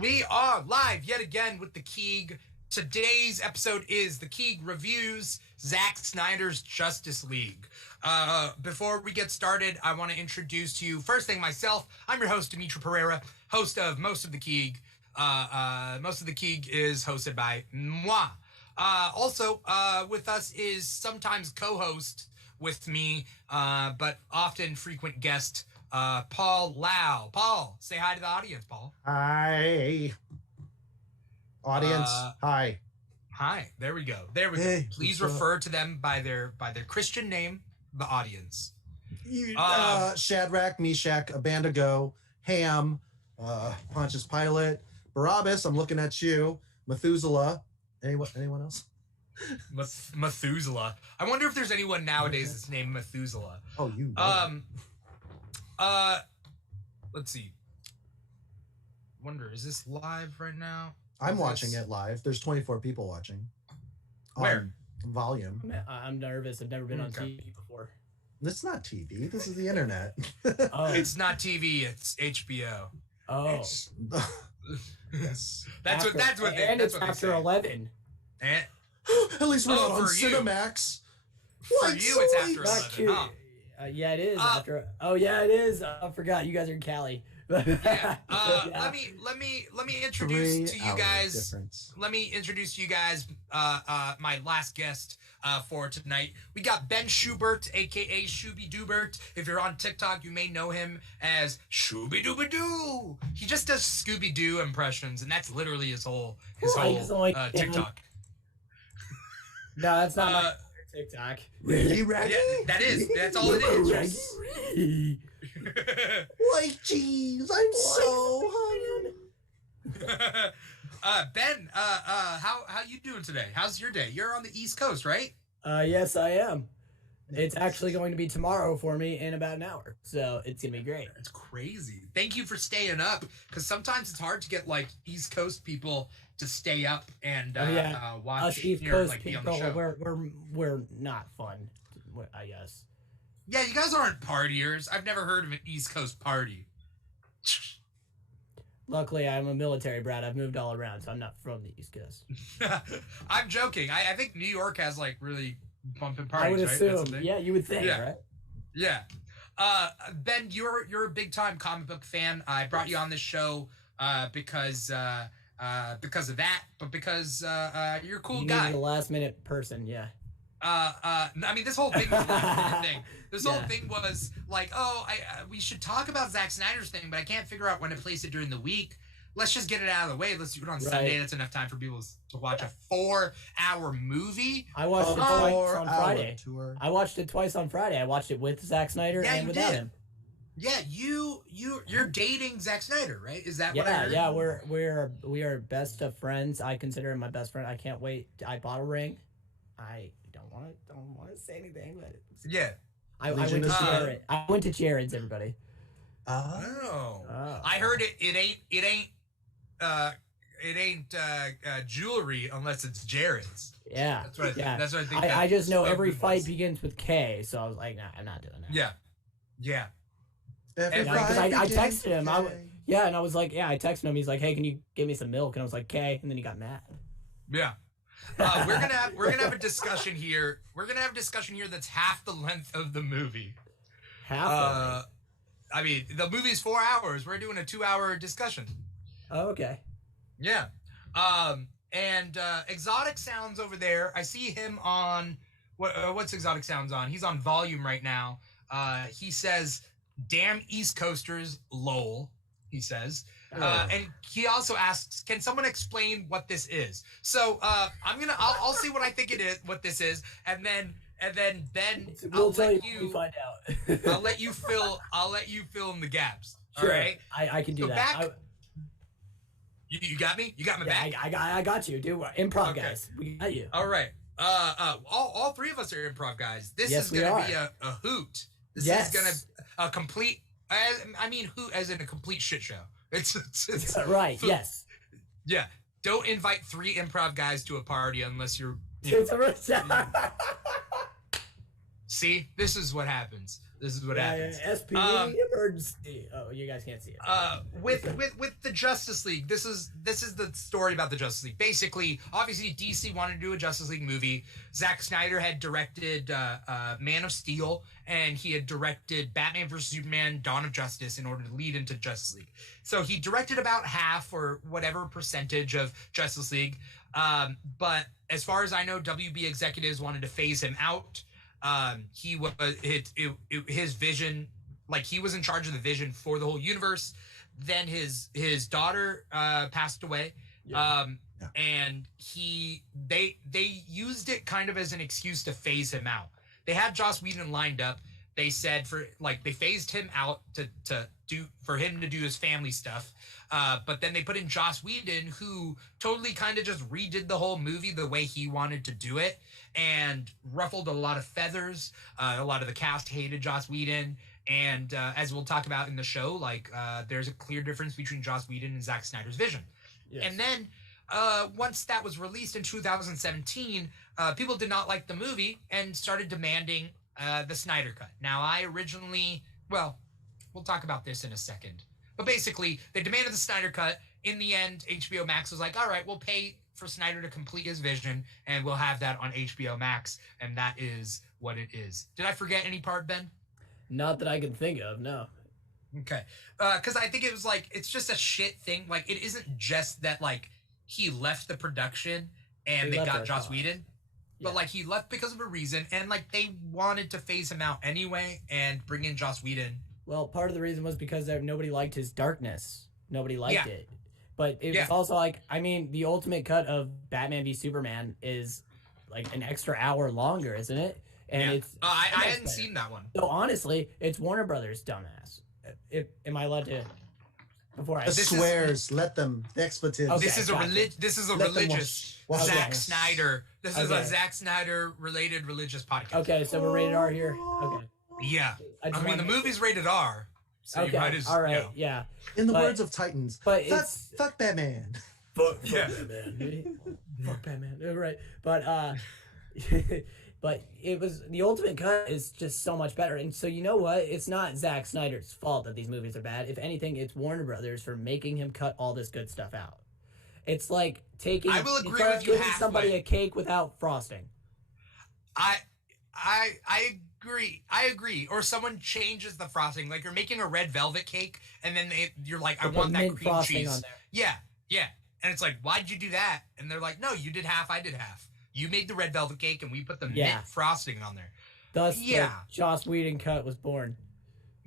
We are live yet again with the Keeg. Today's episode is the Keeg reviews Zack Snyder's Justice League. Before we get started, I want to introduce to you, first thing, myself. I'm your host, Dimitri Pereira, host of Most of the Keeg. Most of the Keeg is hosted by moi. Also, with us is sometimes co-host with me, but often frequent guest, Paul Lau. Paul, say hi to the audience, Paul. Hi. Audience, hi. Hi. There we go. There we go. Please refer to them by their Christian name, the audience. Shadrach, Meshach, Abednego, Ham, Pontius Pilate, Barabbas, I'm looking at you, Methuselah. Anyone else? Methuselah. I wonder if there's anyone nowadays that's named Methuselah. Oh, you let's see. Wonder, is this live right now? I'm watching it live. There's 24 people watching. Where? Volume. I'm nervous. I've never been on TV before. It's not TV. This is the internet. Oh, It's not TV, it's HBO. oh. Yes. That's what And that's it's what after they say. 11. And At least we're not on for you. Cinemax. for Like, you, it's so after late. 11, Not cute. huh? Yeah, it is after. Oh, yeah, it is. I forgot. You guys are in Cali. Yeah. Yeah. Let me introduce to you 3 hour guys. difference. Let me introduce to you guys my last guest for tonight. We got Ben Schubert, aka Shooby Doobert. If you're on TikTok, you may know him as Shooby Dooby Doo. He just does Scooby Doo impressions, and that's literally his whole TikTok. No, that's not my TikTok. Really, Raggy? Yeah, that's all it is. Like, jeez, I'm so hungry. Ben, how you doing today? How's your day? You're on the East Coast, right? Yes, I am. It's actually going to be tomorrow for me in about an hour, so it's gonna be great. It's crazy. Thank you for staying up, because sometimes it's hard to get like East Coast people to stay up and watch. Us East you know, Coast like, be on people, the show. we're not fun, I guess. Yeah, you guys aren't partiers. I've never heard of an East Coast party. Luckily, I'm a military brat. I've moved all around, so I'm not from the East Coast. I'm joking. I think New York has like really bumping parties, I would right? That's the assume. thing? Yeah, you would think, Yeah. right? Yeah. Ben, you're a big time comic book fan. I brought you on this show because of that, but because you're a cool You guy. needed a last minute person, yeah. I mean, this whole thing was a last-minute thing. This whole Yeah. thing was like, we should talk about Zack Snyder's thing, but I can't figure out when to place it during the week. Let's just get it out of the way. Let's do it on Sunday. That's enough time for people to watch a 4-hour movie. I watched it Oh, twice on Friday. Tour. I watched it twice on Friday. I watched it with Zack Snyder Yeah, and you without did. him. Yeah, you're dating Zack Snyder, right? Is that what I heard? Yeah, we are best of friends. I consider him my best friend. I can't wait. I bought a ring. I don't want to say anything, but Yeah. I went to Jared. I went to Jared's, everybody. Oh. Oh. I heard it ain't jewelry unless it's Jared's. Yeah. That's what I think. Yeah. That's what I think. I just know that every was. fight begins with K, so I was like, nah, I'm not doing that. Yeah. Yeah. Because I texted him. And I was like, I texted him. He's like, hey, can you give me some milk? And I was like, K, and then he got mad. Yeah. We're gonna have a discussion here. We're gonna have a discussion here that's half the length of the movie. Half. I mean, the movie's 4 hours. We're doing a 2-hour discussion. Oh, okay. Yeah. And Exotic Sounds over there. I see him on what's Exotic Sounds on? He's on Volume right now. He says, "Damn East Coasters, lol." He says. And he also asks, "Can someone explain what this is?" So I'll see what I think it is, what this is, and then Ben, We'll tell you when we find out. I'll let you fill in the gaps. Sure. All right. I can do So that. You got me. You got my back. I got you, dude. Improv Okay. guys, we got you. All right. All three of us are improv guys. This Yes, is we gonna are. be a hoot. This Yes. is gonna a complete. I mean, hoot as in a complete shit show. It's Right. food. Yes. Yeah. Don't invite 3 improv guys to a party unless you're. It's a See, this is what happens. This is what happens. SPD emergency. Oh, you guys can't see it. With the Justice League, this is the story about the Justice League. Basically, obviously DC wanted to do a Justice League movie. Zack Snyder had directed Man of Steel, and he had directed Batman vs Superman: Dawn of Justice in order to lead into Justice League. So he directed about half or whatever percentage of Justice League. But as far as I know, WB executives wanted to phase him out. He was his vision, like he was in charge of the vision for the whole universe. Then his daughter passed away, and they used it kind of as an excuse to phase him out. They had Joss Whedon lined up. They said they phased him out for him to do his family stuff. But then they put in Joss Whedon, who totally kind of just redid the whole movie the way he wanted to do it, and ruffled a lot of feathers. A lot of the cast hated Joss Whedon, and as we'll talk about in the show, there's a clear difference between Joss Whedon and Zack Snyder's vision. Yes. And then once that was released in 2017, people did not like the movie and started demanding the Snyder Cut. Now, we'll talk about this in a second. But basically, they demanded the Snyder Cut. In the end, HBO Max was like, all right, we'll pay for Snyder to complete his vision, and we'll have that on HBO Max, and that is what it is. Did I forget any part, Ben? Not that I can think of, no. Okay. Because I think it was it's just a shit thing. It isn't just that, he left the production and they got Joss Whedon. Yeah. But, he left because of a reason, and, they wanted to phase him out anyway and bring in Joss Whedon. Well, part of the reason was because nobody liked his darkness. Nobody liked it. But it was also the ultimate cut of Batman v Superman is, an extra hour longer, isn't it? And it's... I hadn't seen that one. So, honestly, it's Warner Brothers' dumbass. Am I allowed to... Before I... swears, let them. The expletives. Okay, this is a religious Zack Snyder. This is a Zack Snyder related religious podcast. Okay, so we're rated R here. Okay. Yeah. The movie's rated R. So okay. You might all right. Yeah. In the words of Titans. But fuck Batman. Fuck Batman. Fuck Batman. Right. But but it was the ultimate cut is just so much better. And so you know what? It's not Zack Snyder's fault that these movies are bad. If anything, it's Warner Brothers for making him cut all this good stuff out. It's like taking giving somebody a cake without frosting. I agree. Or someone changes the frosting. You're making a red velvet cake, and then you're like, I want that cream cheese. On there. Yeah. And it's like, why'd you do that? And they're like, no, you did half, I did half. You made the red velvet cake, and we put the mint frosting on there. Thus, the Joss Whedon cut was born.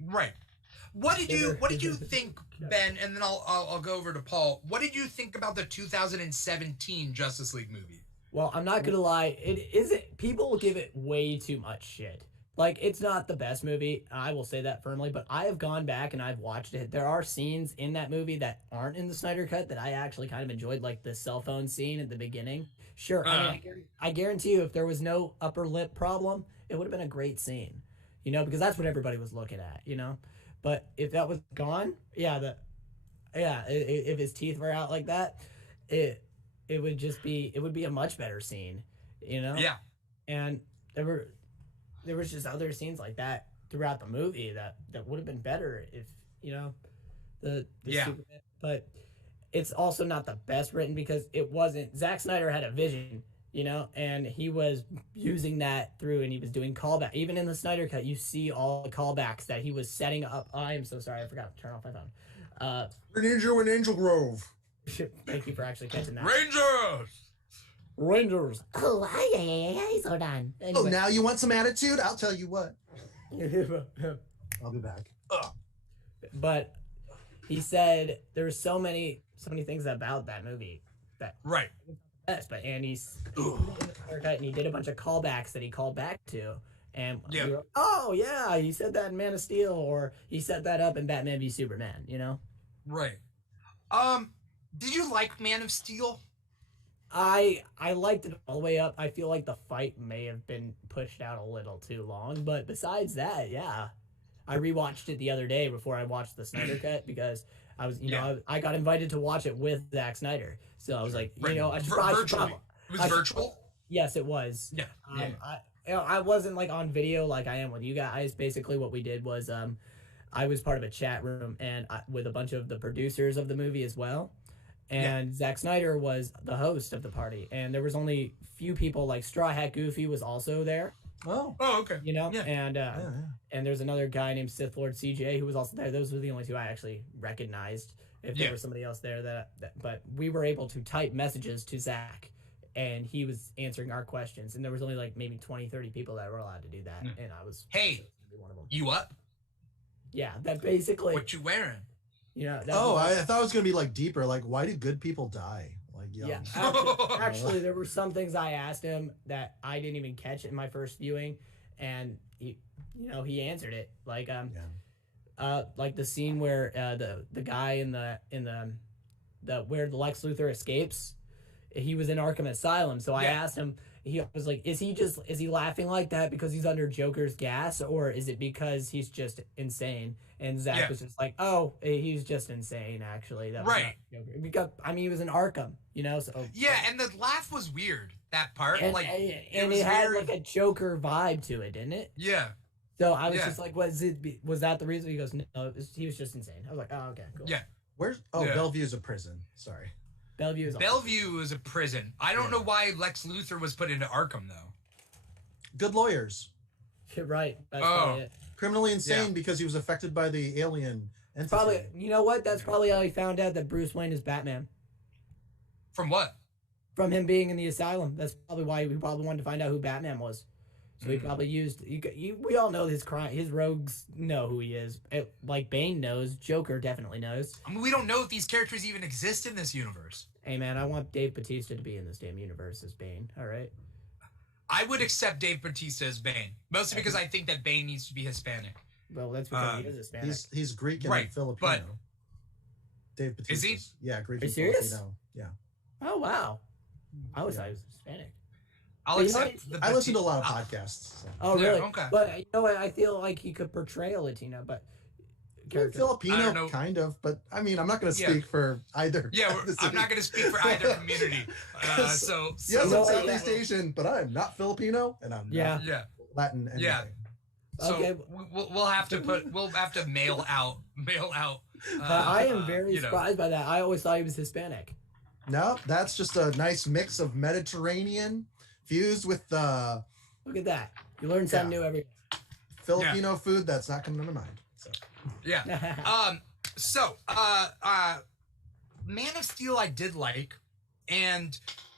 Right. What did you think, Ben? And then I'll go over to Paul. What did you think about the 2017 Justice League movie? Well, I'm not gonna lie. It isn't. People give it way too much shit. It's not the best movie. I will say that firmly. But I have gone back and I've watched it. There are scenes in that movie that aren't in the Snyder Cut that I actually kind of enjoyed, like the cell phone scene at the beginning. Sure, I guarantee you, if there was no upper lip problem, it would have been a great scene. Because that's what everybody was looking at. But if that was gone, if his teeth were out like that, it would be a much better scene, Yeah. And there was just other scenes like that throughout the movie that would have been better if, the Superman. But it's also not the best written because it wasn't. Zack Snyder had a vision, and he was using that through, and he was doing callback. Even in the Snyder Cut, you see all the callbacks that he was setting up. I am so sorry, I forgot to turn off my phone. Ninja in Angel Grove. Thank you for actually catching that. Rangers. Oh, hi, hold on. Anyway. Oh, now you want some attitude? I'll tell you what. I'll be back. But he said there were so many things about that movie that and he did a bunch of callbacks that he called back to, and we were, oh yeah, he said that in Man of Steel, or he set that up in Batman v Superman. Right. Did you like Man of Steel? I liked it all the way up. I feel like the fight may have been pushed out a little too long, but besides that, yeah. I rewatched it the other day before I watched the Snyder Cut because I was, I got invited to watch it with Zack Snyder. So I was like, I should virtually. It was virtual? Yes, it was. Yeah. I wasn't like on video like I am with you guys. Basically, what we did was I was part of a chat room and with a bunch of the producers of the movie as well. And Zack Snyder was the host of the party, and there was only few people. Like Straw Hat Goofy was also there. Oh, okay. You know, and there's another guy named Sith Lord CJ who was also there. Those were the only two I actually recognized. If there was somebody else there, but we were able to type messages to Zack, and he was answering our questions. And there was only like maybe 20, 30 people that were allowed to do that, and I was one of them. You up? Yeah, that basically. What you wearing? You know. I thought it was gonna be like deeper. Like, why do good people die? Like, young? Yeah. Actually, there were some things I asked him that I didn't even catch in my first viewing, and he answered it. Like like the scene where the guy in the where the Lex Luthor escapes, he was in Arkham Asylum. So I asked him. He was like, is he laughing like that because he's under Joker's gas, or is it because he's just insane? And Zack was just like, oh, he's just insane, actually. That was not Joker. Because, he was in Arkham, so... Yeah, and the laugh was weird, that part. And, it had, like, a Joker vibe to it, didn't it? Yeah. So I was just like, was that the reason? He goes, no, he was just insane. I was like, oh, okay, cool. Yeah. Bellevue is a prison. Sorry. Bellevue is a prison. I don't know why Lex Luthor was put into Arkham, though. Good lawyers. Right. That's probably it. Criminally insane because he was affected by the alien entity. Probably, you know what? That's probably how he found out that Bruce Wayne is Batman. From what? From him being in the asylum. That's probably why he probably wanted to find out who Batman was. So he probably used... we all know his rogues know who he is. Like Bane knows. Joker definitely knows. We don't know if these characters even exist in this universe. Hey, man, I want Dave Bautista to be in this damn universe as Bane. All right? I would accept Dave Bautista as Bane. Mostly because I think that Bane needs to be Hispanic. Well, that's because he is Hispanic. He's Greek and Filipino. But Dave Bautista. Is he? Yeah, Greek and serious? Filipino. Yeah. Oh, wow. I was thought he was Hispanic. I'll accept I listen to a lot of podcasts. So. Oh, really? Yeah, okay. But you know what? I feel like he could portray a Latino, but... Filipino, kind of, but I'm not going to speak for either. Yeah, I'm not going to speak for either community. Yes, I'm Southeast Asian, but I'm not Filipino, and I'm not Latin. Anything. Yeah. So we'll have to mail out. I am very surprised by that. I always thought he was Hispanic. No, that's just a nice mix of Mediterranean fused with Look at that! You learn something new every. Filipino food that's not coming to mind. So. Yeah. Man of Steel I did like,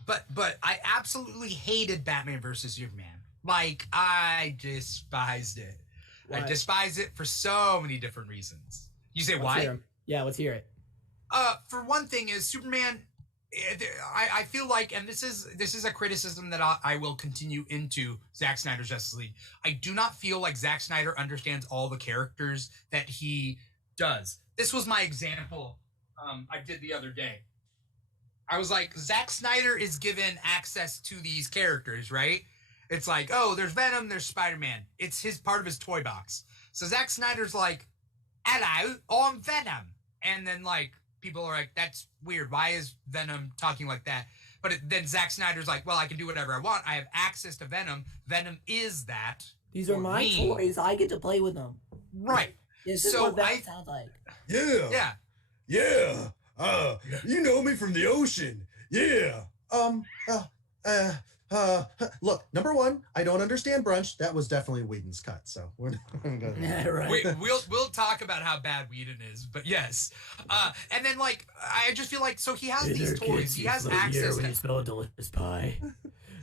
but I absolutely hated Batman versus Superman. Like, I despised it. Why? I despise it for so many different reasons. You say why? Yeah, let's hear it. For one thing is Superman. I feel like, and this is a criticism that I will continue into Zack Snyder's Justice League. I do not feel like Zack Snyder understands all the characters that he does. This was my example I did the other day. I was like, Zack Snyder is given access to these characters, right? It's like, oh, there's Venom, there's Spider-Man. It's part of his toy box. So Zack Snyder's like, hello, I'm Venom. And then like, people are like, that's weird. Why is Venom talking like that? But then Zack Snyder's like, well, I can do whatever I want. I have access to Venom. Venom is that. These are my toys. I get to play with them. Right. This is what that sounds like. Yeah. You know me from the ocean. Yeah. Look, number one, I don't understand brunch. That was definitely Whedon's cut, so we're not gonna... Right. We'll talk about how bad Whedon is, but yes. And then like I just feel like so he has these toys. He has access when you smell a delicious pie.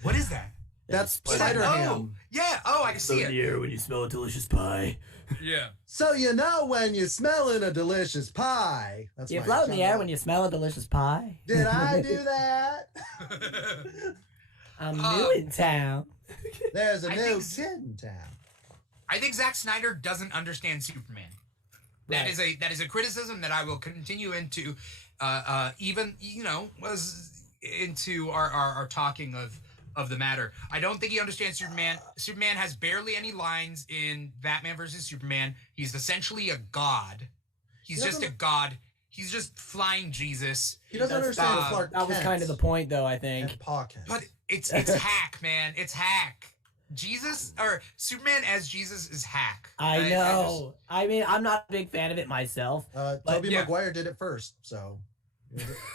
What is that? That's Spider Ham. Yeah. Oh, I can see it. In the air when you smell a delicious pie. Yeah. So you know when you're smelling a delicious pie. That's you float in the air when you smell a delicious pie. Did I do that? I'm new in town. There's a new kid in town. I think Zack Snyder doesn't understand Superman. That is a criticism that I will continue into, even was into our talking of the matter. I don't think he understands Superman. Superman has barely any lines in Batman versus Superman. He's essentially a god. He's just a god. He's just flying Jesus. He doesn't understand Clark Kent. That was kind of the point, though, I think. But it's hack, man. It's hack. Jesus or Superman as Jesus is hack. I know. I mean, I'm not a big fan of it myself. Tobey yeah. Maguire did it first, so.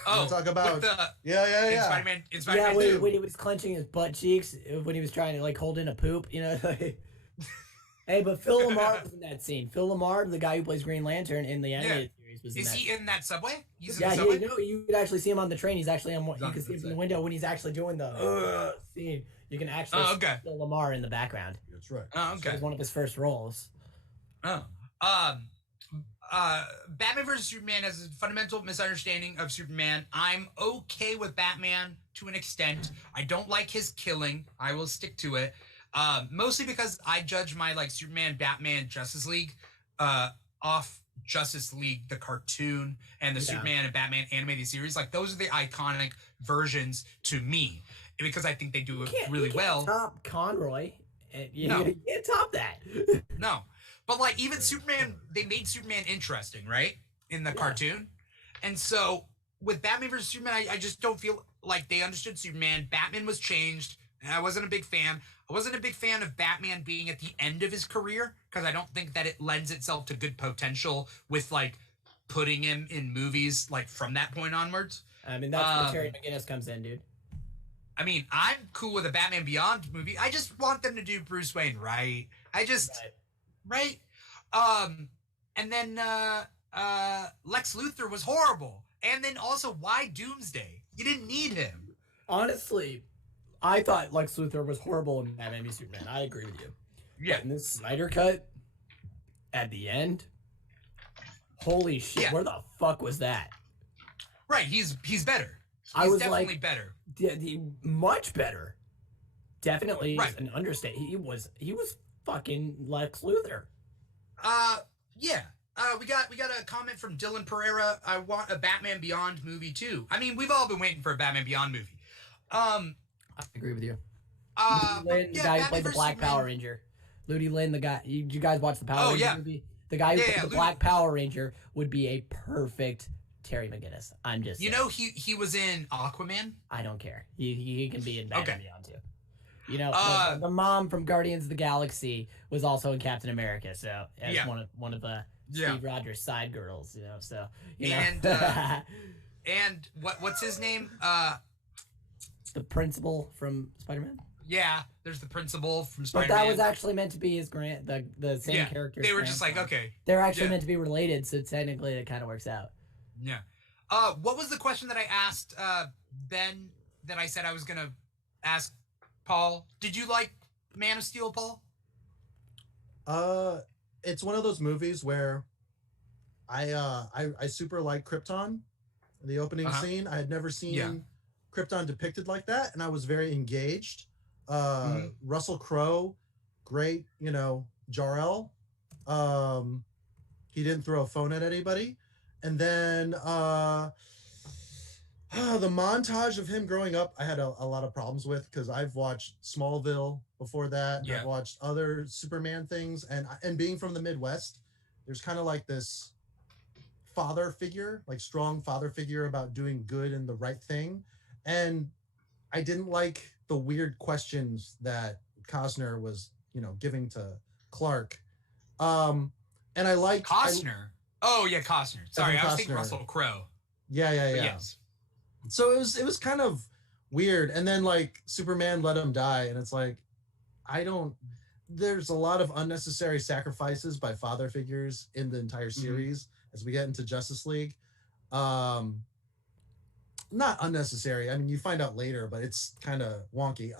Oh, talk about with the, yeah. in Spider-Man. In Yeah, Spider-Man when, 2. when he was clenching his butt cheeks, when he was trying to like hold in a poop, you know. Like, hey, but Phil Lamar was in that scene. Phil Lamar, the guy who plays Green Lantern in the animated series, was in Is that. he in that subway? He's in Yeah, the subway? you could actually see him on the train. He's actually on. You on can see him from the the window when he's actually doing the scene. You can actually see Phil Lamar in the background. That's right. Oh, So okay. it was one of his first roles. Oh. Batman vs. Superman has a fundamental misunderstanding of Superman. I'm okay with Batman to an extent. I don't like his killing. I will stick to it. Mostly because I judge my like Superman, Batman, Justice League off Justice League, the cartoon, and the Superman and Batman animated series. Like those are the iconic versions to me because I think they do it really well. Top Conroy. You No. can't top that. No. But like even Superman, they made Superman interesting, right? In the cartoon. And so with Batman vs. Superman, I just don't feel like they understood Superman. Batman was changed, and I wasn't a big fan. I wasn't a big fan of Batman being at the end of his career because I don't think that it lends itself to good potential with like putting him in movies like from that point onwards. I mean, that's where Terry McGinnis comes in, dude. I mean, I'm cool with a Batman Beyond movie. I just want them to do Bruce Wayne right. Right? And then Lex Luthor was horrible. And then also, why Doomsday? You didn't need him. Honestly, I thought Lex Luthor was horrible in Batman v Superman. I agree with you. Yeah. But in this Snyder cut, at the end, holy shit, where the fuck was that? Right, he's better. I He's was definitely like, better. Much better. Definitely Right. an understatement. He was fucking Lex Luthor. Yeah. We got a comment from Dylan Pereira. I want a Batman Beyond movie too. I mean, we've all been waiting for a Batman Beyond movie. I agree with you. But Lynn, the guy who played the Black Power Ranger. Ludi Lynn, the guy. You guys watch the Power Ranger movie? The guy who played the Black Power Ranger would be a perfect Terry McGinnis. I'm just saying. You know, he was in Aquaman. I don't care. He can be in Batman Beyond too. You know, the mom from Guardians of the Galaxy was also in Captain America, so as one of the Steve Rogers side girls. You know, so you know. And what's his name? The principal from Spider-Man. Yeah, there's the principal from But Spider-Man. that was actually meant to be his the same character. They were just like, okay. They're actually meant to be related, so technically it kind of works out. Yeah. What was the question that I asked Ben that I said I was gonna ask Paul? Did you like Man of Steel, Paul? It's one of those movies where I super like Krypton, the opening scene. I had never seen Krypton depicted like that, and I was very engaged. Russell Crowe, great, you know, Jor-El. He didn't throw a phone at anybody. And then the montage of him growing up, I had a lot of problems with because I've watched Smallville before that. I've watched other Superman things, and being from the Midwest, there's kind of like this father figure, like strong father figure about doing good and the right thing. And I didn't like the weird questions that Costner was, you know, giving to Clark. And I liked Costner. Costner. Sorry, I was thinking Russell Crowe. Yeah. Yes. So it was kind of weird. And then like Superman let him die, and it's like, there's a lot of unnecessary sacrifices by father figures in the entire series as we get into Justice League. Not unnecessary. I mean, you find out later, but it's kind of wonky.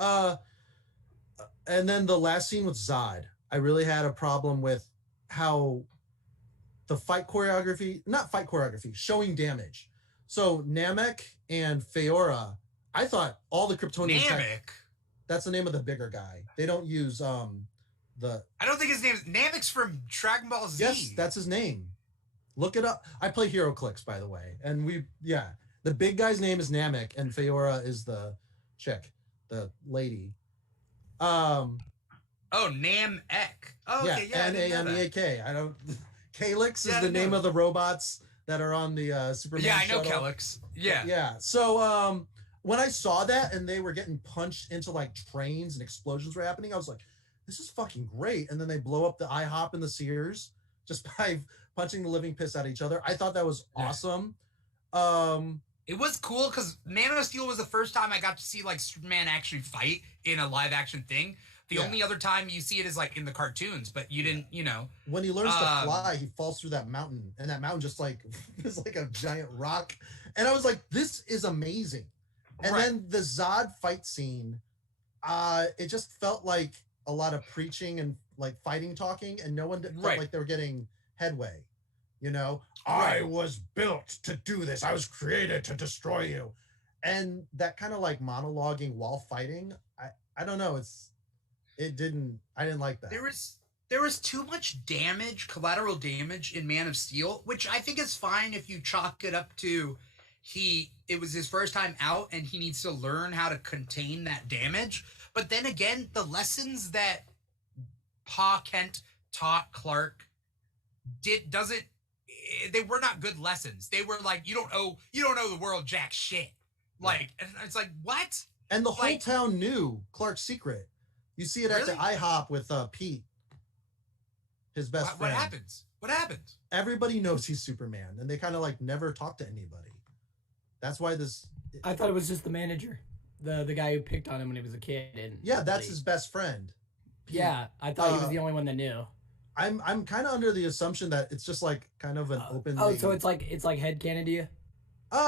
And then the last scene with Zod, I really had a problem with how the showing damage. So Namek and Feora, I thought all the Kryptonians. Namek? That's the name of the bigger guy. They don't use I don't think his name is Namek's from Dragon Ball Z. Yes, that's his name. Look it up. I play HeroClix, by the way. And the big guy's name is Namek, and Feora is the chick, the lady. Namek. Oh, okay, Namek. I don't. Calyx is the name of the robots that are on the Superman. Yeah, I know shuttle. Calyx. Yeah. Yeah. So when I saw that and they were getting punched into like trains and explosions were happening, I was like, this is fucking great. And then they blow up the IHOP and the Sears just by punching the living piss out of each other. I thought that was awesome. It was cool because Man of Steel was the first time I got to see like Superman actually fight in a live action thing. The only other time you see it is like in the cartoons, but you didn't, you know. When he learns to fly, he falls through that mountain, and that mountain just like is like a giant rock. And I was like, this is amazing. And then the Zod fight scene, it just felt like a lot of preaching and like fighting talking, and no one felt like they were getting headway. You know, I was built to do this. I was created to destroy you. And that kind of like monologuing while fighting, I don't know. I didn't like that. There was too much damage, collateral damage in Man of Steel, which I think is fine if you chalk it up to it was his first time out and he needs to learn how to contain that damage. But then again, the lessons that Pa Kent taught Clark they were not good lessons. They were like, you don't owe the world jack shit. Like, and it's like, what? And the whole town knew Clark's secret. You see it at the IHOP with Pete, his best friend. What happens? Everybody knows he's Superman, and they kind of like never talk to anybody. That's why I thought it was just the manager, the guy who picked on him when he was a kid. And that's his best friend. Pete. Yeah, I thought he was the only one that knew. I'm kind of under the assumption that it's just like kind of an open. Oh, so it's like headcanon to you?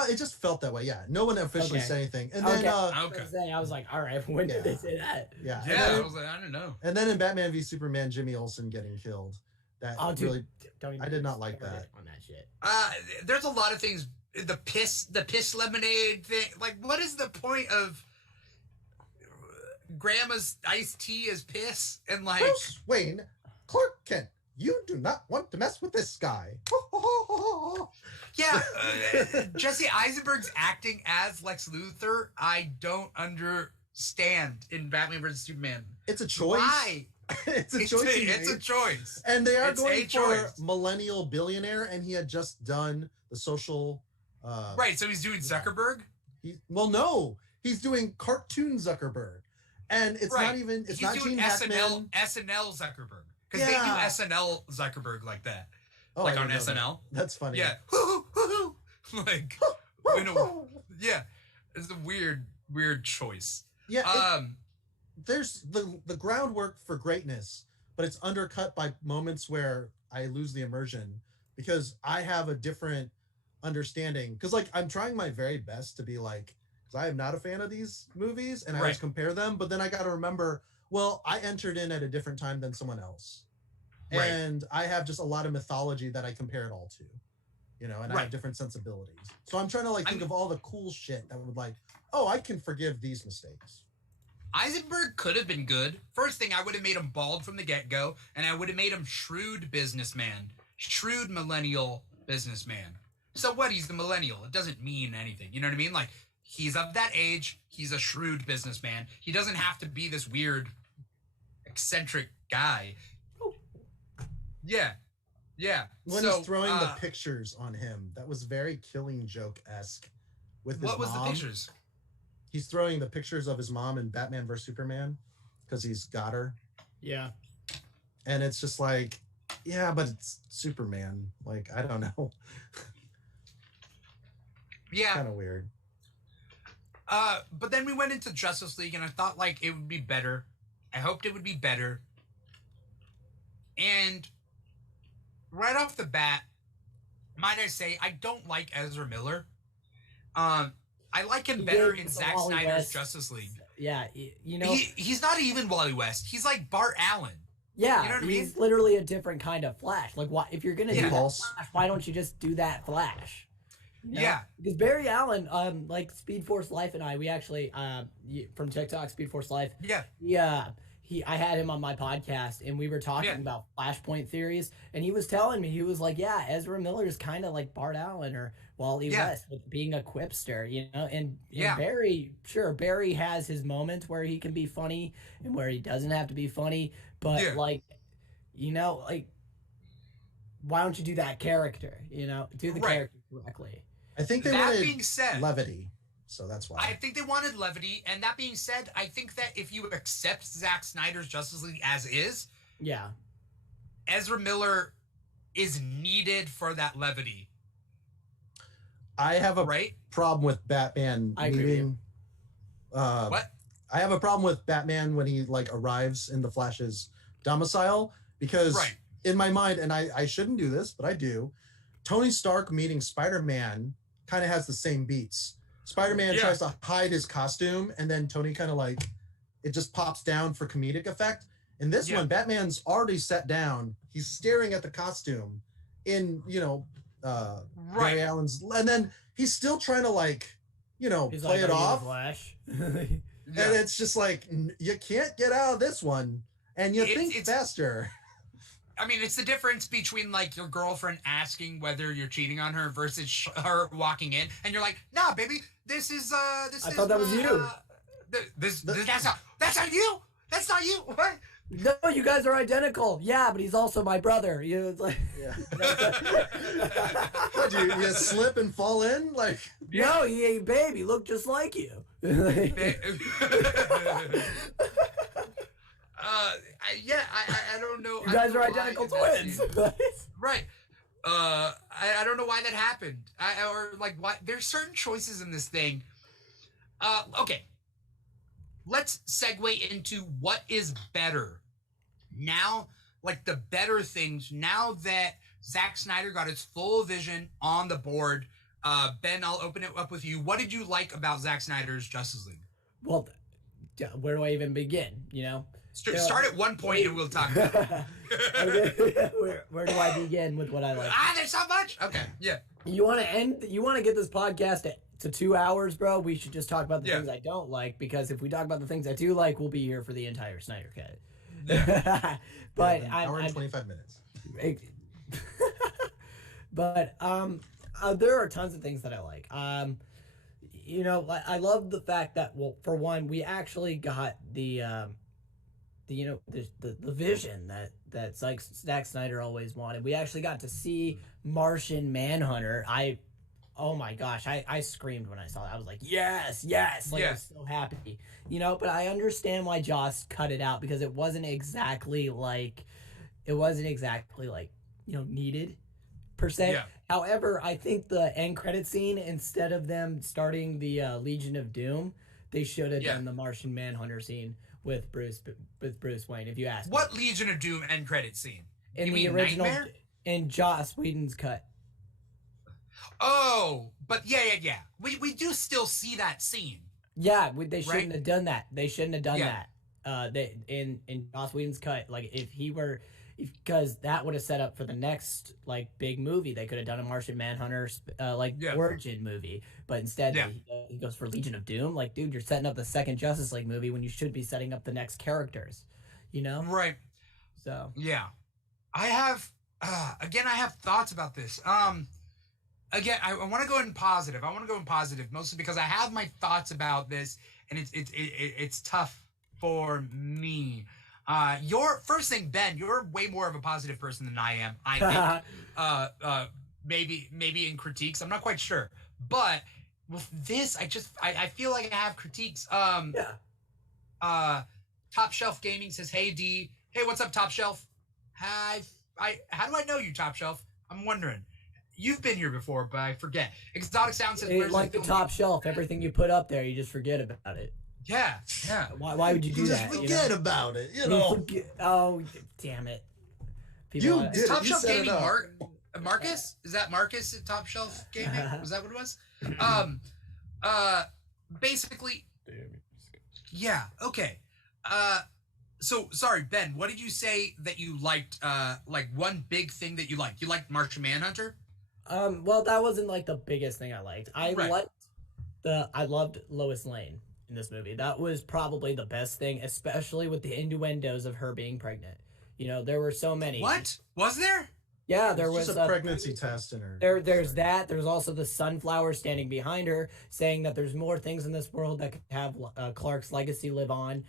It just felt that way. Yeah, no one officially said anything, and then I was like, all right, when did they say that? Yeah, I was like, I don't know. And then in Batman v Superman, Jimmy Olsen getting killed. That really, I did not like that. On that shit. There's a lot of things. The piss lemonade thing. Like, what is the point of Grandma's iced tea as piss? And like, Bruce Wayne, Clark Kent, you do not want to mess with this guy. Yeah, Jesse Eisenberg's acting as Lex Luthor, I don't understand in Batman vs Superman. It's a choice. Why? It's a choice. It's a choice. And they are going for millennial billionaire, and he had just done the social. Right, so he's doing Zuckerberg. No, he's doing cartoon Zuckerberg, and it's not even. It's not Gene Hackman. SNL Zuckerberg, because they do SNL Zuckerberg like that. Oh, like on SNL. That's funny. Yeah. Like, yeah. It's a weird choice. Yeah. There's the groundwork for greatness, but it's undercut by moments where I lose the immersion because I have a different understanding. Because like I'm trying my very best to be like, because I am not a fan of these movies, and I always compare them. But then I got to remember, well, I entered in at a different time than someone else. And I have just a lot of mythology that I compare it all to, you know, and I have different sensibilities. So I'm trying to like think of all the cool shit that would like, oh, I can forgive these mistakes. Eisenberg could have been good. First thing, I would have made him bald from the get-go, and I would have made him shrewd businessman, shrewd millennial businessman. So what? He's the millennial. It doesn't mean anything. You know what I mean? Like, he's of that age. He's a shrewd businessman. He doesn't have to be this weird, eccentric guy. Yeah. When he's throwing the pictures on him, that was very Killing Joke-esque. With his what was mom. The pictures? He's throwing the pictures of his mom in Batman vs Superman because he's got her. Yeah. And it's just like, yeah, but it's Superman. Like, I don't know. Yeah. Kind of weird. But then we went into Justice League, and I thought like it would be better. I hoped it would be better. And right off the bat, might I say, I don't like Ezra Miller. I like him better in Zack Snyder's Justice League. Yeah, you know, he's not even Wally West. He's like Bart Allen. Yeah, you know what I he's mean? literally a different kind of Flash. Like, why if you're gonna do that Flash, why don't you just do that Flash? You know? Yeah, because Barry Allen, like Speed Force Life and we actually, from TikTok, Speed Force Life. Yeah. I had him on my podcast, and we were talking about Flashpoint theories, and he was telling me, he was like, yeah, Ezra Miller is kind of like Bart Allen or Wally West with being a quipster, you know, and Barry has his moments where he can be funny and where he doesn't have to be funny, but like, you know, like, why don't you do that character, you know, do the character correctly. I think they wanted levity. So that's why. I think they wanted levity, and that being said, I think that if you accept Zack Snyder's Justice League as is, yeah, Ezra Miller is needed for that levity. I have a problem with Batman meeting. What? I have a problem with Batman when he like arrives in the Flash's domicile because in my mind, and I shouldn't do this, but I do. Tony Stark meeting Spider-Man kind of has the same beats. Spider-Man tries to hide his costume, and then Tony kind of like it just pops down for comedic effect. In this one, Batman's already sat down. He's staring at the costume in Barry Allen's, and then he's still trying to play it off. Flash. And it's just like, you can't get out of this one, and you think faster. I mean, it's the difference between like your girlfriend asking whether you're cheating on her versus her walking in, and you're like, "Nah, baby, this is I thought that was you. That's not you. That's not you. What? No, you guys are identical. Yeah, but he's also my brother. It's like, What, you slip and fall in? Like, no, he baby, look just like you. I don't know. You guys are identical twins. Right. I don't know why that happened. Why there's certain choices in this thing. Okay. Let's segue into what is better. Now, like the better things, now that Zack Snyder got his full vision on the board, Ben, I'll open it up with you. What did you like about Zack Snyder's Justice League? Well, where do I even begin, Start at one point and we'll talk about it. Where do I begin with what I like? There's so much. Okay, yeah. You want to get this podcast to 2 hours, bro? We should just talk about the things I don't like, because if we talk about the things I do like, we'll be here for the entire Snyder Cut. Yeah. But an hour and 25 minutes. But there are tons of things that I like. I love the fact that, well, for one, we actually got the vision that Zack Snyder always wanted. We actually got to see Martian Manhunter. Oh my gosh, I screamed when I saw that. I was like, yes, I was so happy. But I understand why Joss cut it out, because it wasn't exactly needed per se. Yeah. However, I think the end credit scene, instead of them starting the Legion of Doom, they should have done the Martian Manhunter scene with Bruce Wayne, if you ask What me. Legion of Doom end credit scene? In the original, Nightmare? In Joss Whedon's cut. Oh, but yeah. We do still see that scene. Yeah, they shouldn't have done that. They shouldn't have done that. They in Joss Whedon's cut, because that would have set up for the next big movie. They could have done a Martian Manhunter origin movie, but instead he goes for Legion of Doom. Dude, you're setting up the second Justice League movie when you should be setting up the next characters. Right. So yeah, I have thoughts about this. Again, I want to go in positive. Mostly because I have my thoughts about this, and it's tough for me. Your first thing, Ben, you're way more of a positive person than I am. I think maybe in critiques, I'm not quite sure, but with this, I feel like I have critiques. Top Shelf Gaming says, "Hey D, hey, what's up, Top Shelf? Hi, how do I know you, Top Shelf? I'm wondering." You've been here before, but I forget. Exotic Sound says, "Where's the Top Shelf? Everything you put up there, you just forget about it." Yeah. Why would you do that? Just forget about it, Oh, damn it! You did Top it. Shelf Gaming, Marcus? Is that Marcus at Top Shelf Gaming? Was that what it was? Basically. Yeah. Okay. So sorry, Ben. What did you say that you liked? One big thing that you liked. You liked Martian Manhunter? Well, that wasn't the biggest thing I liked. I loved Lois Lane in this movie. That was probably the best thing, especially with the innuendos of her being pregnant. There were so many. What? Was there? Yeah, there was just a pregnancy test in her. There's that. There's also the sunflower standing behind her, saying that there's more things in this world that could have Clark's legacy live on.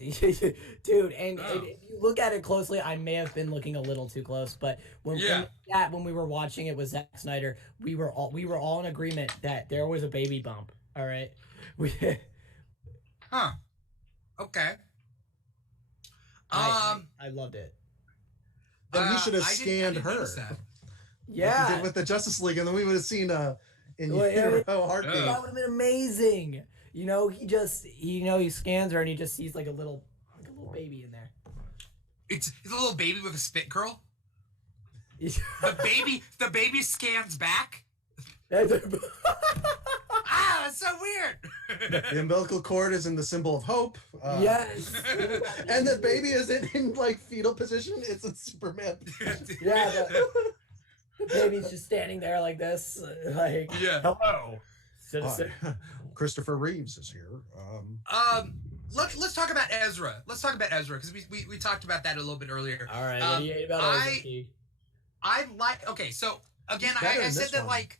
Dude, and if you look at it closely, I may have been looking a little too close, but when we were watching it with Zack Snyder, we were all in agreement that there was a baby bump All right. We. Huh. Okay. I loved it. Then he should have I scanned didn't her. notice that. Yeah. Like he did with the Justice League, and then we would have seen in Well, yeah, heartbeat. that would have been amazing. You know, he scans her and he just sees like a little baby in there. It's a little baby with a spit curl. The baby scans back. That's so weird. The umbilical cord is in the symbol of hope. Yes. And the baby isn't in like fetal position; it's in Superman position. Yeah. The baby's just standing there like this, like hello, citizen. Christopher Reeves is here. Let's talk about Ezra. Let's talk about Ezra because we talked about that a little bit earlier. All right. What do you hate about Ezra, Keeg? I like. Okay, so again, I said that like.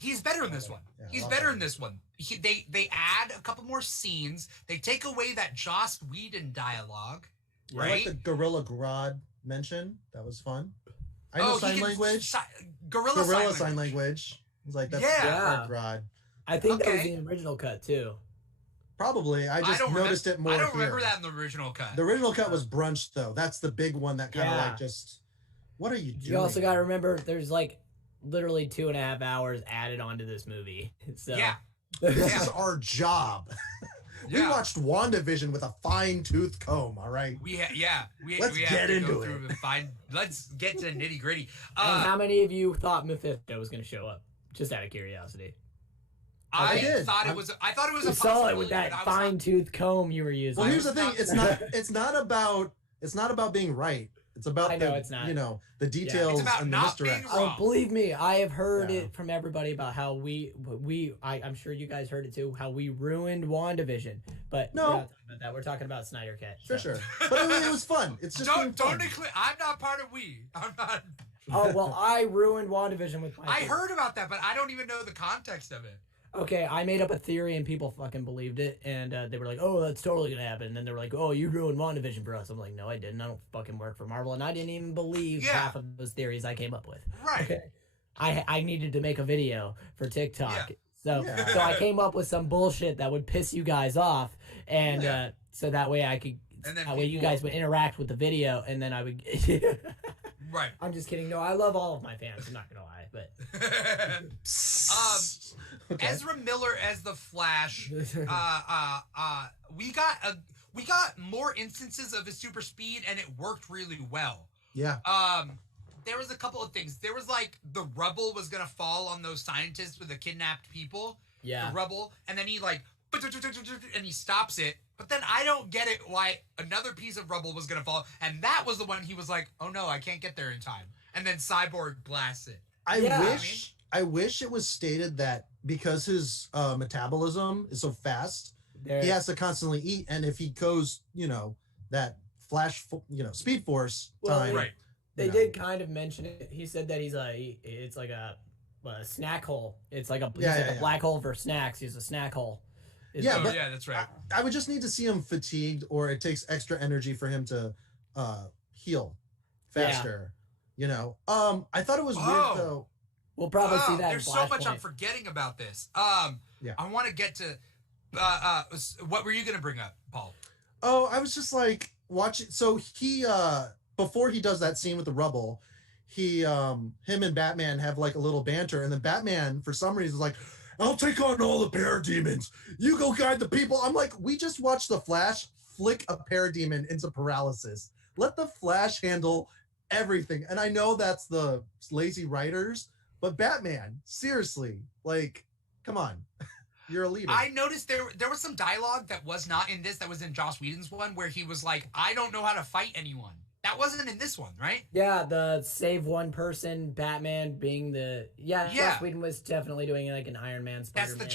He's better in this one. Yeah, he's better in this one. They add a couple more scenes. They take away that Joss Whedon dialogue, right? I like the Gorilla Grodd mention. That was fun. I know sign language. Gorilla sign language. It's like that's Grodd. I think that was the original cut too. Probably. I just noticed it more. I don't remember that in the original cut. The original cut was brunch though. That's the big one that kind of like just. What are you doing? You also got to remember, there's like literally 2.5 hours added onto this movie. So this is our job. We watched WandaVision with a fine-tooth comb. All right. Let's get into it. Let's get to nitty gritty. And how many of you thought Mephisto was going to show up? Just out of curiosity. I thought it was a possibility. You saw it with that fine-tooth comb you were using. Well, here's the thing. It's not about being right. It's about the details and the misdirects. Oh, believe me, I have heard it from everybody about how I'm sure you guys heard it too, how we ruined WandaVision. But no, we're not talking about that. We're talking about Snyder Cut. For sure. But it was fun. It's just don't declare. I'm not part of we. I'm not. Oh well, I ruined WandaVision with my. I heard about that, but I don't even know the context of it. Okay, I made up a theory and people fucking believed it, and they were like, "Oh, that's totally gonna happen." And then they were like, "Oh, you ruined WandaVision for us." I'm like, "No, I didn't. I don't fucking work for Marvel, and I didn't even believe half of those theories I came up with." Right. Okay. I needed to make a video for TikTok, so I came up with some bullshit that would piss you guys off, and so that way I could. And then that way you guys would interact with the video, and then I would. Right. I'm just kidding. No, I love all of my fans. I'm not gonna lie, but. Okay. Ezra Miller as the Flash. We got more instances of his super speed, and it worked really well. Yeah. There was a couple of things. There was like the rubble was gonna fall on those scientists with the kidnapped people. Yeah. The rubble, and then he like, and he stops it. But then I don't get it why another piece of rubble was gonna fall, and that was the one he was like, "Oh no, I can't get there in time." And then Cyborg blasts it. I wish it was stated that because his metabolism is so fast, he has to constantly eat, and if he goes, that Flash, Speed Force time. Right. They did kind of mention it. He said that it's like a snack hole. It's like a black hole for snacks. He's a snack hole. That's right. I would just need to see him fatigued, or it takes extra energy for him to heal faster. I thought it was weird though. We'll probably see that. There's so much I'm forgetting about this. I want to get to. What were you going to bring up, Paul? Oh, I was just like watching. So he before he does that scene with the rubble, him and Batman have like a little banter, and then Batman for some reason is like, "I'll take on all the parademons. You go guide the people." I'm like, we just watched the Flash flick a parademon into paralysis. Let the Flash handle everything. And I know that's the lazy writers. But Batman, seriously, like, come on. You're a leader. I noticed there was some dialogue that was not in this, that was in Joss Whedon's one, where he was like, "I don't know how to fight anyone." That wasn't in this one, right? Yeah, the save one person, Batman being the... Yeah, Joss Whedon was definitely doing like an Iron Man, Spider-Man. That's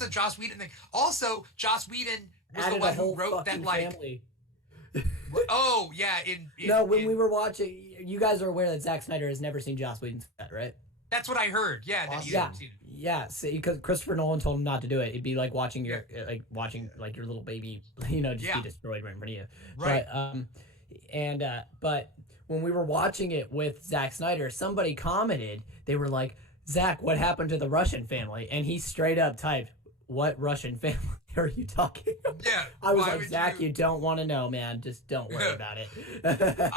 a Joss Whedon thing. Also, Joss Whedon was added the one who wrote that, like... Family. Oh, yeah. When we were watching... You guys are aware that Zack Snyder has never seen Joss Whedon's cut, right? That's what I heard. Yeah, that you haven't seen it. Yeah, because Christopher Nolan told him not to do it. It'd be like watching your your little baby, be destroyed right in front of you. Right. But when we were watching it with Zack Snyder, somebody commented. They were like, "Zack, what happened to the Russian family?" And he straight up typed, what Russian family are you talking about? Yeah. I was like, Zach, you don't want to know, man. Just don't worry about it.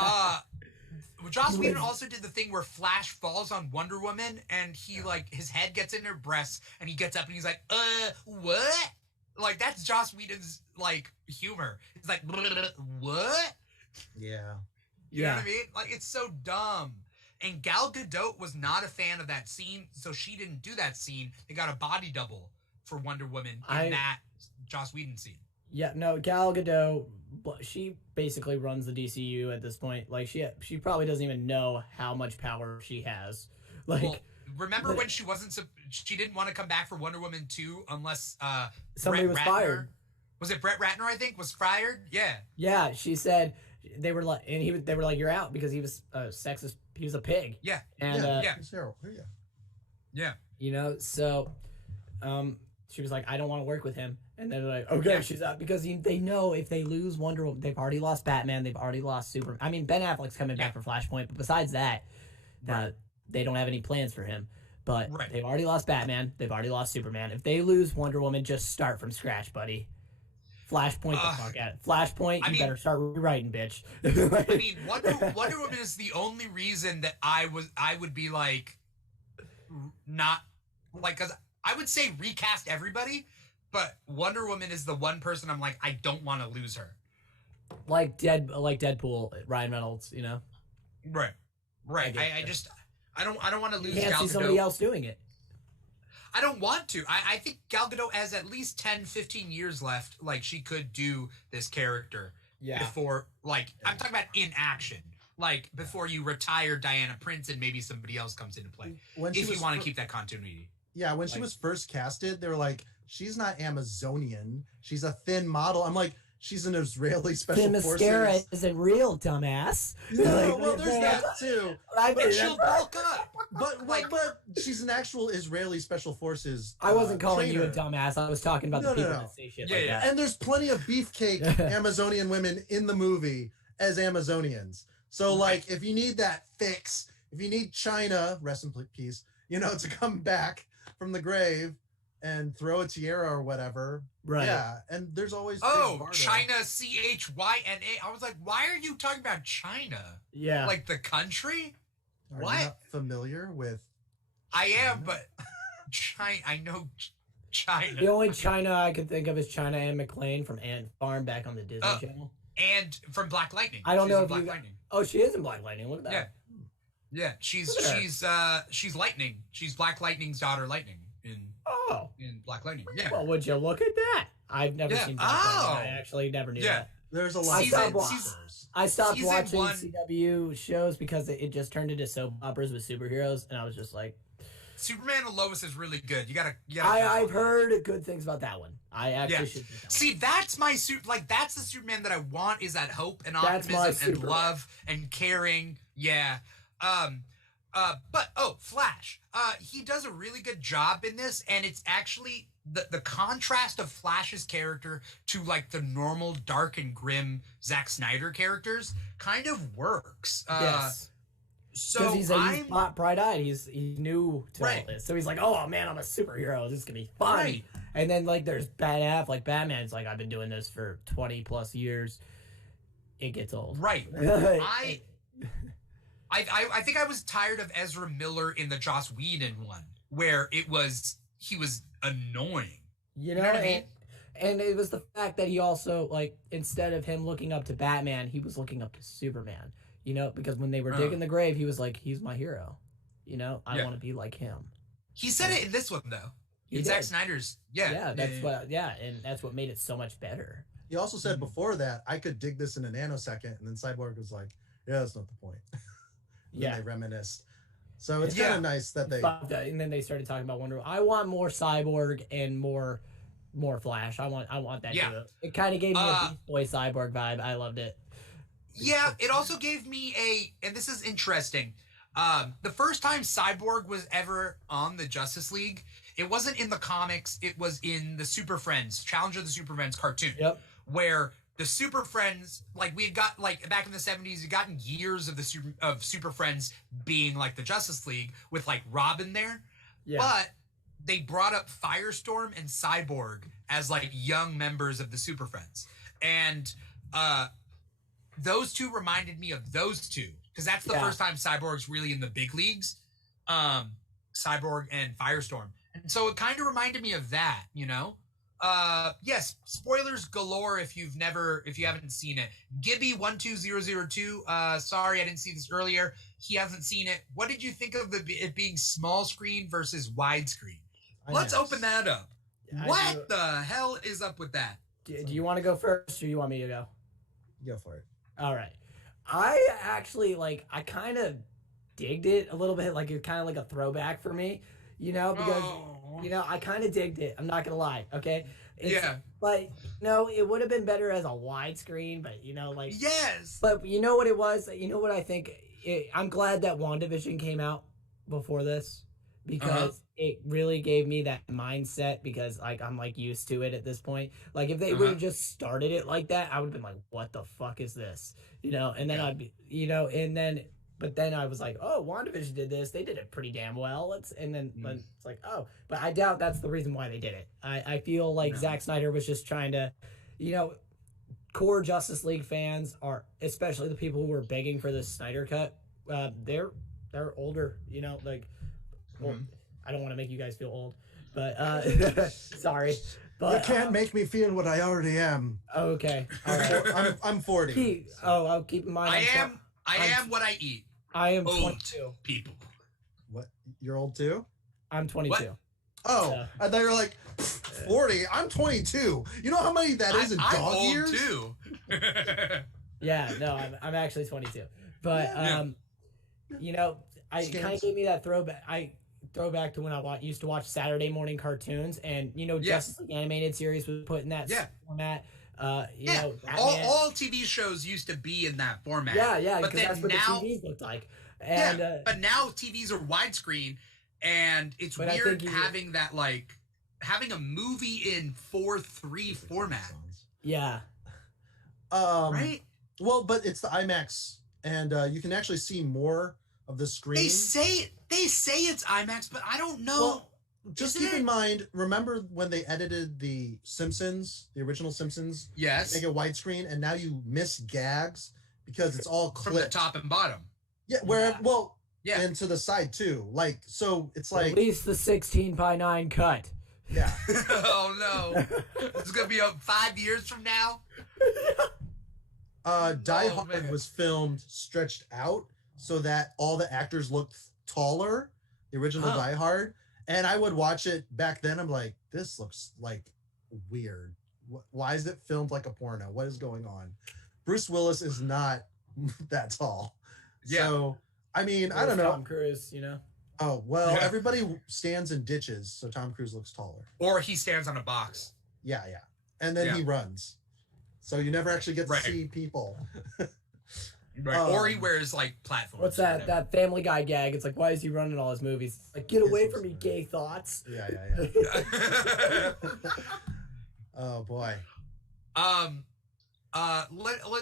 Joss Whedon also did the thing where Flash falls on Wonder Woman and he like his head gets in her breasts and he gets up and he's like, what? Like that's Joss Whedon's like humor. It's like, what? Yeah. You know what I mean? Like it's so dumb. And Gal Gadot was not a fan of that scene, so she didn't do that scene. They got a body double for Wonder Woman in that Joss Whedon scene. Yeah, no, Gal Gadot, she basically runs the DCU at this point. Like she probably doesn't even know how much power she has. Like, well, remember when she didn't want to come back for Wonder Woman 2 unless somebody was fired. Was it Brett Ratner? I think was fired. Yeah. Yeah, she said they were like, and they were like, you're out because he was sexist. He was a pig. Yeah. And yeah. You know, so she was like, I don't want to work with him. And they're like, okay, she's out because they know if they lose Wonder Woman, they've already lost Batman, they've already lost Superman. I mean, Ben Affleck's coming back for Flashpoint, but besides that, they don't have any plans for him. But they've already lost Batman, they've already lost Superman. If they lose Wonder Woman, just start from scratch, buddy. Flashpoint the fuck at it. Flashpoint, you better start rewriting, bitch. I mean, Wonder Woman is the only reason that I would be like, not like, because I would say recast everybody. But Wonder Woman is the one person I'm like, I don't want to lose her. Like Deadpool, Ryan Reynolds, you know? Right. I don't want to lose Gal Gadot. You can't see somebody else doing it. I don't want to. I think Gal Gadot has at least 10, 15 years left. Like, she could do this character. Yeah. Before, like, I'm talking about in action. Like, before you retire Diana Prince and maybe somebody else comes into play. If you want to keep that continuity. Yeah, when she was first casted, they were like, she's not Amazonian. She's a thin model. I'm like, she's an Israeli special forces. Mascara isn't real, dumbass. No, well, there's that too. But she'll bulk up. But she's an actual Israeli special forces. I wasn't calling you a dumbass. I was talking about the people that say shit like that. And there's plenty of beefcake Amazonian women in the movie as Amazonians. So like, if you need that fix, if you need China, rest in peace, to come back from the grave and throw a tiara or whatever. Right. Yeah. And there's always China, CHYNA. I was like, why are you talking about China? Yeah. Like the country? Are you not familiar with China? I am, but China, I know China. The only China I could think of is China Anne McClain from Ant Farm back on the Disney Channel. And from Black Lightning. I don't know if Lightning. Oh, she is in Black Lightning. Look at that. Yeah, she's Lightning. She's Black Lightning's daughter, Lightning in Black Lightning. Yeah. Well, would you look at that? I've never seen Black Lightning. I actually never knew that. There's a lot. I stopped watching CW shows because it just turned into soap operas with superheroes, and I was just like, Superman and Lois is really good. You gotta. I've heard good things about that one. I actually should. See, that's my that's the Superman that I want. Is that hope and optimism and love and caring. Yeah. But Flash. He does a really good job in this, and it's actually the contrast of Flash's character to like the normal dark and grim Zack Snyder characters kind of works. Yes. So he's bright-eyed. He's new to all this. So he's like, oh man, I'm a superhero. This is gonna be fun. Right. And then like there's like Batman's like, I've been doing this for 20 plus years. It gets old. Right. I think I was tired of Ezra Miller in the Joss Whedon one, where he was annoying. You know what I mean? And it was the fact that he also, like, instead of him looking up to Batman, he was looking up to Superman. Because when they were digging the grave, he was like, he's my hero. I want to be like him. He said it in this one, though. In Zack Snyder's. Yeah. And that's what made it so much better. He also said before that, I could dig this in a nanosecond, and then Cyborg was like, yeah, that's not the point. They reminisced. So it's kind of nice that they and then they started talking about Wonder Woman. I want more Cyborg and more Flash. I want that too. It kind of gave me a Beast Boy Cyborg vibe. I loved it. Yeah, it also gave me and this is interesting. The first time Cyborg was ever on the Justice League, it wasn't in the comics. It was in the Super Friends, Challenge of the Super Friends cartoon. Yep. Where the Super Friends, like we had got like back in the 70s, you gotten years of the Super Friends being like the Justice League with like Robin there. Yeah. But they brought up Firestorm and Cyborg as like young members of the Super Friends, and those two reminded me of those two because that's the first time Cyborg's really in the big leagues. Cyborg and Firestorm, and so it kind of reminded me of that, you know. Yes, spoilers galore if you haven't seen it. Gibby12002, sorry I didn't see this earlier. He hasn't seen it. What did you think of it being small screen versus widescreen? Let's open that up. What the hell is up with that? Do you want to go first, or you want me to go? Go for it. All right. I actually I kind of digged it a little bit. Like it's kind of like a throwback for me, you know, because you know I kind of digged it. I'm not gonna lie. Okay. But no, it would have been better as a widescreen. But you know, yes. But you know what it was? You know what I think? I'm glad that WandaVision came out before this because it really gave me that mindset because I'm used to it at this point. Like if they would have just started it like that, I would have been like, what the fuck is this? You know, and then I'd be, you know, but then I was like, oh, WandaVision did this. They did it pretty damn well. But it's like, oh, but I doubt that's the reason why they did it. I feel like Zack Snyder was just trying to, you know, core Justice League fans are, especially the people who were begging for this Snyder cut. They're older, you know, well, I don't want to make you guys feel old, but sorry. But you can't make me feel what I already am. Okay. All right. I'm 40. I'll keep in mind. I am what I eat. I am old 22. People. What? You're old too? I'm 22. What? Oh, I thought you were like 40. I'm 22. You know how many that is in dog years? I'm old too. Yeah, no, I'm actually 22. But you know, I kind of gave me that throwback to when I used to watch Saturday morning cartoons, and you know, Justice League animated series was put in that format. You know, all TV shows used to be in that format. Yeah, but then that's what now the TVs looked like. And but now TVs are widescreen, and it's weird having that having a movie in 4:3 format. Yeah. Right. Well, but it's the IMAX, and you can actually see more of the screen. They say it's IMAX, but I don't know. Well, just keep in mind, remember when they edited the Simpsons, the original Simpsons? Yes. Make it widescreen, and now you miss gags because it's all clipped. From the top and bottom. Yeah, and to the side too. So it's like... At least the 16:9 cut. Yeah. Oh, no. This is going to be 5 years from now? Die Hard was filmed stretched out so that all the actors looked taller, the original Die Hard. And I would watch it back then. I'm like, this looks like weird. Why is it filmed like a porno? What is going on? Bruce Willis is not that tall. Yeah. So, I mean, I don't know. Tom Cruise, you know? Oh, well, everybody stands in ditches, so Tom Cruise looks taller. Or he stands on a box. Yeah. And then he runs. So you never actually get to see people. Right. Or he wears platforms. What's that Family Guy gag? It's like, why is he running all his movies? Like, get away from me, gay thoughts. Yeah. Oh boy.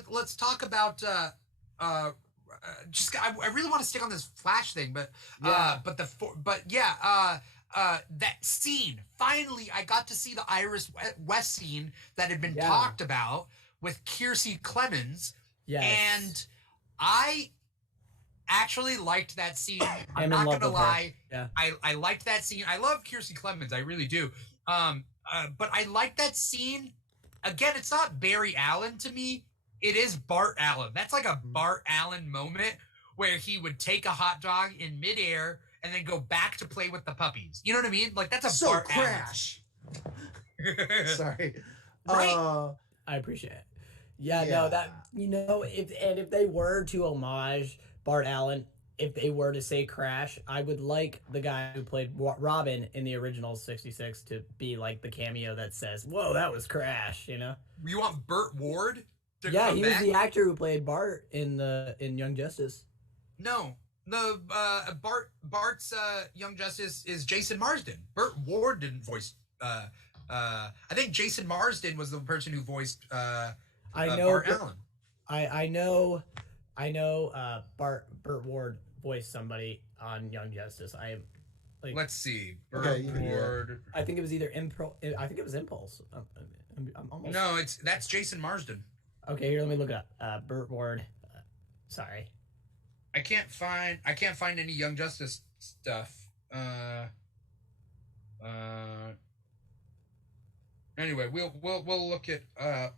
Let's talk about I really want to stick on this Flash thing, but that scene. Finally, I got to see the Iris West scene that had been talked about with Kiersey Clemons. Yes. And I actually liked that scene. I'm not gonna lie. Yeah. I liked that scene. I love Kiersey Clemons. I really do. But I like that scene. Again, it's not Barry Allen to me. It is Bart Allen. That's like a Bart Allen moment where he would take a hot dog in midair and then go back to play with the puppies. You know what I mean? Like that's a Bart Crash. Sorry. Right? I appreciate it. Yeah, no, that, you know, if they were to homage Bart Allen, if they were to say Crash, I would like the guy who played Robin in the original 66 to be like the cameo that says, whoa, that was Crash, you know? You want Burt Ward to come back? He was the actor who played Bart in Young Justice. No, Bart's Young Justice is Jason Marsden. Burt Ward didn't voice, I think Jason Marsden was the person who voiced, I know Bart Allen. I know Burt Ward voiced somebody on Young Justice. Like, let's see. Okay, Birdboard. I think it was either I think it was Impulse. I'm almost. No, that's Jason Marsden. Okay, here, let me look it up. Birdboard. Sorry. I can't find any Young Justice stuff. Anyway, we'll look it up.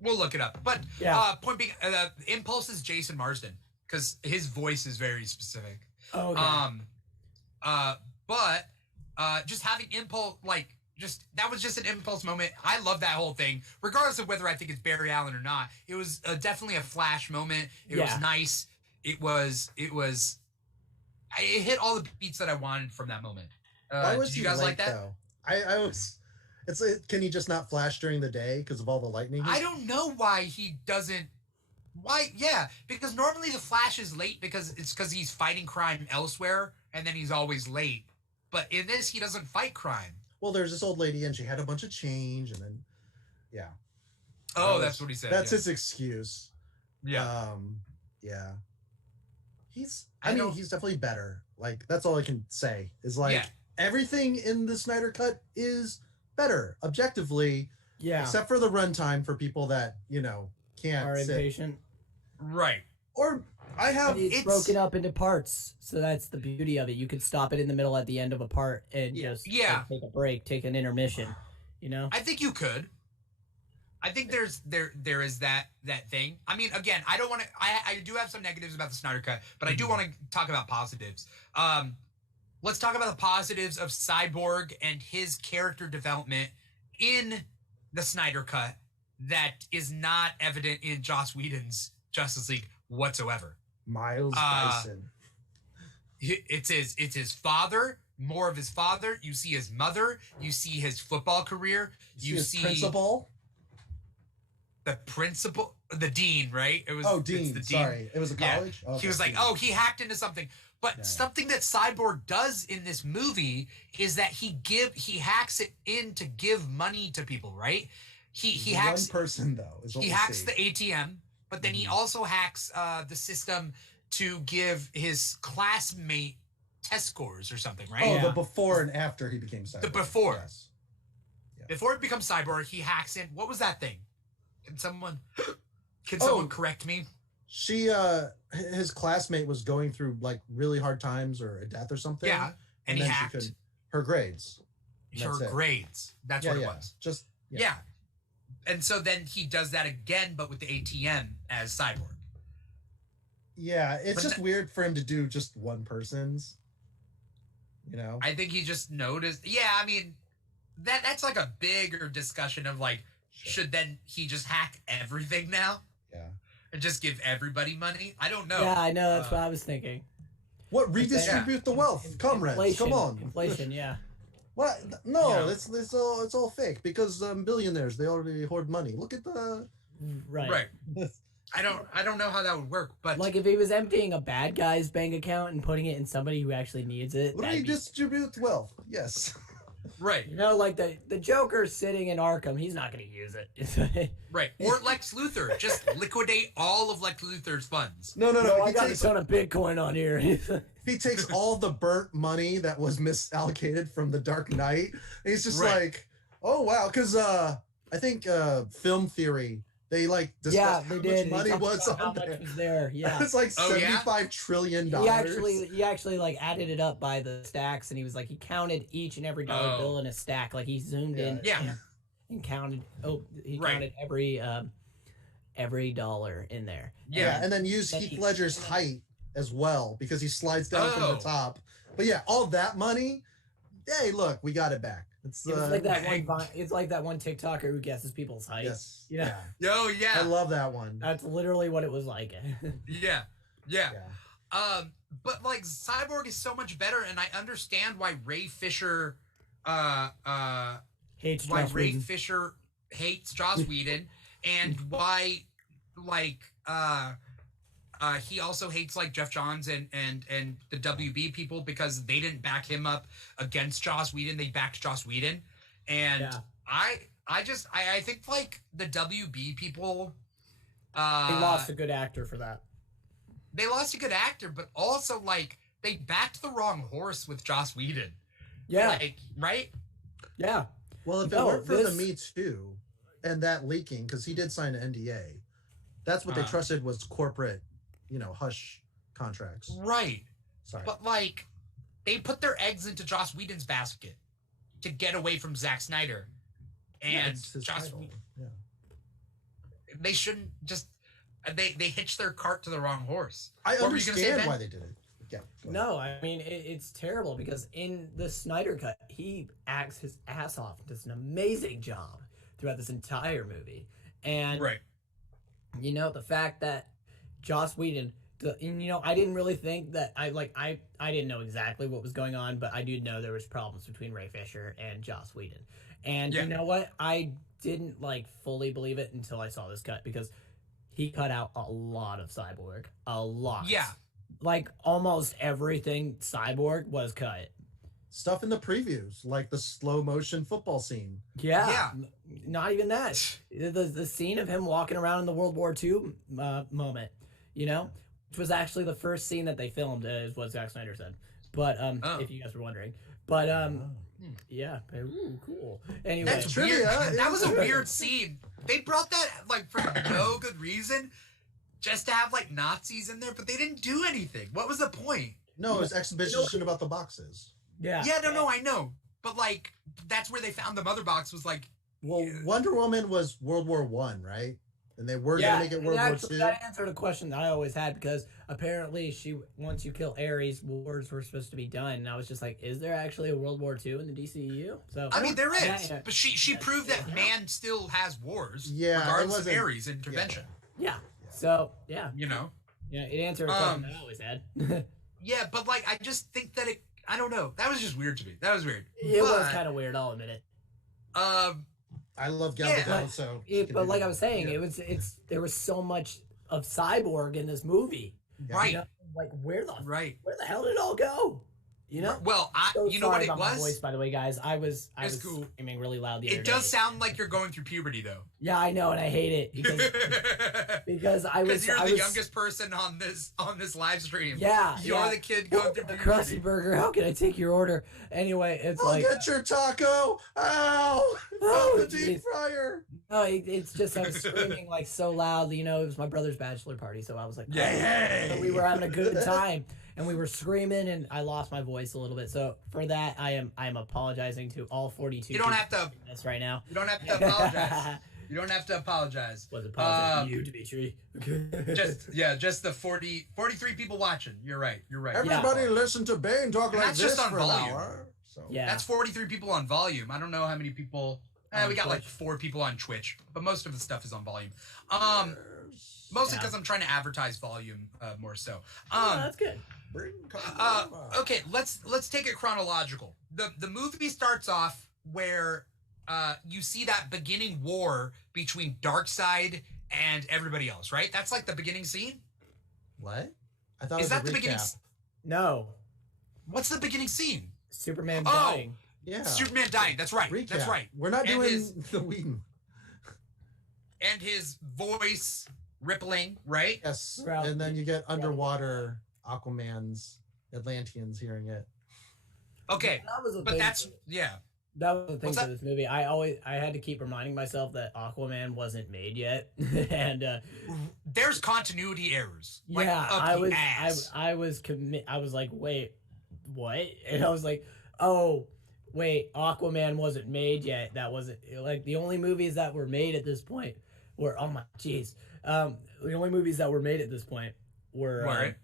We'll look it up. But yeah. Point being, Impulse is Jason Marsden because his voice is very specific. Oh, okay. But just having Impulse, like, that was just an impulse moment. I love that whole thing, regardless of whether I think it's Barry Allen or not. It was definitely a flash moment. It was nice. It hit all the beats that I wanted from that moment. Did you guys like that? Though? I was. Can he just not flash during the day because of all the lightning? I don't know why he doesn't. Why? Yeah, because normally the Flash is late because he's fighting crime elsewhere, and then he's always late. But in this, he doesn't fight crime. Well, there's this old lady, and she had a bunch of change, and then, yeah. Oh, that's what he said. That's his excuse. Yeah. Yeah. He's definitely better. Like, that's all I can say. Is like everything in the Snyder Cut is better objectively. Yeah. Except for the runtime for people that can't are sit. Impatient. Right. Or it's broken up into parts, so that's the beauty of it. You could stop it in the middle at the end of a part and just take a break, take an intermission. I think you could. I think there is that thing. I mean, again, I don't want to. I do have some negatives about the Snyder Cut, but I do want to talk about positives. Let's talk about the positives of Cyborg and his character development in the Snyder Cut that is not evident in Joss Whedon's Justice League whatsoever. Miles Dyson. It's his father, more of his father. You see his mother. You see his football career. You see principal. The principal, the dean, right? It was. Dean. The dean. Sorry, it was a college. Yeah. He was like, he hacked into something. But something that Cyborg does in this movie is that he hacks it in to give money to people, right? He hacks one person though. He hacks the ATM, but then he also hacks the system to give his classmate test scores or something, right? Oh, the before and after he became Cyborg. The before. Yes. Yeah. Before he becomes Cyborg, he hacks in. What was that thing? Can someone correct me? His classmate was going through like really hard times or a death or something. Yeah, and he hacked her grades. Grades. That's what it was. Yeah. And so then he does that again, but with the ATM as Cyborg. Yeah, it's just weird for him to do just one person's. I think he just noticed. Yeah, I mean, that's like a bigger discussion of like, should then he just hack everything now? Yeah. And just give everybody money? I don't know. Yeah, I know. That's what I was thinking. What? Redistribute the wealth, comrades. Come on. Inflation, yeah. What? No, it's all fake because billionaires, they already hoard money. Look at the... Right. I don't know how that would work, but... Like, if he was emptying a bad guy's bank account and putting it in somebody who actually needs it... Redistribute wealth, yes. Right. Like the Joker sitting in Arkham, he's not going to use it. Right. Or Lex Luthor. Just liquidate all of Lex Luthor's funds. No. I got a ton of Bitcoin on here. He takes all the burnt money that was misallocated from the Dark Knight. And he's just like, oh, wow. Because I think Film Theory, they discussed how much money was on there. Much was there. Yeah. It's like $75 trillion. He actually added it up by the stacks, and he was like, he counted each and every dollar bill in a stack. Like he zoomed in and counted. He counted every dollar in there. Yeah, and then used Heath Ledger's height as well because he slides down from the top. But yeah, all that money, hey, look, we got it back. It's like that one TikToker who guesses people's height. Yes. Yeah. Oh yeah. I love that one. That's literally what it was like. Yeah. But like Cyborg is so much better, and I understand why Ray Fisher hates Joss Whedon, and why he also hates like Jeff Johns and the WB people because they didn't back him up against Joss Whedon. They backed Joss Whedon. And I think like the WB people he lost a good actor for that. they lost a good actor, but also like they backed the wrong horse with Joss Whedon. Yeah. Like, right? Yeah. Well, if it weren't for the Me Too and that leaking, because he did sign an NDA, that's what they trusted was corporate, hush contracts. Right. Sorry. But like, they put their eggs into Joss Whedon's basket to get away from Zack Snyder. And Joss Whedon. Yeah. They shouldn't just they hitched their cart to the wrong horse. I understand why they did it. Yeah. No, I mean it's terrible because in the Snyder cut, he acts his ass off, does an amazing job throughout this entire movie, and the fact that Joss Whedon, I didn't really think that I didn't know exactly what was going on, but I do know there was problems between Ray Fisher and Joss Whedon, and you know what, I didn't fully believe it until I saw this cut because he cut out a lot of Cyborg, a lot. Yeah. Like, almost everything Cyborg was cut. Stuff in the previews, like the slow motion football scene. Yeah. Not even that. The scene of him walking around in the World War II moment, which was actually the first scene that they filmed, is what Zack Snyder said. But, if you guys were wondering. But, yeah. Ooh, cool. Anyway. That's trivia. That was a weird scene. They brought that, for no good reason. Just to have Nazis in there, but they didn't do anything. What was the point? No, it was exhibition about the boxes. Yeah. Yeah, no, I know. But that's where they found the mother box was Well, Wonder Woman was World War I, right? And they were gonna make it World War II. That answered a question that I always had because apparently once you kill Ares, wars were supposed to be done. And I was just like, is there actually a World War II in the DCEU? So I mean there is. But she proved that man still has wars. Yeah. Regardless of Ares intervention. Yeah. So, yeah. Yeah, it answered a question that I always had. Yeah, but I just think that I don't know. That was just weird to me. That was weird. It was kind of weird, I'll admit it. I love Gal Gadot, so. But I was saying, there was so much of Cyborg in this movie. Right. Where the hell did it all go? Well, you know what it was? My voice, by the way, guys. I was screaming really loud the other day. It does sound like you're going through puberty, though. Yeah, I know, and I hate it because you're the youngest person on this live stream. Yeah, you're the kid going through puberty. Krusty Burger, how can I take your order? Anyway, it's I'll get your taco. Ow! Oh, the deep fryer. No, it's just I was screaming so loud. It was my brother's bachelor party, so I was like, yay! So we were having a good time. And we were screaming, and I lost my voice a little bit. So for that, I am apologizing to all 42. You don't have to. This right now. You don't have to apologize. You don't have to apologize. Was apologizing to you, Dimitri? just the 43 people watching. You're right. Everybody listen to Bane talk like this just on for volume. an hour. So. Yeah, that's 43 people on volume. I don't know how many people. We got 4 people on Twitch, but most of the stuff is on volume. Mostly because I'm trying to advertise volume more so. That's good. Okay, let's take it chronological. The movie starts off where you see that beginning war between Darkseid and everybody else, right? That's the beginning scene. What? I thought is it was that a the recap. beginning? No. What's the beginning scene? Superman dying. Yeah. Superman dying. That's right. Recap. That's right. We're not doing the Whedon. And his voice rippling, right? Yes. And then you get underwater Aquaman's Atlanteans hearing it. Okay. But that's That was the thing for this movie. I had to keep reminding myself that Aquaman wasn't made yet, and there's continuity errors. I was like, wait, what? And I was like, oh, wait, Aquaman wasn't made yet. That wasn't the only movies that were made at this point were the only movies that were made at this point were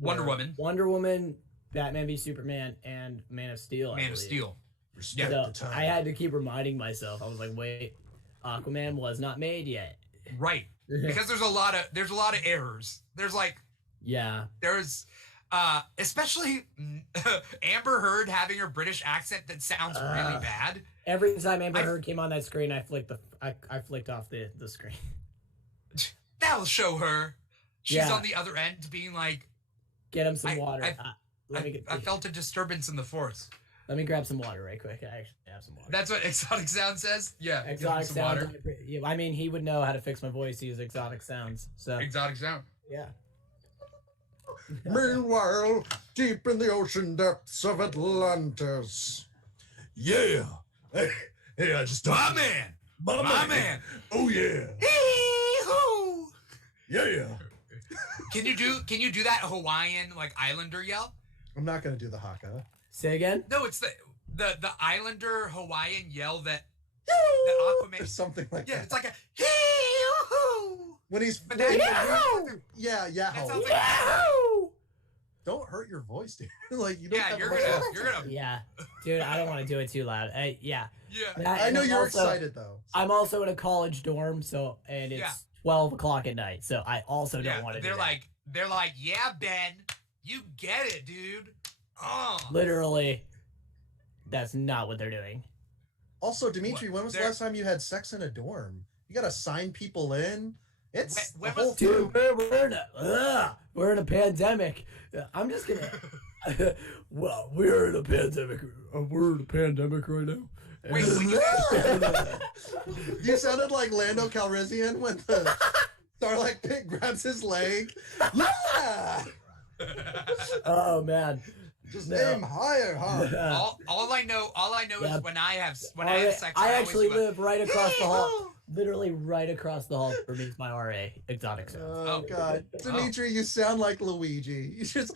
Wonder Woman, Batman v Superman, and Man of Steel. Man of Steel. So I had to keep reminding myself. I was like, wait, Aquaman was not made yet. Right. Because there's a lot of errors. There's especially Amber Heard having her British accent that sounds really bad. Every time Amber Heard came on that screen, I flicked off the screen. That'll show her. She's on the other end being like, get him some water. I felt a disturbance in the force. Let me grab some water right quick. I actually have some water. That's what Exotic Sound says? Yeah. Exotic Sound. I mean, he would know how to fix my voice. He uses Exotic Sounds. So. Exotic Sound. Yeah. Meanwhile, deep in the ocean depths of Atlantis. Yeah. Hey, I just My man. My man. Oh yeah. Hee-hoo. Yeah. Can you do that Hawaiian like Islander yell? I'm not gonna do the haka. Say again? No, it's the Islander Hawaiian yell that Or Aquaman. something like Yeah, that. it's like a hee-hoo. When he's But that- yeah. That sounds like Don't hurt your voice, dude. Like you don't yeah, have you're much gonna left. you're gonna Yeah. Dude, I don't want to do it too loud. Yeah. yeah. I know I'm you're also- excited though. I'm also in a college dorm, and it's Yeah. 12 o'clock at night, so I also don't want to do They're that. like, yeah, Ben, you get it, dude. Oh. Literally, that's not what they're doing. Also, Dimitri, What? when was the There- last time you had sex in a dorm? You gotta sign people in. It's When the whole was- Dude, thing. we're in a pandemic. I'm just gonna. Well, we're in a pandemic. We're in a pandemic right now. Wait, when you You sounded like Lando Calrissian when the Starlight Pit grabs his leg. Yeah! Oh man. Just No. aim higher, huh? all I know Yeah. is when I have sex, I always actually do a- live right across the hall. Literally right across the hall for me is my RA, exotic sounds. Oh, God. Oh. Dimitri, you sound like Luigi. You just,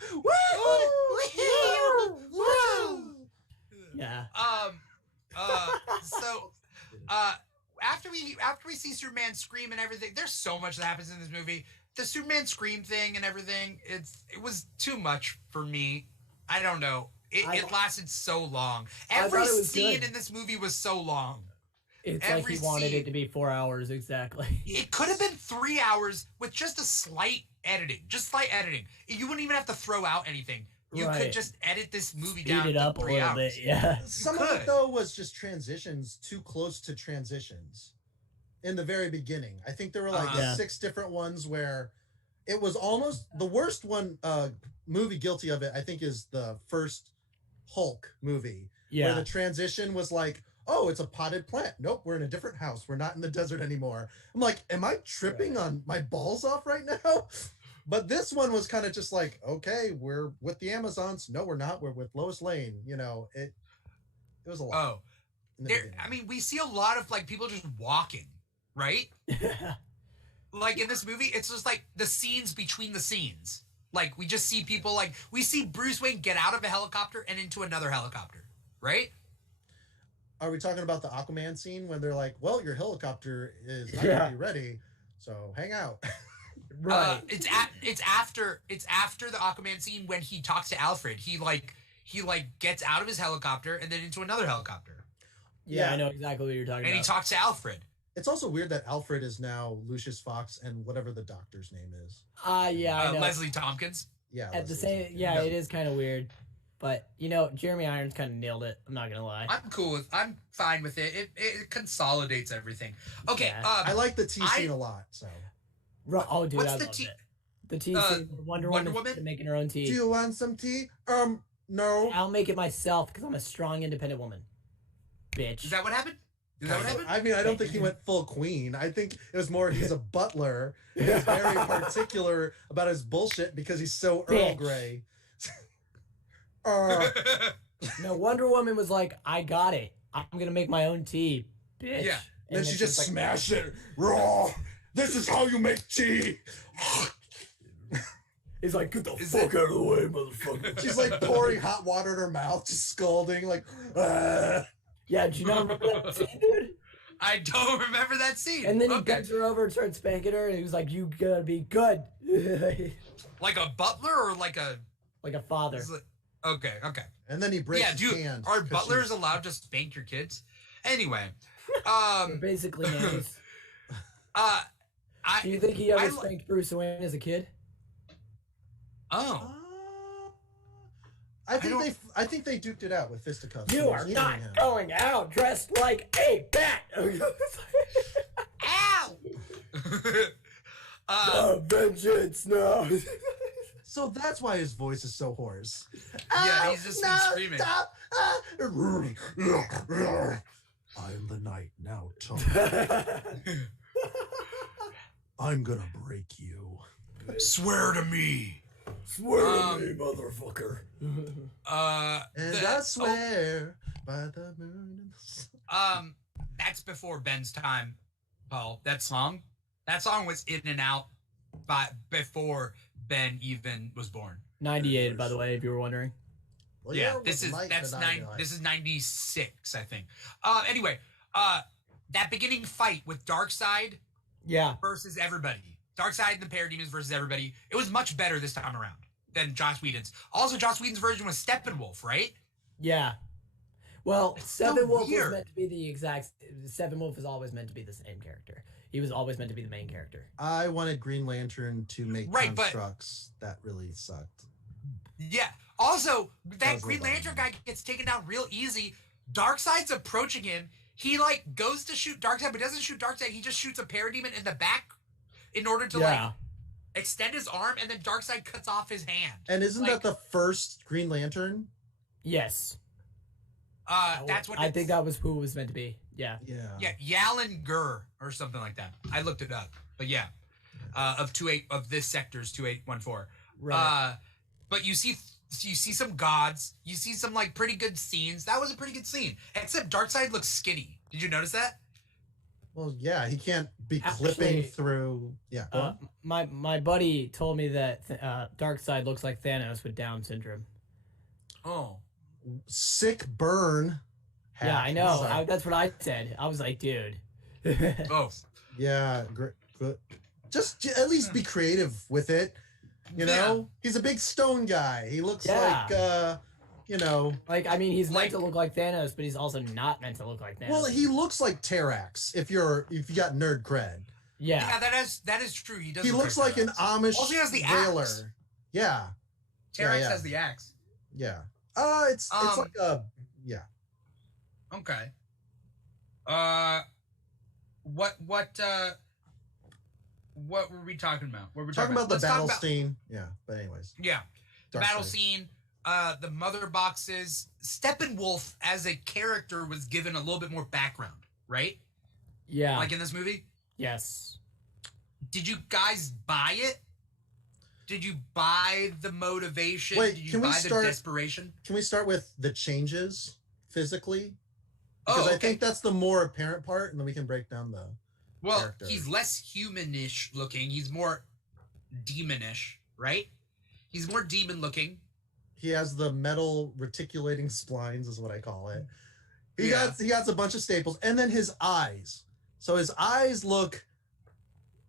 Yeah. So after we see Superman scream and everything, there's so much that happens in this movie. The Superman scream thing and everything, it was too much for me. I don't know. It lasted so long. Every thought it was scene good. in this movie was so long. It's Every like he wanted scene- it to be 4 hours exactly. It could have been 3 hours with just a slight editing. Just slight editing. You wouldn't even have to throw out anything. You could Right. just edit this movie Speed down it to up a 3 little hours. bit, yeah. Some of could. it, though, was just transitions too close to transitions in the very beginning. I think there were like Yeah. 6 different ones where it was almost the worst one movie guilty of it, I think, is the first Hulk movie. Where Yeah. the transition was like, oh, it's a potted plant. Nope, we're in a different house. We're not in the desert anymore. I'm like, am I tripping on my balls off right now? But this one was kind of just like, okay, we're with the Amazons. No, we're not. We're with Lois Lane. You know, it was a lot. Oh, in the there. beginning. I mean, we see a lot of like people just walking, right? Like in this movie, it's just like the scenes between the scenes. Like we just see people like we see Bruce Wayne get out of a helicopter and into another helicopter, right? Are we talking about the Aquaman scene when they're like, well, your helicopter is not Yeah. gonna be ready, so hang out. Right. It's after the Aquaman scene when he talks to Alfred. He gets out of his helicopter and then into another helicopter, Yeah, Yeah. I know exactly what you're talking and he about. talks to Alfred. It's also weird that Alfred is now Lucius Fox and whatever the doctor's name is. Yeah, I know. Leslie Tompkins. Yeah. At the Leslie same, something. yeah, it is kind of weird. But, Jeremy Irons kind of nailed it. I'm not going to lie. I'm fine with it. It consolidates everything. Okay. Yeah. I like the T I- scene a lot. So, Oh, dude, What's I the loved tea- it. The tea Uh, scene, Wonder Wonder Woman Woman? making her own do tea. you want some tea? No. I'll make it myself because I'm a strong, independent woman. Bitch. Is that what happened? Is that what happened? I mean, I don't think he went full queen. I think it was more he's a butler. And he's very particular about his bullshit because he's so Earl Bitch. Grey. No, Wonder Woman was like, I got it. I'm going to make my own tea, bitch. Yeah. Then she it's just like, smashed it raw. This is how you make tea. He's like, get the Is fuck it- out of the way, motherfucker. She's like pouring hot water in her mouth, just scalding, like, "Ah." Yeah, do you not remember that scene, dude? I don't remember that scene. And then he okay. bends her over and starts spanking her, and he was like, you gotta be good. Like a butler or like a. Like a father. Okay. And then he breaks Yeah, his dude. hand. Are 'cause butlers she's- allowed to spank your kids? Anyway, They're basically nannies. Do you think he ever I- spanked Bruce Wayne as a kid? Oh. I think they duked it out with fisticuffs. You He are was not killing him. going out dressed like a bat! Ow! Vengeance, no! So that's why his voice is so hoarse. Yeah, he's just been screaming. Stop! I am the night now, Tom. I'm gonna break you. Swear to me. Swear to me, motherfucker. And I swear by the moon and the sun. That's before Ben's time, Paul. That song was in and out before Ben even was born. 98, by the way, if you were wondering. Well, Yeah, this is 96, I think. Anyway, that beginning fight with Darkseid versus everybody. Darkseid and the Parademons versus everybody. It was much better this time around than Joss Whedon's. Also, Joss Whedon's version was Steppenwolf, right? Yeah. Well, Steppenwolf weird. was meant to be the exact. Steppenwolf is always meant to be the same character. He was always meant to be the main character. I wanted Green Lantern to make constructs that really sucked. Yeah. Also, that Green Lantern guy gets taken down real easy. Darkseid's approaching him. He like goes to shoot Darkseid, but doesn't shoot Darkseid. He just shoots a Parademon in the back in order to like extend his arm, and then Darkseid cuts off his hand. And isn't that the first Green Lantern? Yes. That's what I think that was who it was meant to be. Yeah. Yeah. Yalin Gur or something like that. I looked it up, but yeah, of this sector's 2814. Right. But you see some gods. You see some like pretty good scenes. That was a pretty good scene. Except Darkseid looks skinny. Did you notice that? Well, yeah, he can't be clipping through. Yeah. My buddy told me that Darkseid looks like Thanos with Down syndrome. Oh. Sick burn. Yeah, I know. That's what I said. I was like, dude. Oh. Yeah. Good. Just at least be creative with it. You know, he's a big stone guy. He looks like, you know, like I mean, he's meant to look like Thanos, but he's also not meant to look like Thanos. Well, he looks like Terrax if you got nerd cred. Yeah, that is true. He does. He looks like an Amish also, he has the whaler. axe. Yeah, Terrax has the axe. Yeah. It's like a Okay. What were we talking about? What were we talking about? The battle scene. Yeah, but anyways. Yeah, the battle scene. The mother boxes. Steppenwolf as a character was given a little bit more background, right? Yeah. Like in this movie. Yes. Did you guys buy it? Did you buy the motivation? Wait, Did you buy the desperation? Can we start with the changes physically? Because I think that's the more apparent part, and then we can break down the character. He's less humanish looking. He's more demonish, right? He's more demon looking. He has the metal reticulating splines, is what I call it. He got a bunch of staples, and then his eyes. So his eyes look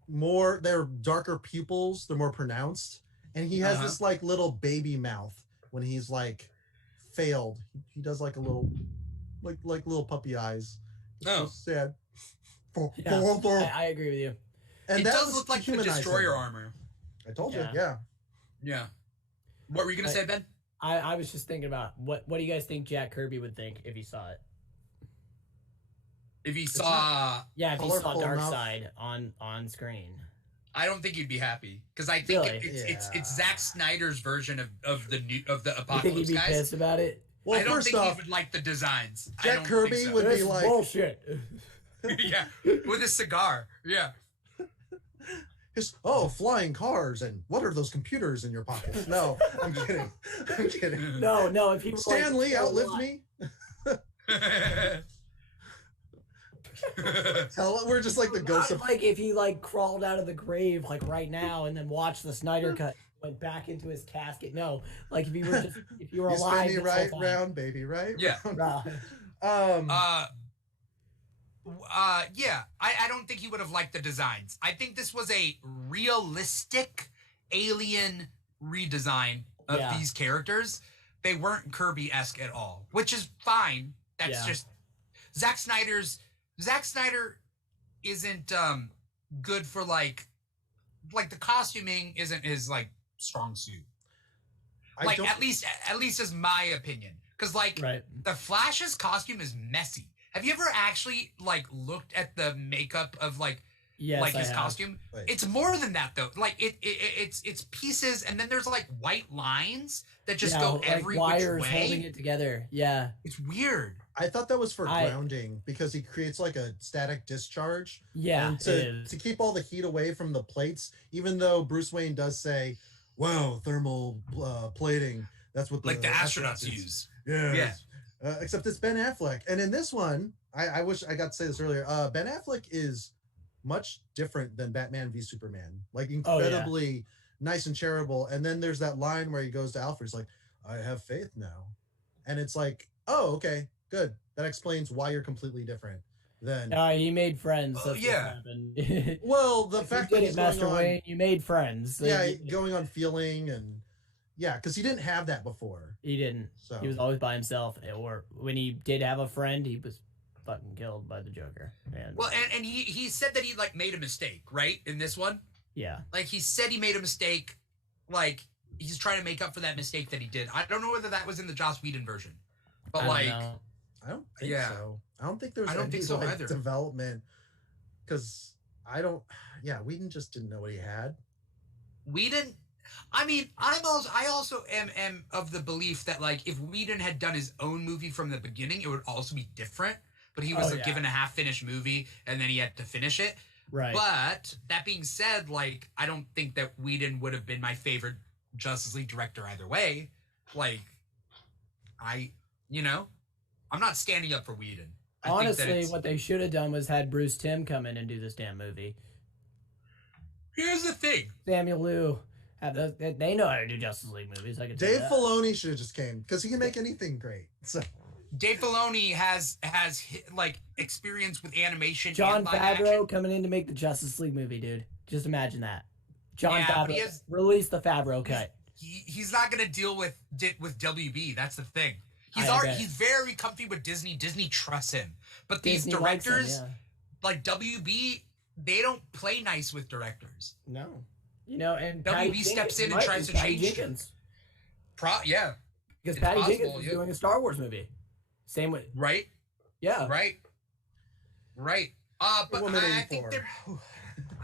more, they're darker pupils, they're more pronounced, and he has this like little baby mouth when he's like failed. He does like a little like little puppy eyes. It's so sad. I agree with you. And it does look like the destroyer armor. I told you, yeah. What were you gonna say, Ben? I was just thinking about what do you guys think Jack Kirby would think if he saw it? If he saw Darkseid on screen, I don't think he'd be happy because I think it's Zack Snyder's version of the Apocalypse. You think he'd be pissed about it? Well, I don't think he would like the designs. Jack Kirby would be like bullshit. Yeah, with a cigar. Yeah. Flying cars and what are those computers in your pockets? No, I'm kidding. I'm kidding. No. If he Stan Lee outlived me. We're just like the ghost of like if he like crawled out of the grave like right now and then watched the Snyder cut, went back into his casket. No, like if you were alive. You spin me right round, baby, right? Yeah. Yeah. I don't think he would have liked the designs. I think this was a realistic alien redesign of these characters. They weren't Kirby-esque at all, which is fine. That's just Zack Snyder isn't good for like the costuming isn't his like strong suit. At least is my opinion. Because the Flash's costume is messy. Have you ever actually like looked at the makeup of his costume? Right. It's more than that though. Like it's pieces, and then there's like white lines that just go every wires which way. Holding it together. Yeah, it's weird. I thought that was for grounding because he creates like a static discharge. Yeah, and to keep all the heat away from the plates. Even though Bruce Wayne does say, wow, thermal plating. That's what the astronauts use. Yeah. Except it's Ben Affleck. And in this one, I wish I got to say this earlier. Ben Affleck is much different than Batman v Superman. Like incredibly nice and charitable. And then there's that line where he goes to Alfred. He's like, I have faith now. And it's like, oh, okay, good. That explains why you're completely different. Then he made friends. That's what happened. Well, the fact that he's Master Wayne, you made friends. Going on feeling and because he didn't have that before. He didn't. So he was always by himself. Or when he did have a friend, he was fucking killed by the Joker. And he said that he like made a mistake, right? In this one, like he said he made a mistake, like he's trying to make up for that mistake that he did. I don't know whether that was in the Joss Whedon version, but I don't think so. I don't think there's any either development because Whedon just didn't know what he had. Whedon, I mean, I also am of the belief that like if Whedon had done his own movie from the beginning, it would also be different. But he was given a half-finished movie and then he had to finish it. Right. But that being said, like I don't think that Whedon would have been my favorite Justice League director either way. Like, I'm not standing up for Whedon. Honestly, what they should have done was had Bruce Timm come in and do this damn movie. Here's the thing. Samuel Liu, they know how to do Justice League movies. I can Dave Filoni should have just came because he can make anything great. So. Dave Filoni has like experience with animation. Jon Favreau coming in to make the Justice League movie, dude. Just imagine that. Jon Favreau release the Favreau cut. He's not gonna deal with WB. That's the thing. He's very comfy with Disney. Disney trusts him. But these directors, like WB, they don't play nice with directors. No. And WB steps in and tries to change Jenkins. Because Patty Jenkins is doing a Star Wars movie. Same with right. Yeah. Right. But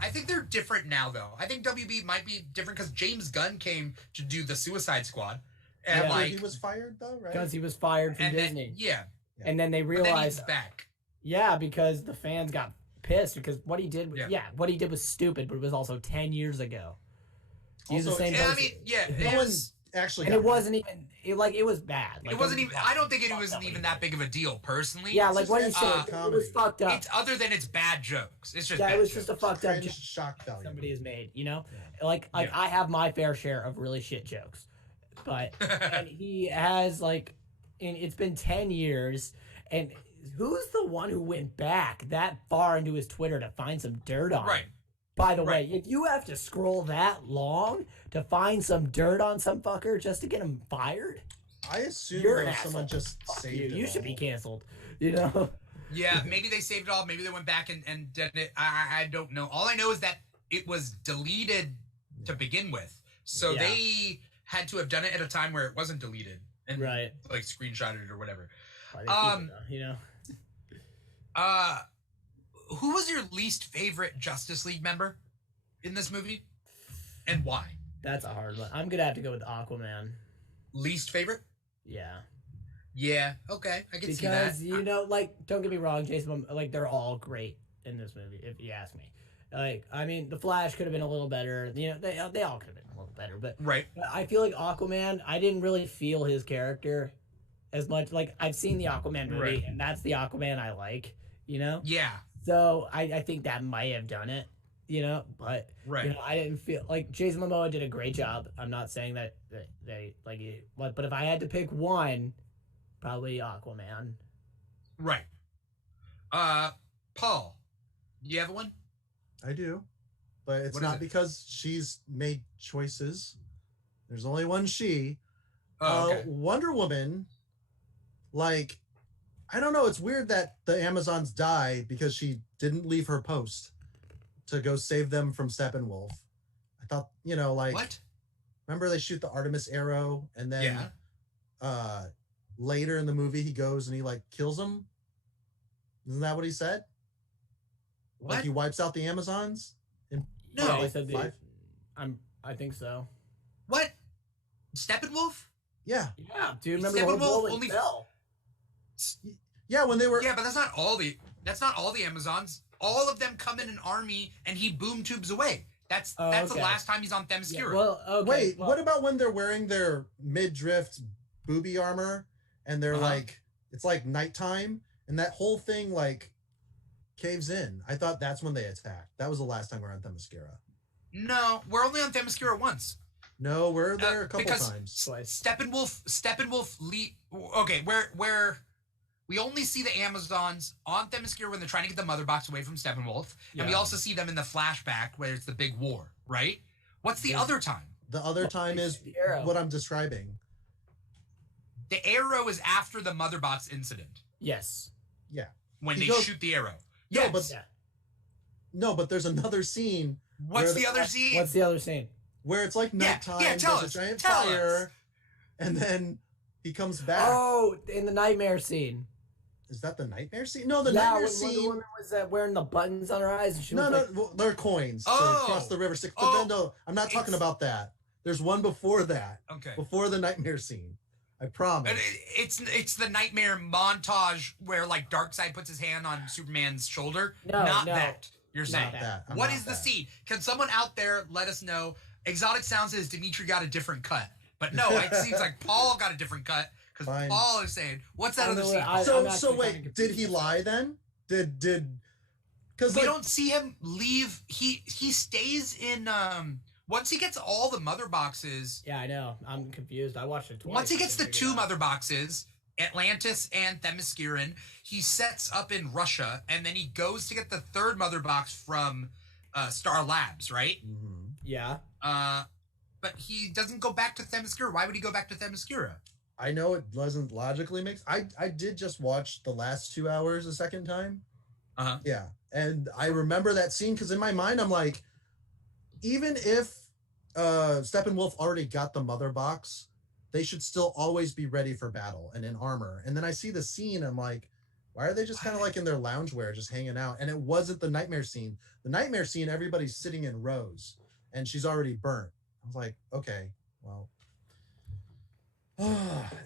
I think they're different now, though. I think WB might be different because James Gunn came to do the Suicide Squad, and he was fired though, right? Because he was fired from Disney. And then they realized he's back. Yeah, because the fans got pissed because what he did. What he did was stupid, but it was also 10 years ago. He's the same person. No one actually. And it wasn't even. It was bad. It wasn't even. I don't think it was even that big of a deal, personally. Yeah, like what you said, it was fucked up. It's other than it's bad jokes. It's just it was just a fucked up shock value somebody has made. Like I have my fair share of really shit jokes, but and he has and it's been 10 years, and who's the one who went back that far into his Twitter to find some dirt on him? Right. By the way, if you have to scroll that long to find some dirt on some fucker just to get him fired, I assume someone just saved it. You should be canceled. Yeah, maybe they saved it all. Maybe they went back and did it. I don't know. All I know is that it was deleted to begin with, so they had to have done it at a time where it wasn't deleted and like screenshotted it or whatever. Who was your least favorite Justice League member in this movie, and why? That's a hard one. I'm gonna have to go with Aquaman. Least favorite? Yeah. Yeah. Okay, I can see that. Because don't get me wrong, Jason. They're all great in this movie, if you ask me. The Flash could have been a little better. They all could have been a little better, but I feel like Aquaman. I didn't really feel his character as much. I've seen the Aquaman movie, and that's the Aquaman I like. Yeah. So I think that might have done it, but I didn't feel like Jason Momoa did a great job. I'm not saying that they but if I had to pick one, probably Aquaman. Right. Paul, do you have one? I do, but it's not because she's made choices. There's only one she. Wonder Woman, I don't know. It's weird that the Amazons die because she didn't leave her post to go save them from Steppenwolf. I thought, what? Remember they shoot the Artemis arrow and then later in the movie he goes and he kills them? Isn't that what he said? What? He wipes out the Amazons? No, he said I think so. What? Steppenwolf? Yeah. Yeah. Do you remember Steppenwolf only fell? Yeah, when they were. Yeah, but that's not all the Amazons. All of them come in an army, and he boom tubes away. That's okay. the last time he's on Themyscira. Yeah, well, okay. Wait, well, what about when they're wearing their mid-drift booby armor and they're like, it's like nighttime and that whole thing like caves in? I thought that's when they attacked. That was the last time we were on Themyscira. No, we're only on Themyscira once. No, we're there a couple times. Steppenwolf okay, where we only see the Amazons on Themyscira when they're trying to get the mother box away from Steppenwolf, and we also see them in the flashback where it's the big war, right? What's the other time? The other time is what I'm describing. The arrow is after the mother box incident. Yes. Yeah. When they shoot the arrow. No, but there's another scene. What's the other scene? What's the other scene? Where it's like nighttime, tell there's us, a giant tell fire, us. and then he comes back. Oh, in the nightmare scene. Is that the nightmare scene? No, the nightmare when scene. the woman was wearing the buttons on her eyes. And she was Well, they're coins to cross the river. But then, no, I'm not talking about that. There's one before that. Okay. Before the nightmare scene. I promise. And it's the nightmare montage where like Darkseid puts his hand on Superman's shoulder. No, That. You're saying that. What is the scene? Can someone out there let us know? Exotic Sound says Dimitri got a different cut, but no, it seems like Paul got a different cut because Paul is saying, "What's that other scene?" So wait, did he lie then? Did because we don't see him leave. He stays in. Once he gets all the mother boxes. Yeah, I know. I'm confused. I watched it twice. Once he gets the two mother boxes, Atlantis and Themysciran, he sets up in Russia, and then he goes to get the third mother box from Star Labs, right? Mm-hmm. Yeah. But he doesn't go back to Themyscira. Why would he go back to Themyscira? I know it doesn't logically make sense. I did just watch the last 2 hours a second time. Yeah. And I remember that scene because in my mind, I'm like, even if Steppenwolf already got the mother box, they should still always be ready for battle and in armor. And then I see the scene, I'm like, why are they just kind of like in their loungewear, just hanging out? And it wasn't the nightmare scene. The nightmare scene, everybody's sitting in rows, and she's already burnt. I was like, okay, well.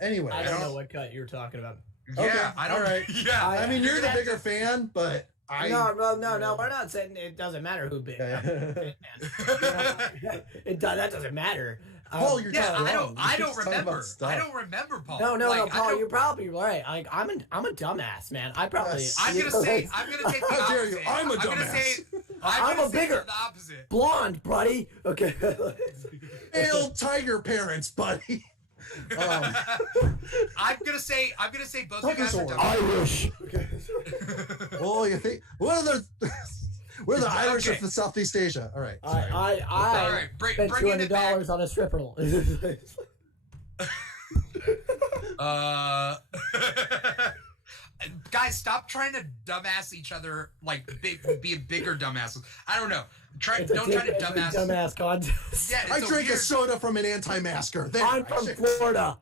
Anyway. I don't know what cut you're talking about. Yeah, okay, I don't. All right. Yeah, I mean, you're the bigger fan, but No, we're not saying it doesn't matter who big. That doesn't matter. Paul, you're I don't remember. I don't remember, Paul. No, Paul, you're probably right. I'm a dumbass, man. I'm gonna take the How dare opposite. you? I'm a dumbass. I'm a bigger the opposite. blonde, buddy. Okay. Pale tiger parents, buddy. I'm gonna say both of you guys are dumb. Irish. Oh, you think we're the Irish of the Southeast Asia. All right. Sorry. I spent $200 on a stripper. Guys, stop trying to dumbass each other like be bigger dumbasses. I don't know. Don't try to dumbass. Dumbass contest. Yeah, I drank a soda from an anti-masker. I'm from Florida.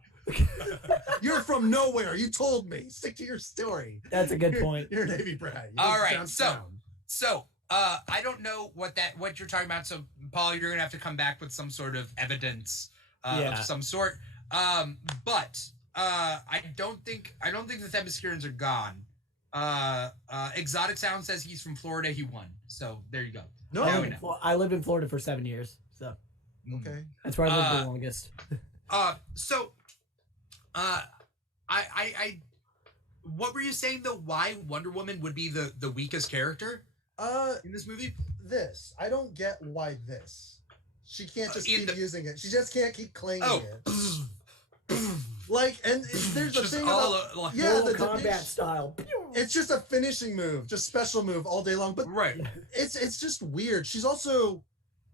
You're from nowhere. You told me. Stick to your story. That's a good point. You're a Navy brat. All right. So I don't know what you're talking about. So Paul, you're gonna have to come back with some sort of evidence of some sort. But I don't think the Themyscirans are gone. Exotic Sound says he's from Florida. He won. So there you go. No, I lived in Florida for 7 years. So okay, that's where I lived the longest. What were you saying though? Why Wonder Woman would be the weakest character in this movie? I don't get why this. She can't just keep using it. She just can't keep claiming it. Like, and there's the thing about the combat style. It's just a finishing move, just special move all day long. But it's just weird. She's also,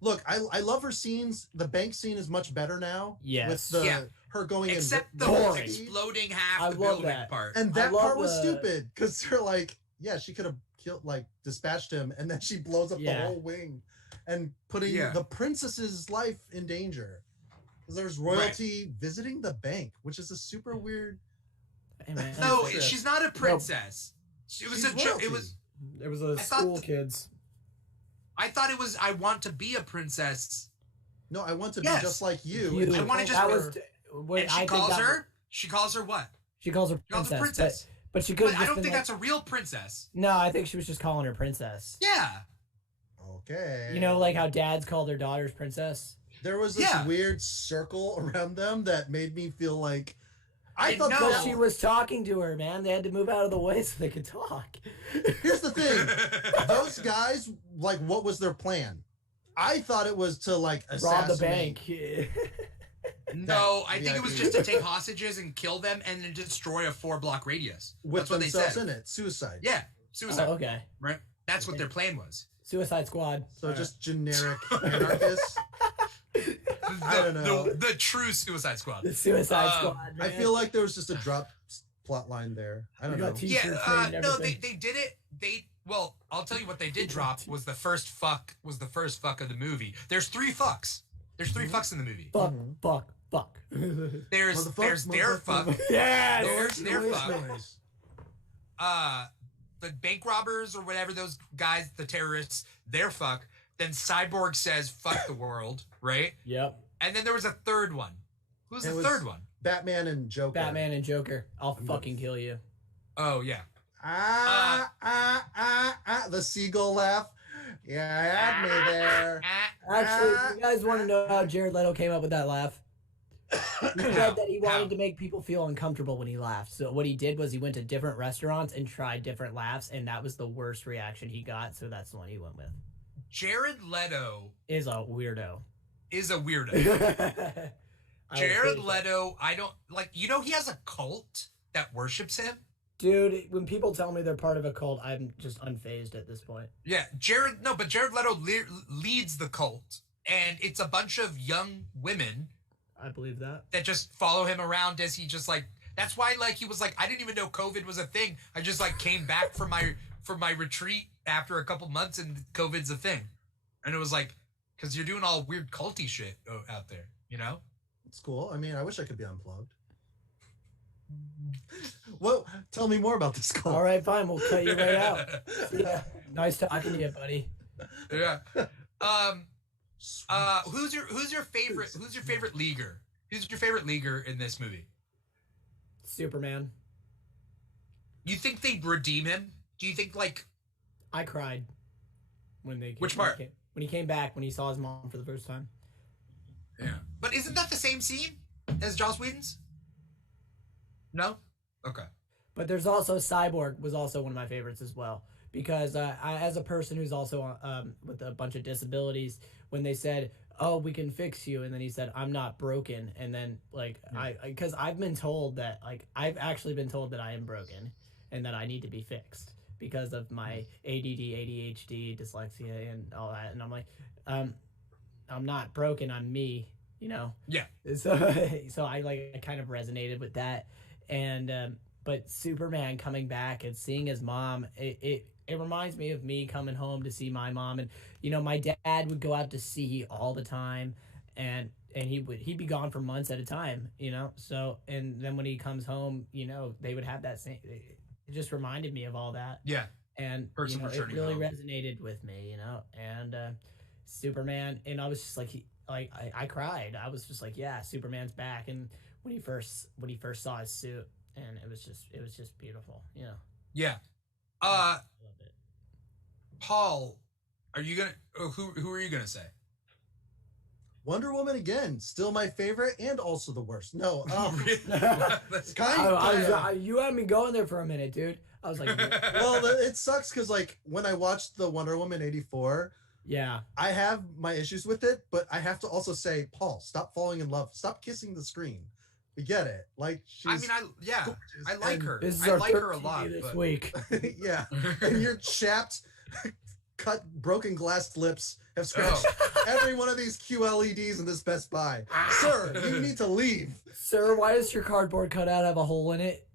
look, I love her scenes. The bank scene is much better now. Yes. With her going except in the whole exploding half the building part. And that part was stupid because they're like, yeah, she could have dispatched him, and then she blows up the whole wing and putting the princess's life in danger. Because there's royalty visiting the bank, which is a super weird. Hey, man. No, she's not a princess. It was a joke. It was a school kids. I thought it was. I want to be a princess. No, I want to be just like you. I want to just. And she calls her. She calls her what? She calls her princess. But she could. I don't think that's a real princess. No, I think she was just calling her princess. Yeah. Oh, Okay. You know, like how dads call their daughters princess? There was this weird circle around them that made me feel like I thought because she was talking to her, man. They had to move out of the way so they could talk. Here's the thing. Those guys, like, what was their plan? I thought it was to, like, assassinate. Rob the bank. No, I think it was just to take hostages and kill them and then destroy a 4-block radius. With themselves in it. Suicide. Yeah, suicide. Oh, okay. Right? That's what their plan was. Suicide Squad. So just generic anarchists. I don't know. The true Suicide Squad. The Suicide Squad. Man. I feel like there was just a drop plot line there. I don't know. No, they did it. Well, I'll tell you what they did drop was the first fuck of the movie. There's 3 fucks. There's 3 fucks in the movie. Fuck. There's their fuck. Yeah. There's their fuck. The bank robbers or whatever, those guys, the terrorists, their fuck. Then Cyborg says fuck the world, right? Yep. And then there was a third one. Who's the third one? Batman and Joker. I'll fucking kill you. Oh yeah. The seagull laugh. Yeah, had me there. Actually, you guys want to know how Jared Leto came up with that laugh? He said that he wanted to make people feel uncomfortable when he laughed. So what he did was he went to different restaurants and tried different laughs, and that was the worst reaction he got. So that's the one he went with. Jared Leto is a weirdo. Jared Leto, I don't like. You know, he has a cult that worships him. Dude, when people tell me they're part of a cult, I'm just unfazed at this point. Yeah, Jared Leto leads the cult, and it's a bunch of young women. I believe that just follow him around as he just like. That's why like he was like, I didn't even know COVID was a thing. I just like came back from my retreat after a couple months, and COVID's a thing, and it was like, because you're doing all weird culty shit out there, you know. It's cool. I mean, I wish I could be unplugged. Well, tell me more about this call. All right, fine. We'll cut you right out. Yeah, nice talking to you, buddy. Yeah. Who's your favorite leaguer? Who's your favorite leaguer in this movie? Superman. You think they redeem him? Do you think like? I cried when they. Which part? When he came back, when he saw his mom for the first time. Yeah, but isn't that the same scene as Joss Whedon's? No? Okay. But there's also Cyborg was also one of my favorites as well. Because I, as a person who's also with a bunch of disabilities, when they said, oh, we can fix you, and then he said, I'm not broken. And then, like, because I've been told that, like, I've actually been told that I am broken and that I need to be fixed because of my ADD, ADHD, dyslexia, and all that. And I'm like, I'm not broken, I'm me, you know? Yeah. So I kind of resonated with that. And but Superman coming back and seeing his mom, it reminds me of me coming home to see my mom. And you know, my dad would go out to sea all the time, and he'd be gone for months at a time, you know. So and then when he comes home, you know, they would have that same. It just reminded me of all that. Yeah. And you know, it really resonated with me, you know. And Superman, and I was just like, I cried. I was just like, yeah, Superman's back. And when he first saw his suit, and it was just beautiful, you know. Yeah. I loved it. Paul, are you gonna who are you gonna say? Wonder Woman again, still my favorite and also the worst. No, That's you had me going there for a minute, dude. I was like, well, it sucks because like when I watched the Wonder Woman 84, yeah, I have my issues with it, but I have to also say, Paul, stop falling in love, stop kissing the screen. We get it. Like, she's I like her. I like her a lot this week. Yeah, and your chapped, cut, broken glass lips have scratched every one of these QLEDs in this Best Buy. Sir, you need to leave. Sir, why does your cardboard cutout have a hole in it?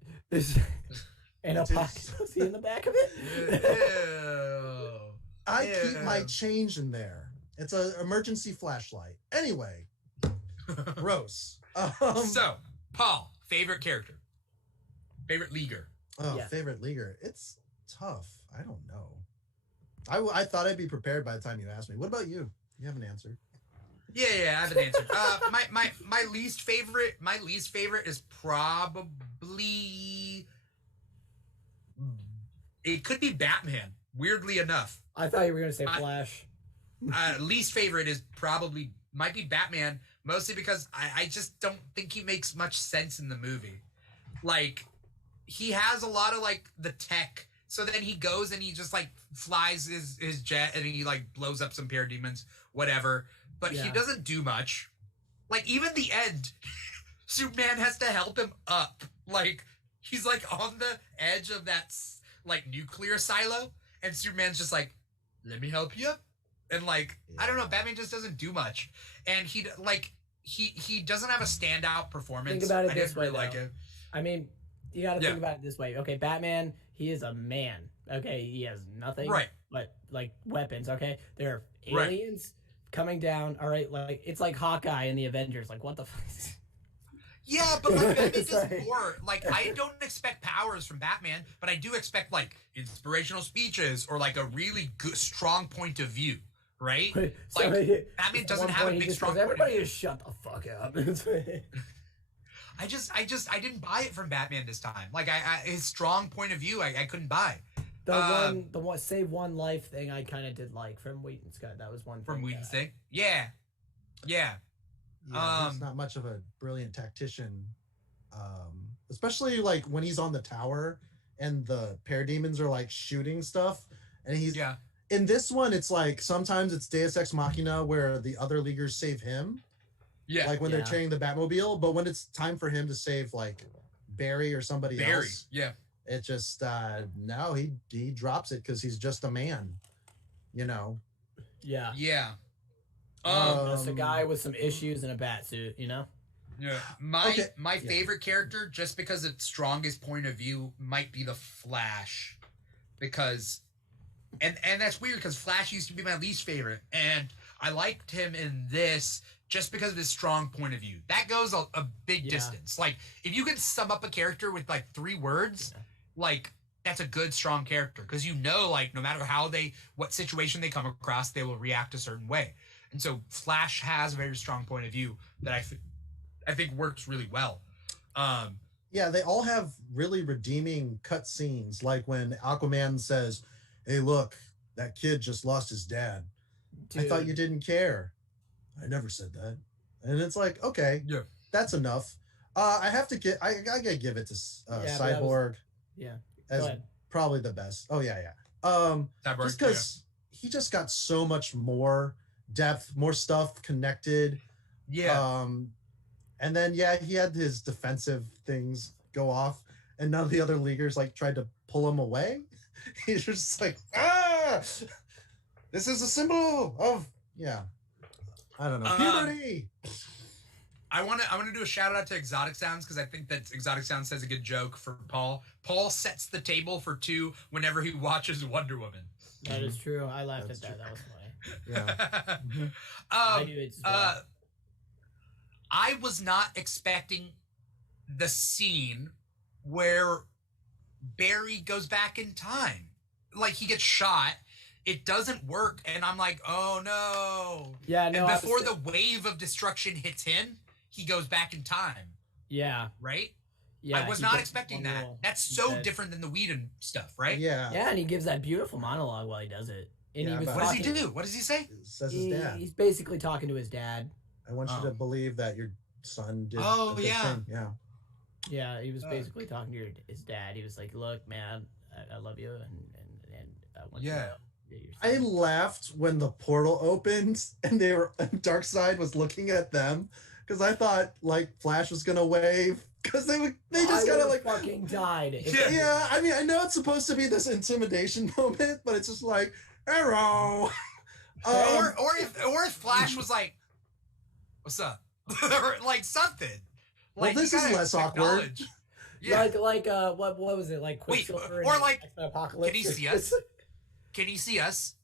And a pocket pussy in the back of it? Ew. I keep my change in there. It's an emergency flashlight. Anyway, gross. So, Paul, favorite character, favorite leaguer. Favorite leaguer. It's tough. I don't know. I thought I'd be prepared by the time you asked me. What about you? You haven't answered. Yeah, I have an answer. My least favorite is probably, it could be Batman. Weirdly enough. I thought you were gonna say Flash. least favorite is probably might be Batman, mostly because I just don't think he makes much sense in the movie. Like, he has a lot of like the tech, so then he goes and he just like flies his jet and he like blows up some parademons, whatever. But he doesn't do much. Like, even the end, Superman has to help him up. Like, he's like on the edge of that like nuclear silo, and Superman's just like, let me help you up. And like, I don't know, Batman just doesn't do much. And he doesn't have a standout performance. Think about it this way, really like it. I mean, you got to think about it this way. Okay, Batman, he is a man. Okay, he has nothing but like weapons. Okay, there are aliens coming down. All right, like it's like Hawkeye in the Avengers. Like, what the fuck? Yeah, but like Batman does more. Like, I don't expect powers from Batman, but I do expect like inspirational speeches or like a really good, strong point of view. Right? Like, Batman doesn't have a big, strong point of view. Everybody just shut the fuck up. I didn't buy it from Batman this time. Like, his strong point of view, I couldn't buy. The one save one life thing I kind of did like from Whedon's cut. That was one from thing. Whedon's thing. Yeah. He's not much of a brilliant tactician, especially like when he's on the tower and the parademons are like shooting stuff, and he's in this one. It's like sometimes it's Deus Ex Machina where the other Leaguers save him. Yeah, like when they're carrying the Batmobile, but when it's time for him to save like Barry or somebody else, it just no, he drops it because he's just a man, you know. Yeah. Just a guy with some issues in a bat suit, you know. Yeah. My favorite character, just because its strongest point of view, might be the Flash, because, and that's weird because Flash used to be my least favorite, and I liked him in this. Just because of his strong point of view. That goes a big distance. Like, if you can sum up a character with, like, 3 words, like, that's a good, strong character. Because you know, like, no matter what situation they come across, they will react a certain way. And so Flash has a very strong point of view that I think works really well. Yeah, they all have really redeeming cut scenes. Like when Aquaman says, hey, look, that kid just lost his dad. Dude. I thought you didn't care. I never said that. And it's like, okay, that's enough. I gotta give it to Cyborg. As probably the best. Oh yeah. Cyborg, just because he just got so much more depth, more stuff connected. Yeah. And then he had his defensive things go off, and none of the other Leaguers like tried to pull him away. He's just like, this is a symbol of I don't know. Puberty. I want to do a shout out to Exotic Sounds because I think that Exotic Sounds says a good joke for Paul. Paul sets the table for 2 whenever he watches Wonder Woman. That is true. I laughed at that. That was funny. Yeah. I do it as well. I was not expecting the scene where Barry goes back in time. Like, he gets shot. It doesn't work, and I'm like, oh no. Yeah, no. And before the wave of destruction hits him, he goes back in time. Yeah. Right? Yeah. I was not expecting that. That's so different than the Whedon stuff, right? Yeah. Yeah, and he gives that beautiful monologue while he does it. And Yeah, he was what does he do? What does he say? Says his dad. He's basically talking to his dad. I want you to believe that your son did. Oh, a good yeah. thing. Yeah. Yeah, he was basically talking to his dad. He was like, "Look, man, I love you, and I want you to know that your son." I laughed when the portal opened and Darkseid was looking at them because I thought like Flash was gonna wave because they just kind of like fucking died. Yeah, I mean I know it's supposed to be this intimidation moment, but it's just like arrow. Or if Flash was like, "What's up?" or like something. Well, this is less awkward. Yeah. Like what was it like? Quicksilver or like, Apocalypse. Can he see us? Can he see us?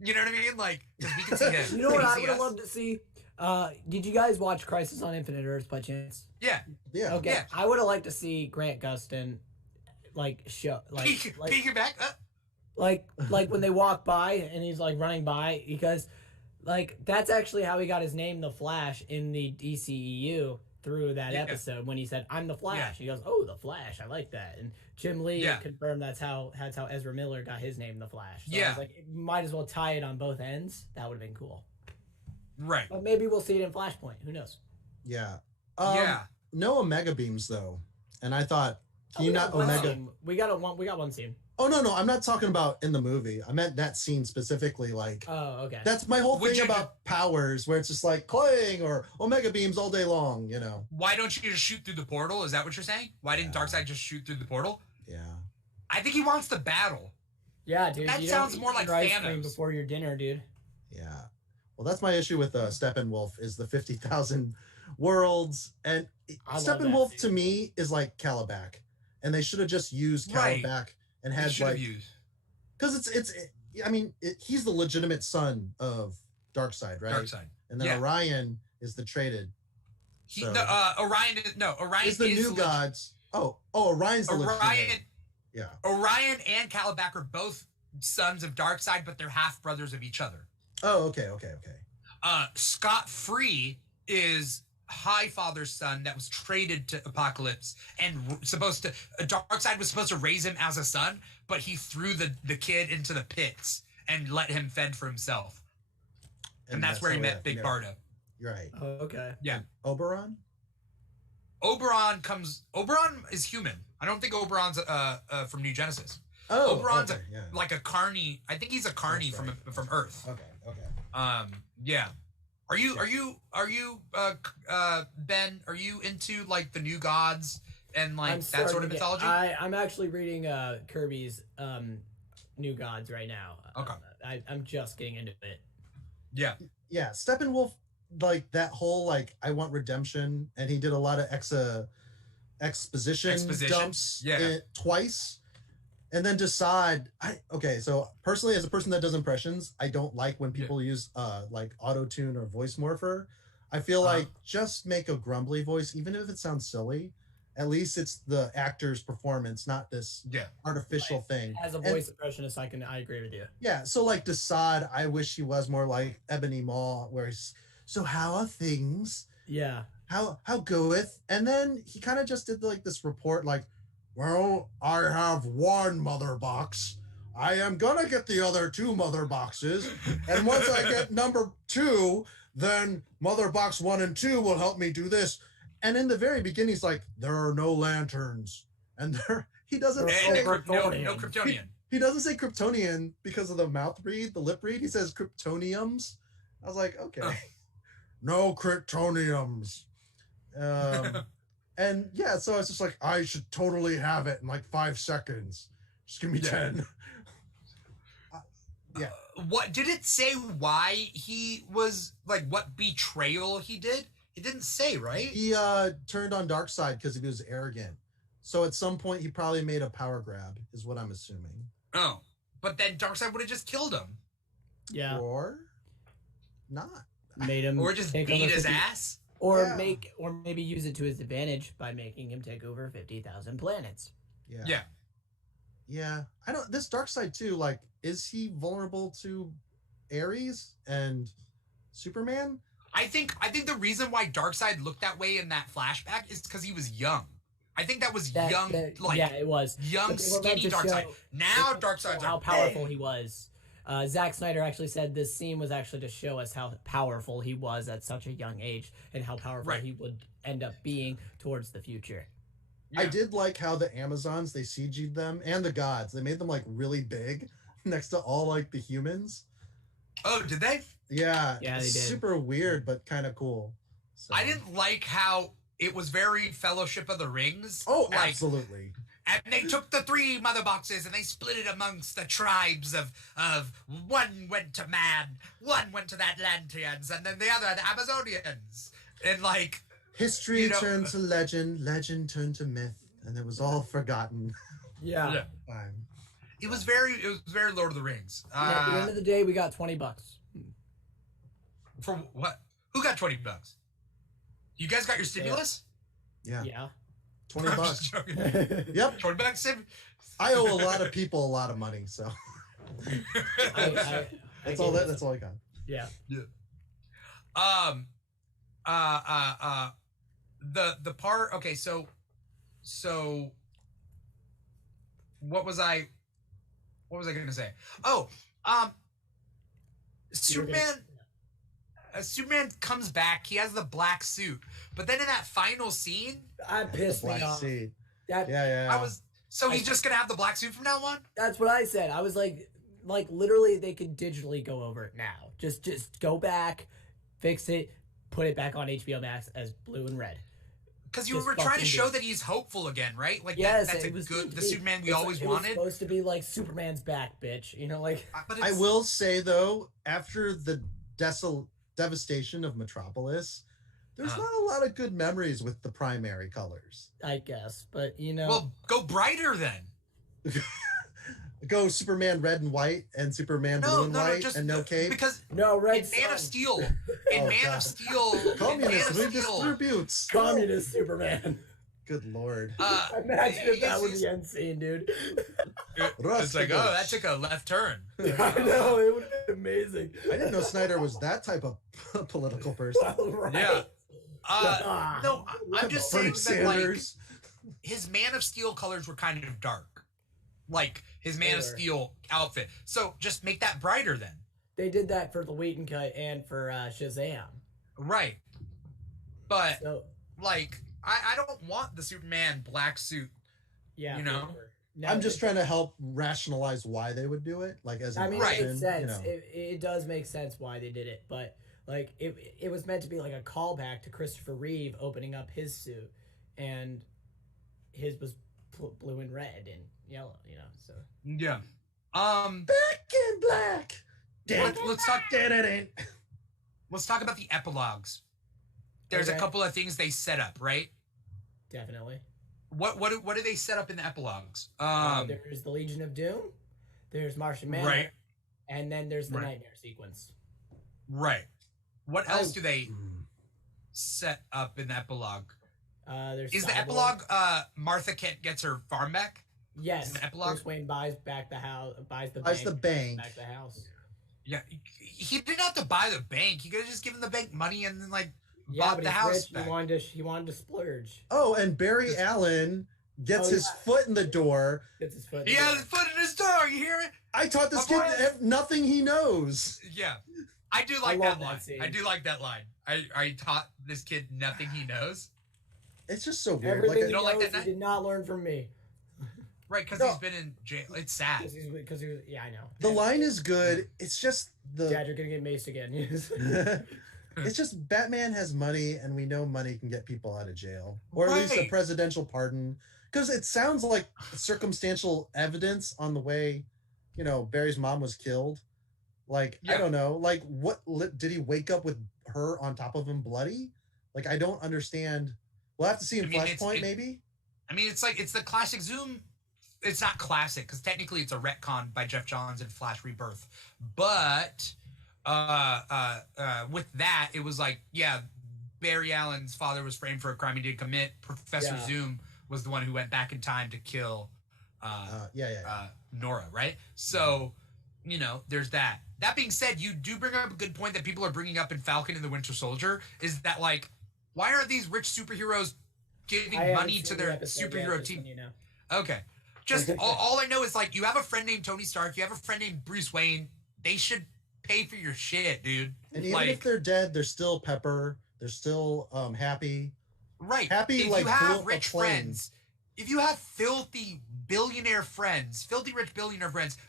You know what I mean? Like, because we can see him. You know what I would have loved to see? Did you guys watch Crisis on Infinite Earths by chance? Yeah. Okay. Yeah. I would have liked to see Grant Gustin, like show peek your back. Like when they walk by and he's like running by, because like that's actually how he got his name, the Flash, in the DCEU. through that episode when he said, "I'm the Flash." He goes, "Oh, the Flash, I like that." And Jim Lee confirmed that's how Ezra Miller got his name, the Flash. So I was like, might as well tie it on both ends. That would have been cool. Right. But maybe we'll see it in Flashpoint. Who knows? Yeah. No Omega beams though, and I thought, can you not Omega? We got one scene. Oh no, I'm not talking about in the movie. I meant that scene specifically. Like, oh, okay. That's my whole thing about powers, where it's just like clang or Omega beams all day long. You know. Why don't you just shoot through the portal? Is that what you're saying? Why didn't Darkseid just shoot through the portal? Yeah. I think he wants the battle. Yeah, dude. That sounds more like Thanos. Before your dinner, dude. Yeah. Well, that's my issue with Steppenwolf is the 50,000 worlds, and Steppenwolf to me is like Calabac, and they should have just used Calabac and had because he's the legitimate son of Darkseid, right? Darkseid, and then Orion is the traded. Orion is the new gods. Orion's the Orion. Yeah, Orion and Calabac are both sons of Darkseid, but they're half brothers of each other. Oh, okay. Scott Free is Highfather's son that was traded to Apocalypse and Darkseid was supposed to raise him as a son, but he threw the kid into the pits and let him fend for himself. And that's where he met Big Barda. You're right. Oh, okay. Yeah. Oberon is human. I don't think Oberon's from New Genesis. Oh, Oberon's like a Carney. I think he's a Carney from Earth. Okay. Yeah. Are you Ben? Are you into like the New Gods and like that sort of mythology? I'm actually reading Kirby's New Gods right now. Okay. I'm just getting into it. Yeah. Steppenwolf, like that whole like I want redemption, and he did a lot of exposition dumps twice. And then decide. So personally, as a person that does impressions, I don't like when people use like auto-tune or voice morpher. I feel like just make a grumbly voice, even if it sounds silly. At least it's the actor's performance, not this artificial thing. As a voice impressionist, I agree with you. Yeah, so like Desaad, I wish he was more like Ebony Maw, where he's, so how are things? Yeah. How goeth? And then he kind of just did like this report like, well, I have one mother box. I am gonna get the other 2 mother boxes. And once I get number 2, then mother box 1 and 2 will help me do this. And in the very beginning, he's like, there are no lanterns. And he doesn't say no Kryptonian. He doesn't say Kryptonian because of the mouth read, the lip read. He says Kryptoniums. I was like, okay. No Kryptoniums. And yeah, so it's just like, I should totally have it in like 5 seconds. Just give me 10. What did it say why he was like, what betrayal he did? It didn't say, right? He turned on Darkseid because he was arrogant. So at some point he probably made a power grab, is what I'm assuming. Oh. But then Darkseid would have just killed him. Yeah. Or not. Made him or just beat his ass. Or maybe use it to his advantage by making him take over 50,000 planets. Yeah. I don't. This Darkseid too. Like, is he vulnerable to Ares and Superman? I think the reason why Darkseid looked that way in that flashback is because he was young. I think that was young. It was young, skinny Darkseid. Now Darkseid's how powerful he was. Zack Snyder actually said this scene was actually to show us how powerful he was at such a young age and how powerful he would end up being towards the future. Yeah. I did like how the Amazons, they CG'd them, and the gods. They made them like really big next to all like the humans. Oh, did they? Yeah. Yeah, they did. Super weird, but kind of cool. So. I didn't like how it was very Fellowship of the Rings. Oh, like, absolutely. And they took the 3 mother boxes and they split it amongst the tribes of one went to man, one went to the Atlanteans, and then the other the Amazonians. And like history turned to legend, legend turned to myth, and it was all forgotten. Yeah. It was very Lord of the Rings. At the end of the day, we got $20. For what? Who got $20? You guys got your stimulus? Yeah. $20. Yep. $20. I owe a lot of people a lot of money, so that's all I got. Yeah. the part. Okay, so what was I going to say? Oh, Superman. Superman comes back. He has the black suit, but then in that final scene, I pissed me off. Yeah. He's just gonna have the black suit from now on. That's what I said. I was like literally, they could digitally go over it now. Just go back, fix it, put it back on HBO Max as blue and red. Because you were trying to show that he's hopeful again, right? Like yes, that's the Superman we always wanted. It was supposed to be like Superman's back, bitch. You know, like. But I will say though, after the devastation of Metropolis, there's not a lot of good memories with the primary colors. I guess, but you know. Well, go brighter then. Go Superman red and white and Superman blue and white and no cape. Because red. In Man of Steel, of Steel, communist, we distributes communist Superman. Good lord! Imagine if that was the end scene, dude. It's like, oh, that took a left turn. I know, it would have been amazing. I didn't know Snyder was that type of political person. Right. Yeah. No, I'm just saying that like his Man of Steel colors were kind of dark, like his Man of Steel outfit. So just make that brighter then. They did that for the Whedon cut and for Shazam. Right. But like. I don't want the Superman black suit. Yeah, you know. No, I'm just trying to help rationalize why they would do it. Like as an it option, makes sense. You know. It does make sense why they did it, but like it was meant to be like a callback to Christopher Reeve opening up his suit, and his was blue and red and yellow. You know, so yeah. Back in black. Let's talk. Let's talk about the epilogues. There's a couple of things they set up, right? Definitely. What do they set up in the epilogues? There's the Legion of Doom, there's Martian Manhunter, right, and then there's the nightmare sequence. Right. What else do they set up in the epilogue? Is the epilogue Martha Kent gets her farm back? Yes. The epilogue? Bruce Wayne buys back the house, buys the bank, back the house. Yeah, he didn't have to buy the bank. He could have just given the bank money and then like. Yeah, but the house rich. He wanted to splurge. Oh, and Barry Allen gets his foot in the door. Gets his foot. He has his foot in his door. You hear it? I taught this kid nothing he knows. Yeah, I do like that line. I do like that line. I taught this kid nothing he knows. It's just so weird. Everything you don't like that? He did not learn from me. Right, because he's been in jail. It's sad. Because he was. Yeah, I know. The line is good. It's just Dad, you're gonna get maced again. It's just Batman has money, and we know money can get people out of jail, or at least a presidential pardon. Because it sounds like circumstantial evidence on the way, Barry's mom was killed. Like I don't know, like what did he wake up with her on top of him, bloody? Like I don't understand. We'll have to see in Flashpoint, maybe. I mean, it's the classic Zoom. It's not classic because technically it's a retcon by Jeff Johns in Flash Rebirth, but. With that, it was like, Barry Allen's father was framed for a crime he didn't commit. Professor Zoom was the one who went back in time to kill Nora, right? So, there's that. That being said, you do bring up a good point that people are bringing up in Falcon and the Winter Soldier, is that, like, why aren't these rich superheroes giving money to their superhero team? Okay. Just, all I know is, like, you have a friend named Tony Stark, you have a friend named Bruce Wayne, they should pay for your shit, dude. And even if they're dead, they're still Pepper. They're still happy. Right. Happy, if like you have rich friends, if you have filthy rich billionaire friends,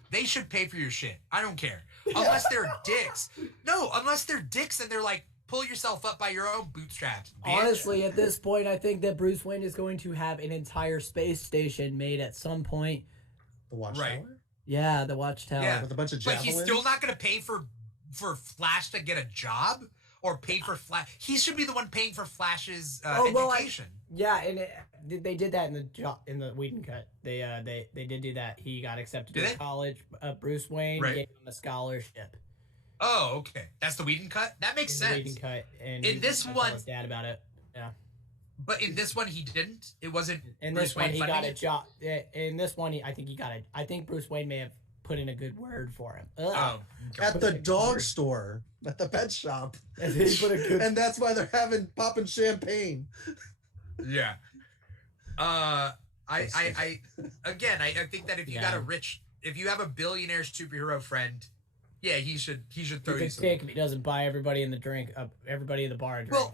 they should pay for your shit. I don't care. Unless they're dicks. No, unless they're dicks and they're like, pull yourself up by your own bootstraps. Bitch. Honestly, at this point, I think that Bruce Wayne is going to have an entire space station made at some point. The Watchtower? Yeah, the Watchtower. Yeah, with a bunch of javelins. But he's still not going to pay for Flash to get a job or pay for Flash. He should be the one paying for Flash's education. They did that in the Whedon cut. They did do that. He got accepted to college. Bruce Wayne gave him a scholarship. Oh, okay. That's the Whedon cut? That makes sense. Whedon cut. And in this one, his dad about it. Yeah. But in this one, he didn't. It wasn't. In Bruce this one, Wayne he funding got a it? job. In this one, I think he got it. I think Bruce Wayne may have put in a good word for him. Oh, at the dog store, at the pet shop. And, he put a good... and that's why they're popping champagne. Yeah. I again, I think that if you got if you have a billionaire superhero friend, yeah, he should throw you some. Dick if he doesn't buy everybody in the bar a drink.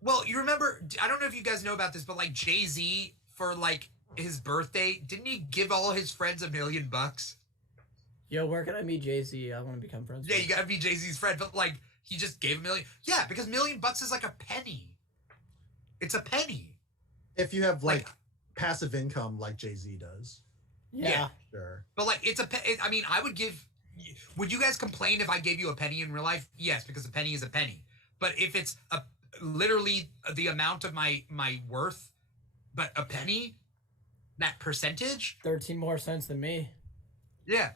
Well, you remember? I don't know if you guys know about this, but like Jay-Z for like his birthday, didn't he give all his friends $1 million? Yo, where can I meet Jay-Z? I want to become friends. Yeah, you gotta be Jay-Z's friend, but like he just gave $1 million. Yeah, because $1 million is like a penny. It's a penny. If you have like passive income like Jay-Z does. Yeah. Sure. But like I mean, I would give. Would you guys complain if I gave you a penny in real life? Yes, because a penny is a penny. But if it's literally the amount of my worth, but a penny, that percentage, 13 more cents than me. Yeah.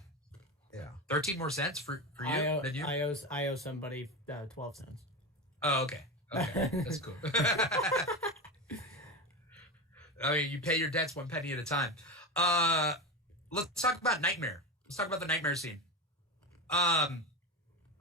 Yeah. 13 more cents for you than you. I owe somebody 12 cents. Oh, okay. Okay, that's cool. I mean, you pay your debts 1 penny at a time. Let's talk about Nightmare. Let's talk about the Nightmare scene.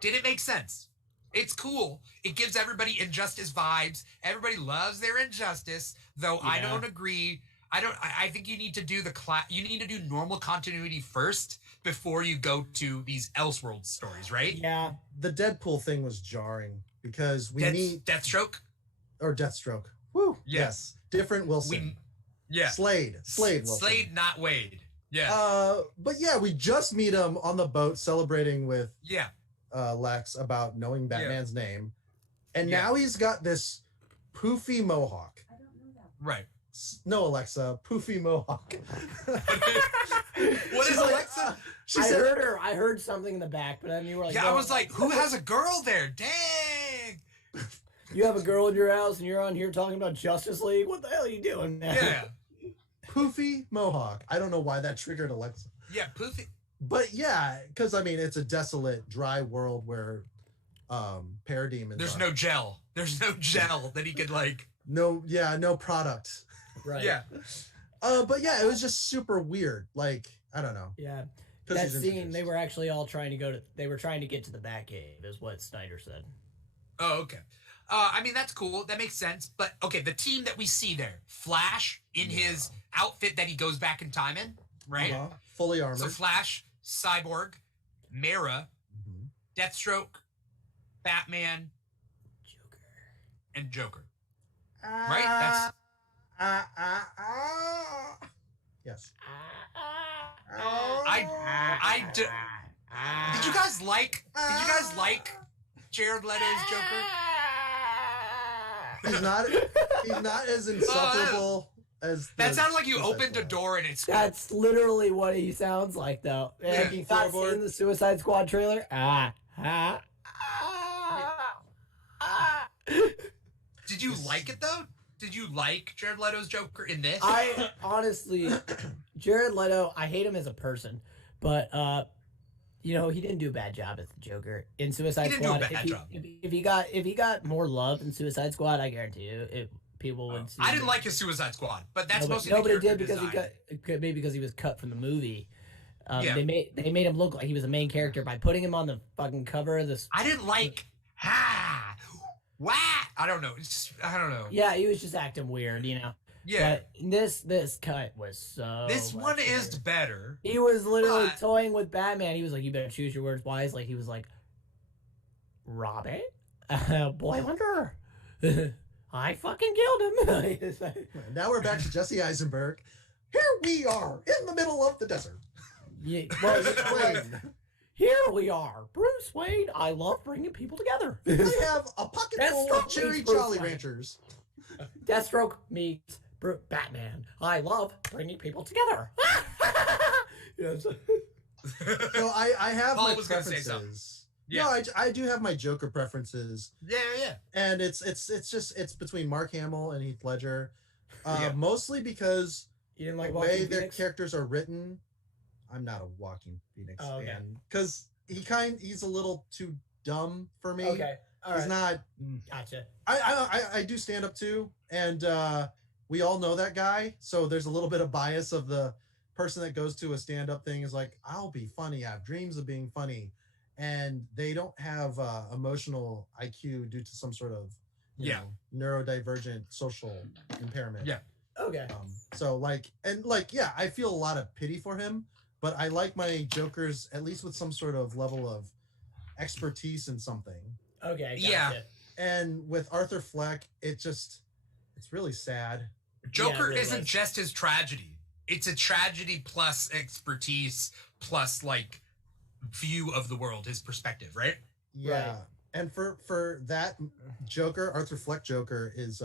Did it make sense? It's cool. It gives everybody Injustice vibes. Everybody loves their Injustice, though I don't agree. I think you need to do you need to do normal continuity first before you go to these Elseworld stories, right? Yeah. The Deadpool thing was jarring because we meet Deathstroke or Deathstroke. Woo. Yes. Different Wilson. Slade Wilson. Slade, not Wade. Yeah. But yeah, we just meet him on the boat celebrating with Lex about knowing Batman's name. And now he's got this poofy mohawk. I don't know that. Right. No, Alexa, poofy mohawk. What is Alexa? I heard something in the back, but then you were like, I was like, who has a girl there? Dang. You have a girl in your house and you're on here talking about Justice League? What the hell are you doing, man? Yeah. Poofy mohawk. I don't know why that triggered Alexa. Yeah, poofy. But yeah, because I mean, it's a desolate, dry world where parademons. There's no gel. There's no gel that he could like. No product. Right. Yeah. But yeah, it was just super weird. Like, I don't know. Yeah. That scene, they were actually all trying to get to the Batcave, is what Snyder said. Oh, okay. I mean, that's cool. That makes sense. But, okay, the team that we see there, Flash in his outfit that he goes back in time in, right? Fully armored. So Flash, Cyborg, Mara, Deathstroke, Batman, Joker. Right? That's... Yes. Did you guys like Jared Leto's Joker? He's not as insufferable as that sounded like you opened a door and it's... That's literally what he sounds like, though. Have you not seen the Suicide Squad trailer? Did you like it, though? Did you like Jared Leto's Joker in this? I honestly, Jared Leto, I hate him as a person, but he didn't do a bad job as the Joker in Suicide Squad. If he got more love in Suicide Squad, I guarantee you, people would see. I didn't like his Suicide Squad, but that's mostly nobody did because because he was cut from the movie. They made him look like he was a main character by putting him on the fucking cover of this. I didn't like I don't know. I don't know. Yeah, he was just acting weird, Yeah. But this cut was so. This one is better. He was literally toying with Batman. He was like, "You better choose your words wisely." He was like, "Robin, Boy Wonder, I fucking killed him." Now we're back to Jesse Eisenberg. Here we are in the middle of the desert. Yeah, well, here we are, Bruce Wayne. I love bringing people together. We have a pocket full of cherry Jolly Ranchers. Deathstroke meets Batman. I love bringing people together. So I have my preferences. Yeah. No, I do have my Joker preferences. Yeah. And it's between Mark Hamill and Heath Ledger, mostly because you didn't like the way their characters are written. I'm not a Walking Phoenix fan because he's a little too dumb for me. Okay, he's not. Gotcha. I do stand up too, and we all know that guy. So there's a little bit of bias of the person that goes to a stand up thing is like, I'll be funny. I have dreams of being funny, and they don't have emotional IQ due to some sort of know, neurodivergent social impairment. Yeah. Okay. So yeah, I feel a lot of pity for him, but I like my Jokers at least with some sort of level of expertise in something. Okay. Gotcha. Yeah. And with Arthur Fleck, it's really sad. Joker isn't just his tragedy. It's a tragedy plus expertise plus like view of the world, his perspective, right? Yeah. Right. And for that Joker, Arthur Fleck Joker is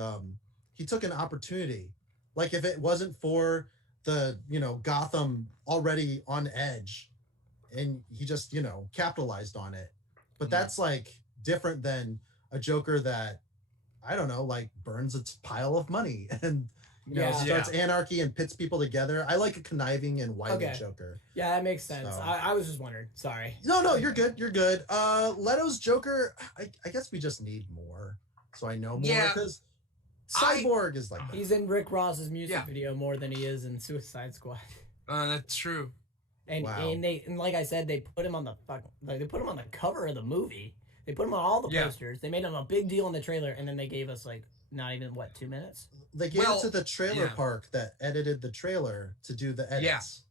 he took an opportunity. Like if it wasn't for the, Gotham already on edge and he just, capitalized on it. But that's like different than a Joker that I don't know, like burns a pile of money and starts anarchy and pits people together. I like a conniving and wily Joker. Yeah, that makes sense. So. I was just wondering. Sorry. No, you're good. You're good. Leto's Joker, I guess we just need more. So I know more because Cyborg is like that. He's in Rick Ross's music video more than he is in Suicide Squad. That's true. And and like I said, they put him on the cover of the movie. They put him on all the posters. They made him a big deal in the trailer, and then they gave us like not even 2 minutes. They gave it to the trailer park that edited the trailer to do the edits,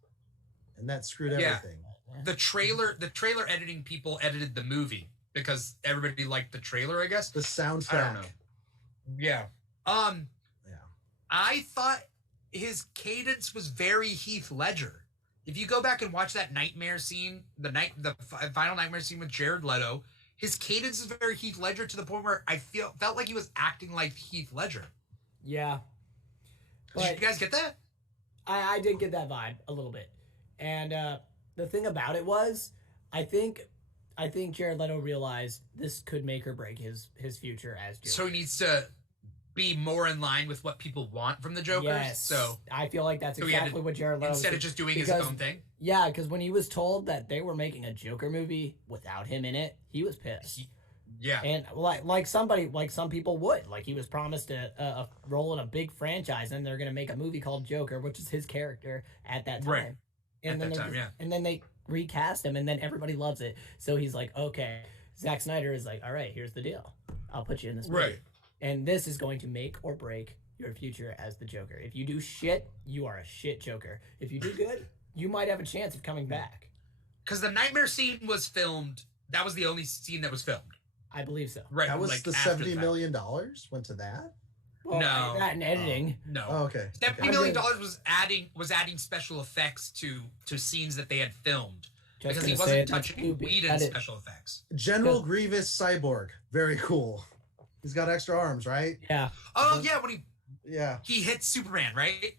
and that screwed everything. The trailer editing people edited the movie because everybody liked the trailer, I guess. The soundtrack. I don't know. Yeah. I thought his cadence was very Heath Ledger. If you go back and watch that nightmare scene, the final nightmare scene with Jared Leto, his cadence is very Heath Ledger to the point where I felt like he was acting like Heath Ledger. Yeah. Did you guys get that? I did get that vibe a little bit. And the thing about it was, I think Jared Leto realized this could make or break his future as Joker. So he needs to be more in line with what people want from the Joker. Yes. So I feel like that's exactly what Jared Leto instead of just doing his own thing. Yeah, because when he was told that they were making a Joker movie without him in it, he was pissed. Yeah. And like some people would. Like he was promised a role in a big franchise, and they're gonna make a movie called Joker, which is his character at that time. Right. And and then they recast him, and then everybody loves it. So he's like, okay. Zack Snyder is like, all right, here's the deal. I'll put you in this movie. Right. And this is going to make or break your future as the Joker. If you do shit, you are a shit Joker. If you do good, you might have a chance of coming back. Because the nightmare scene was filmed. That was the only scene that was filmed. I believe so. Right. That was the $70 million went to that? Well, no. That and editing. No. Oh, okay. $70 million was adding special effects to scenes that they had filmed. Because he wasn't touching Whedon's special effects. General Grievous Cyborg. Very cool. He's got extra arms, right? Yeah. Oh, yeah, when he hits Superman, right?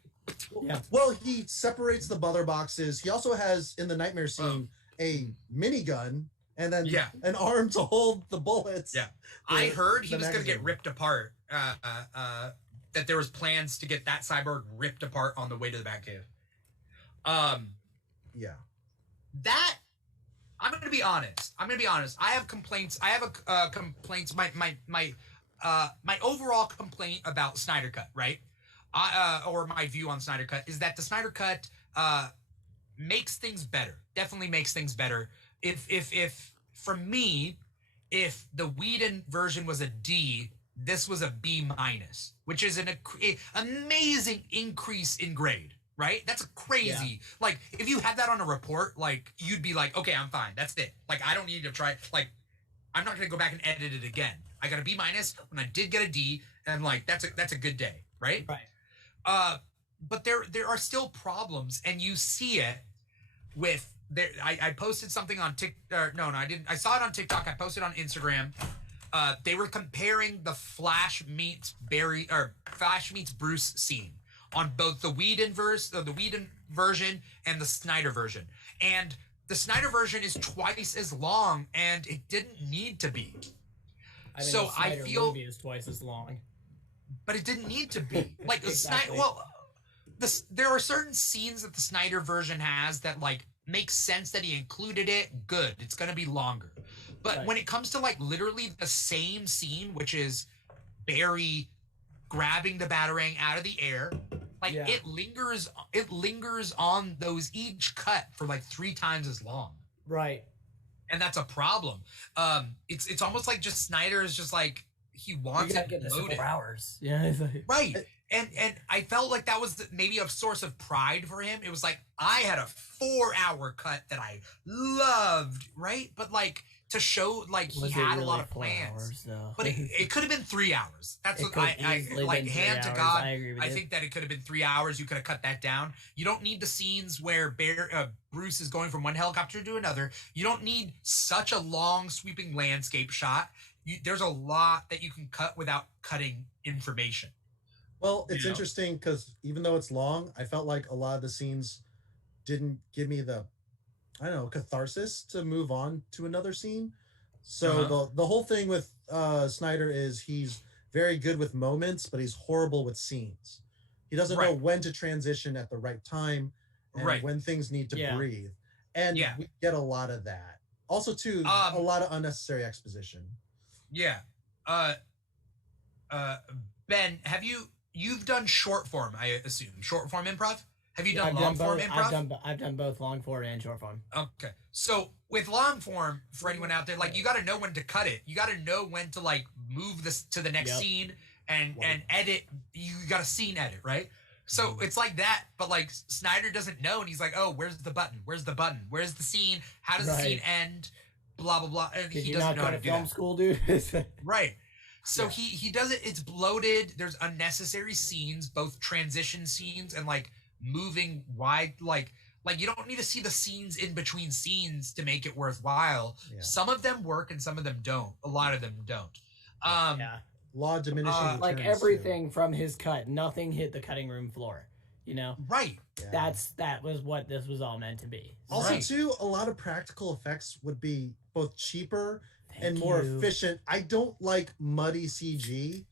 Yeah. Well, he separates the mother boxes. He also has, in the nightmare scene, a minigun and then an arm to hold the bullets. Yeah. I heard he was going to get ripped apart. That there was plans to get that cyborg ripped apart on the way to the Batcave. Yeah. That... I'm going to be honest. I have complaints. I have complaints. My overall complaint about Snyder Cut, right? Or my view on Snyder Cut is that the Snyder Cut makes things better. Definitely makes things better. If for me, if the Whedon version was a D, this was a B minus, which is an amazing increase in grade. Right? That's a crazy. Like, if you had that on a report, like, you'd be like, okay, I'm fine. That's it. Like, I don't need to try. Like, I'm not going to go back and edit it again. I got a B minus when I did get a D, and like, that's a good day, right? Right. But there are still problems, and you see it with there. I posted something on TikTok. No, I didn't. I saw it on TikTok. I posted on Instagram. They were comparing the Flash meets Bruce scene on both the Whedon version and the Snyder version. And the Snyder version is twice as long, and it didn't need to be. I think the Snyder movie is twice as long. But it didn't need to be. Like, Exactly. there are certain scenes that the Snyder version has that, like, make sense that he included it. Good. It's going to be longer. But when it comes to, like, literally the same scene, which is Barry grabbing the Batarang out of the air, like it lingers on those each cut for like 3 times as long. Right. And that's a problem. It's almost like just Snyder is just like, he wants gotta it get this in loaded. 4 hours. Yeah, it's like, Right. And I felt like that was maybe a source of pride for him. It was like, I had a 4-hour cut that I loved, right? But like, to show like he was it had really a lot of 4 plans. hours, though? But it could have been 3 hours. That's It what could I easily like, been hand 3 to hours. God. I agree with I you. think that it could have been 3 hours. You could have cut that down. You don't need the scenes where Bruce is going from one helicopter to another. You don't need such a long sweeping landscape shot. There's a lot that you can cut without cutting information. Well, it's interesting because even though it's long, I felt like a lot of the scenes didn't give me the, I don't know, catharsis to move on to another scene. So the whole thing with Snyder is he's very good with moments, but he's horrible with scenes. He doesn't know when to transition at the right time and when things need to breathe. And we get a lot of that. Also, too, a lot of unnecessary exposition. Yeah. Ben, you've done short form, I assume. Short form improv? Have you done long form improv? I've done both long form and short form. Okay. So with long form, for anyone out there, like you gotta know when to cut it. You gotta know when to like move this to the next scene and edit. You got a scene edit, right? So it's like that, but like Snyder doesn't know, and he's like, "Oh, where's the button? Where's the button? Where's the scene? How does the scene end? Blah blah blah." And he doesn't know how to do film that. school, dude. Right. So he does it. It's bloated. There's unnecessary scenes, both transition scenes and like moving wide. Like you don't need to see the scenes in between scenes to make it worthwhile. Yeah. Some of them work and some of them don't. A lot of them don't. Law of diminishing returns, like everything from his cut, nothing hit the cutting room floor. You know, right? Yeah. That was what this was all meant to be. Also, too, a lot of practical effects would be both cheaper and more efficient. I don't like muddy CG,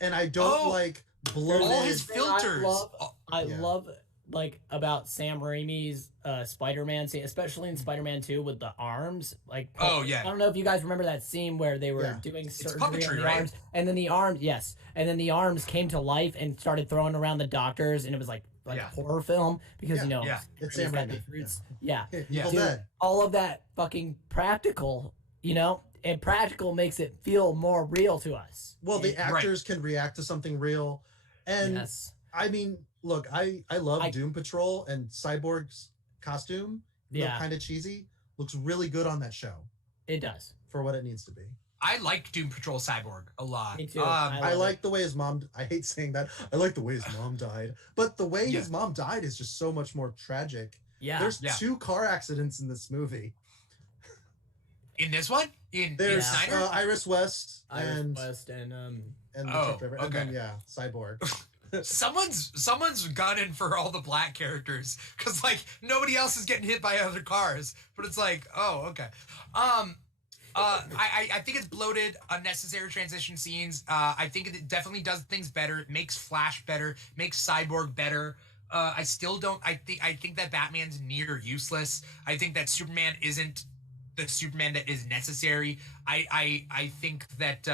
and I don't like bloated. All his filters. I love like about Sam Raimi's Spider-Man scene, especially in Spider-Man 2 with the arms. Like, I don't know if you guys remember that scene where they were doing surgery on the arms, and then the arms came to life and started throwing around the doctors, and it was like a horror film because it's Sam Raimi. Dude, all of that fucking practical, and practical makes it feel more real to us. Well, the actors can react to something real, and I mean, look, I love Doom Patrol, and Cyborg's costume, kind of cheesy, looks really good on that show. It does. For what it needs to be. I like Doom Patrol Cyborg a lot. Me too. I like the way his mom, I hate saying that, I like the way his mom died, but the way his mom died is just so much more tragic. Yeah. There's 2 car accidents in this movie. In this one? There's Snyder? Iris West and the truck driver, and then Cyborg. Someone's gunning for all the black characters because like nobody else is getting hit by other cars, but it's like, oh, okay. I think it's bloated, unnecessary transition scenes. I think it definitely does things better. It makes Flash better, makes Cyborg better. I still don't. I think that Batman's near useless. I think that Superman isn't the Superman that is necessary. I think that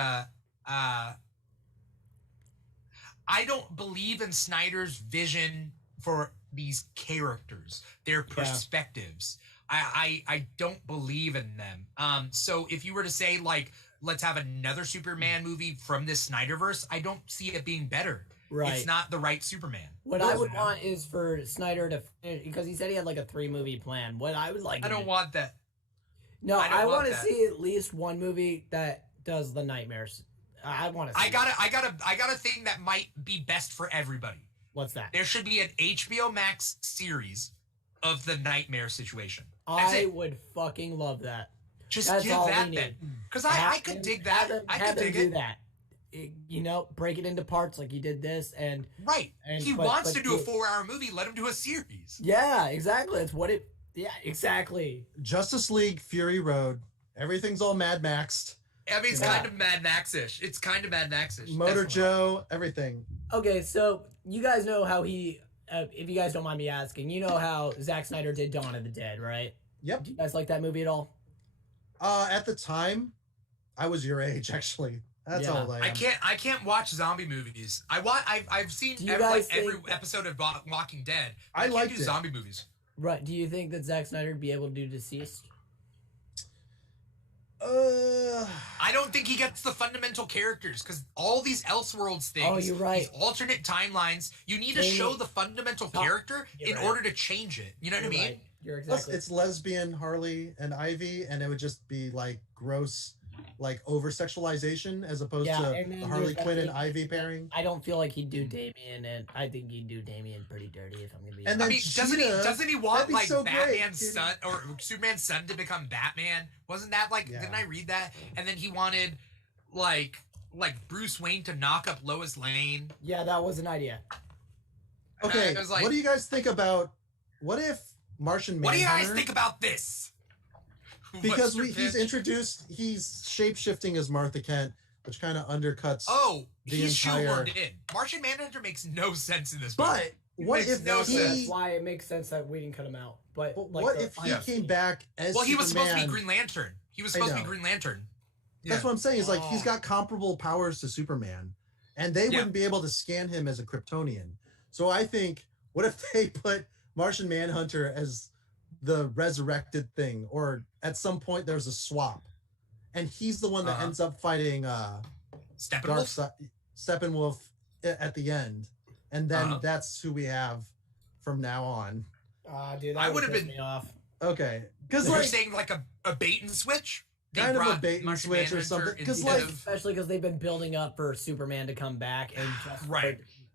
I don't believe in Snyder's vision for these characters, their perspectives. I don't believe in them. So if you were to say like, let's have another Superman movie from this Snyderverse, I don't see it being better. Right. It's not the right Superman. What I would want is for Snyder to finish, because he said he had like a 3-movie plan. What I would like. I don't want that. No, I want to see at least one movie that does the nightmares. I want to see. I got a thing that might be best for everybody. What's that? There should be an HBO Max series of the nightmare situation. I would fucking love that. Just give that then. Because I could dig that. I could dig it. That. Break it into parts like he did this and he wants to do a 4-hour movie. Let him do a series. Yeah, exactly. It's what it. Yeah, exactly. Justice League, Fury Road. Everything's all Mad Maxed. I mean, it's kind of Mad Max-ish. It's kind of Mad Max-ish. Motor Joe, everything. Okay, so you guys know how he. If you guys don't mind me asking, you know how Zack Snyder did Dawn of the Dead, right? Yep. Do you guys like that movie at all? At the time, I was your age, actually. That's all I am. I can't watch zombie movies. I've seen every episode of Walking Dead. I like zombie movies. Right. Do you think that Zack Snyder would be able to do Deceased? I don't think he gets the fundamental characters because all these Elseworlds things, Oh, you're right. these alternate timelines, you need to show the fundamental character in order to change it. You know what I mean? Right. You're exactly. Plus, it's lesbian Harley and Ivy, and it would just be like gross, like over sexualization as opposed to the Harley Quinn and Ivy pairing. I don't feel like he'd do Damian, and I think he'd do Damian pretty dirty if I'm gonna be. And I mean, doesn't he want like so Batman's son or Superman's son to become Batman? Wasn't that like? Didn't I read that? And then he wanted like Bruce Wayne to knock up Lois Lane. Yeah, that was an idea. Okay, like, what do you guys think about? What if Martian Manhunter? What do you guys think about this? Because he's introduced, he's shape-shifting as Martha Kent, which kind of undercuts he's shoehorned in. Martian Manhunter makes no sense in this movie. But what if that's why it makes sense that we didn't cut him out. But like, what if he came back as he was supposed to be Superman? Green Lantern. He was supposed to be Green Lantern. Yeah. That's what I'm saying. Is like he's got comparable powers to Superman, and they wouldn't be able to scan him as a Kryptonian. So I think, what if they put Martian Manhunter as the resurrected thing, or at some point there's a swap, and he's the one that ends up fighting Steppenwolf at the end, and then that's who we have from now on. Dude, I would have been me off. Okay, because you're saying like a bait and switch. Kind of a bait and switch or something. Because especially because they've been building up for Superman to come back, and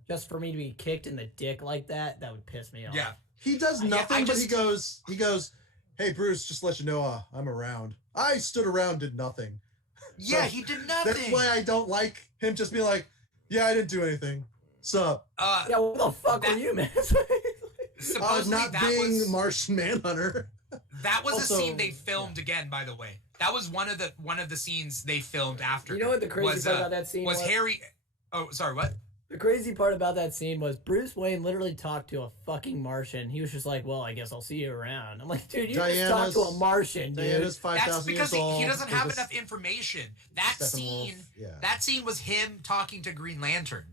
just for me to be kicked in the dick like that would piss me off. Yeah. He does nothing, but he goes, "Hey, Bruce, just to let you know, I'm around. I stood around, did nothing." Yeah, he did nothing. That's why I don't like him just being like, "Yeah, I didn't do anything. Sup?" Yeah, what the fuck were you, man? Supposedly not being Martian Manhunter. That was a scene they filmed again, by the way. That was one of the scenes they filmed after. You know what the crazy part about that scene was? Harry. Oh, sorry, what? The crazy part about that scene was Bruce Wayne literally talked to a fucking Martian. He was just like, "Well, I guess I'll see you around." I'm like, dude, you just talked to a Martian, dude. Diana's 5,000 years old. That's because he doesn't have enough information. That scene was him talking to Green Lantern.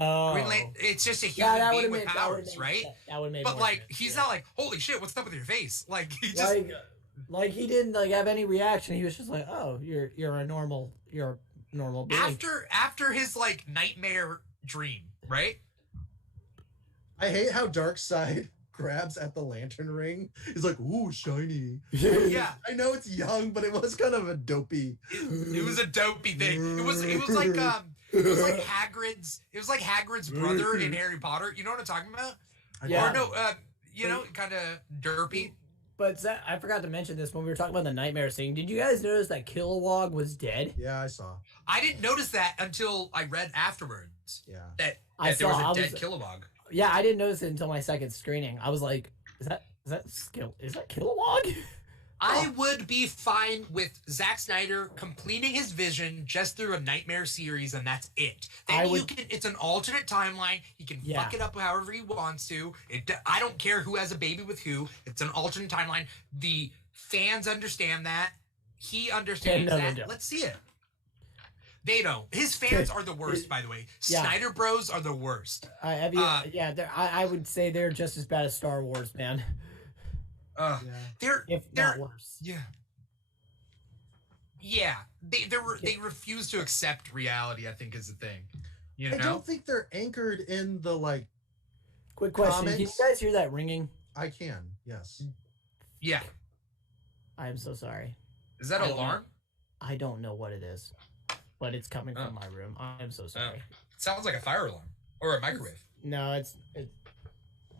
Oh. It's just a human being with powers, right? That would make But like, he's not like, "Holy shit, what's up with your face?" Like, he just like he didn't like have any reaction. He was just like, "Oh, you're a normal being." After his like nightmare dream, right? I hate how Darkseid grabs at the lantern ring. He's like, "Ooh, shiny." Yeah. I know it's young, but it was kind of a dopey. It was a dopey thing. It was like Hagrid's brother in Harry Potter. You know what I'm talking about? Yeah. Or no, kind of derpy. But Zach, I forgot to mention this when we were talking about the nightmare scene. Did you guys notice that Kilowog was dead? Yeah, I saw. I didn't notice that until I read afterwards. Yeah. That there was a dead Kilowog. Yeah, I didn't notice it until my second screening. I was like, is that Kilowog? I would be fine with Zack Snyder completing his vision just through a nightmare series, and that's it. Then it's an alternate timeline. He can fuck it up however he wants to. I don't care who has a baby with who. It's an alternate timeline. The fans understand that. He understands that. Let's see it. They don't. His fans are the worst, by the way. Snyder Bros are the worst. I would say they're just as bad as Star Wars, man. They're not worse. Yeah. They refuse to accept reality, I think, is the thing. I don't think they're anchored in the like. Quick question: comics. Can you guys hear that ringing? I can. Yes. Yeah. I am so sorry. Is that an alarm? I don't know what it is, but it's coming from my room. I am so sorry. It sounds like a fire alarm or a microwave. No, it's.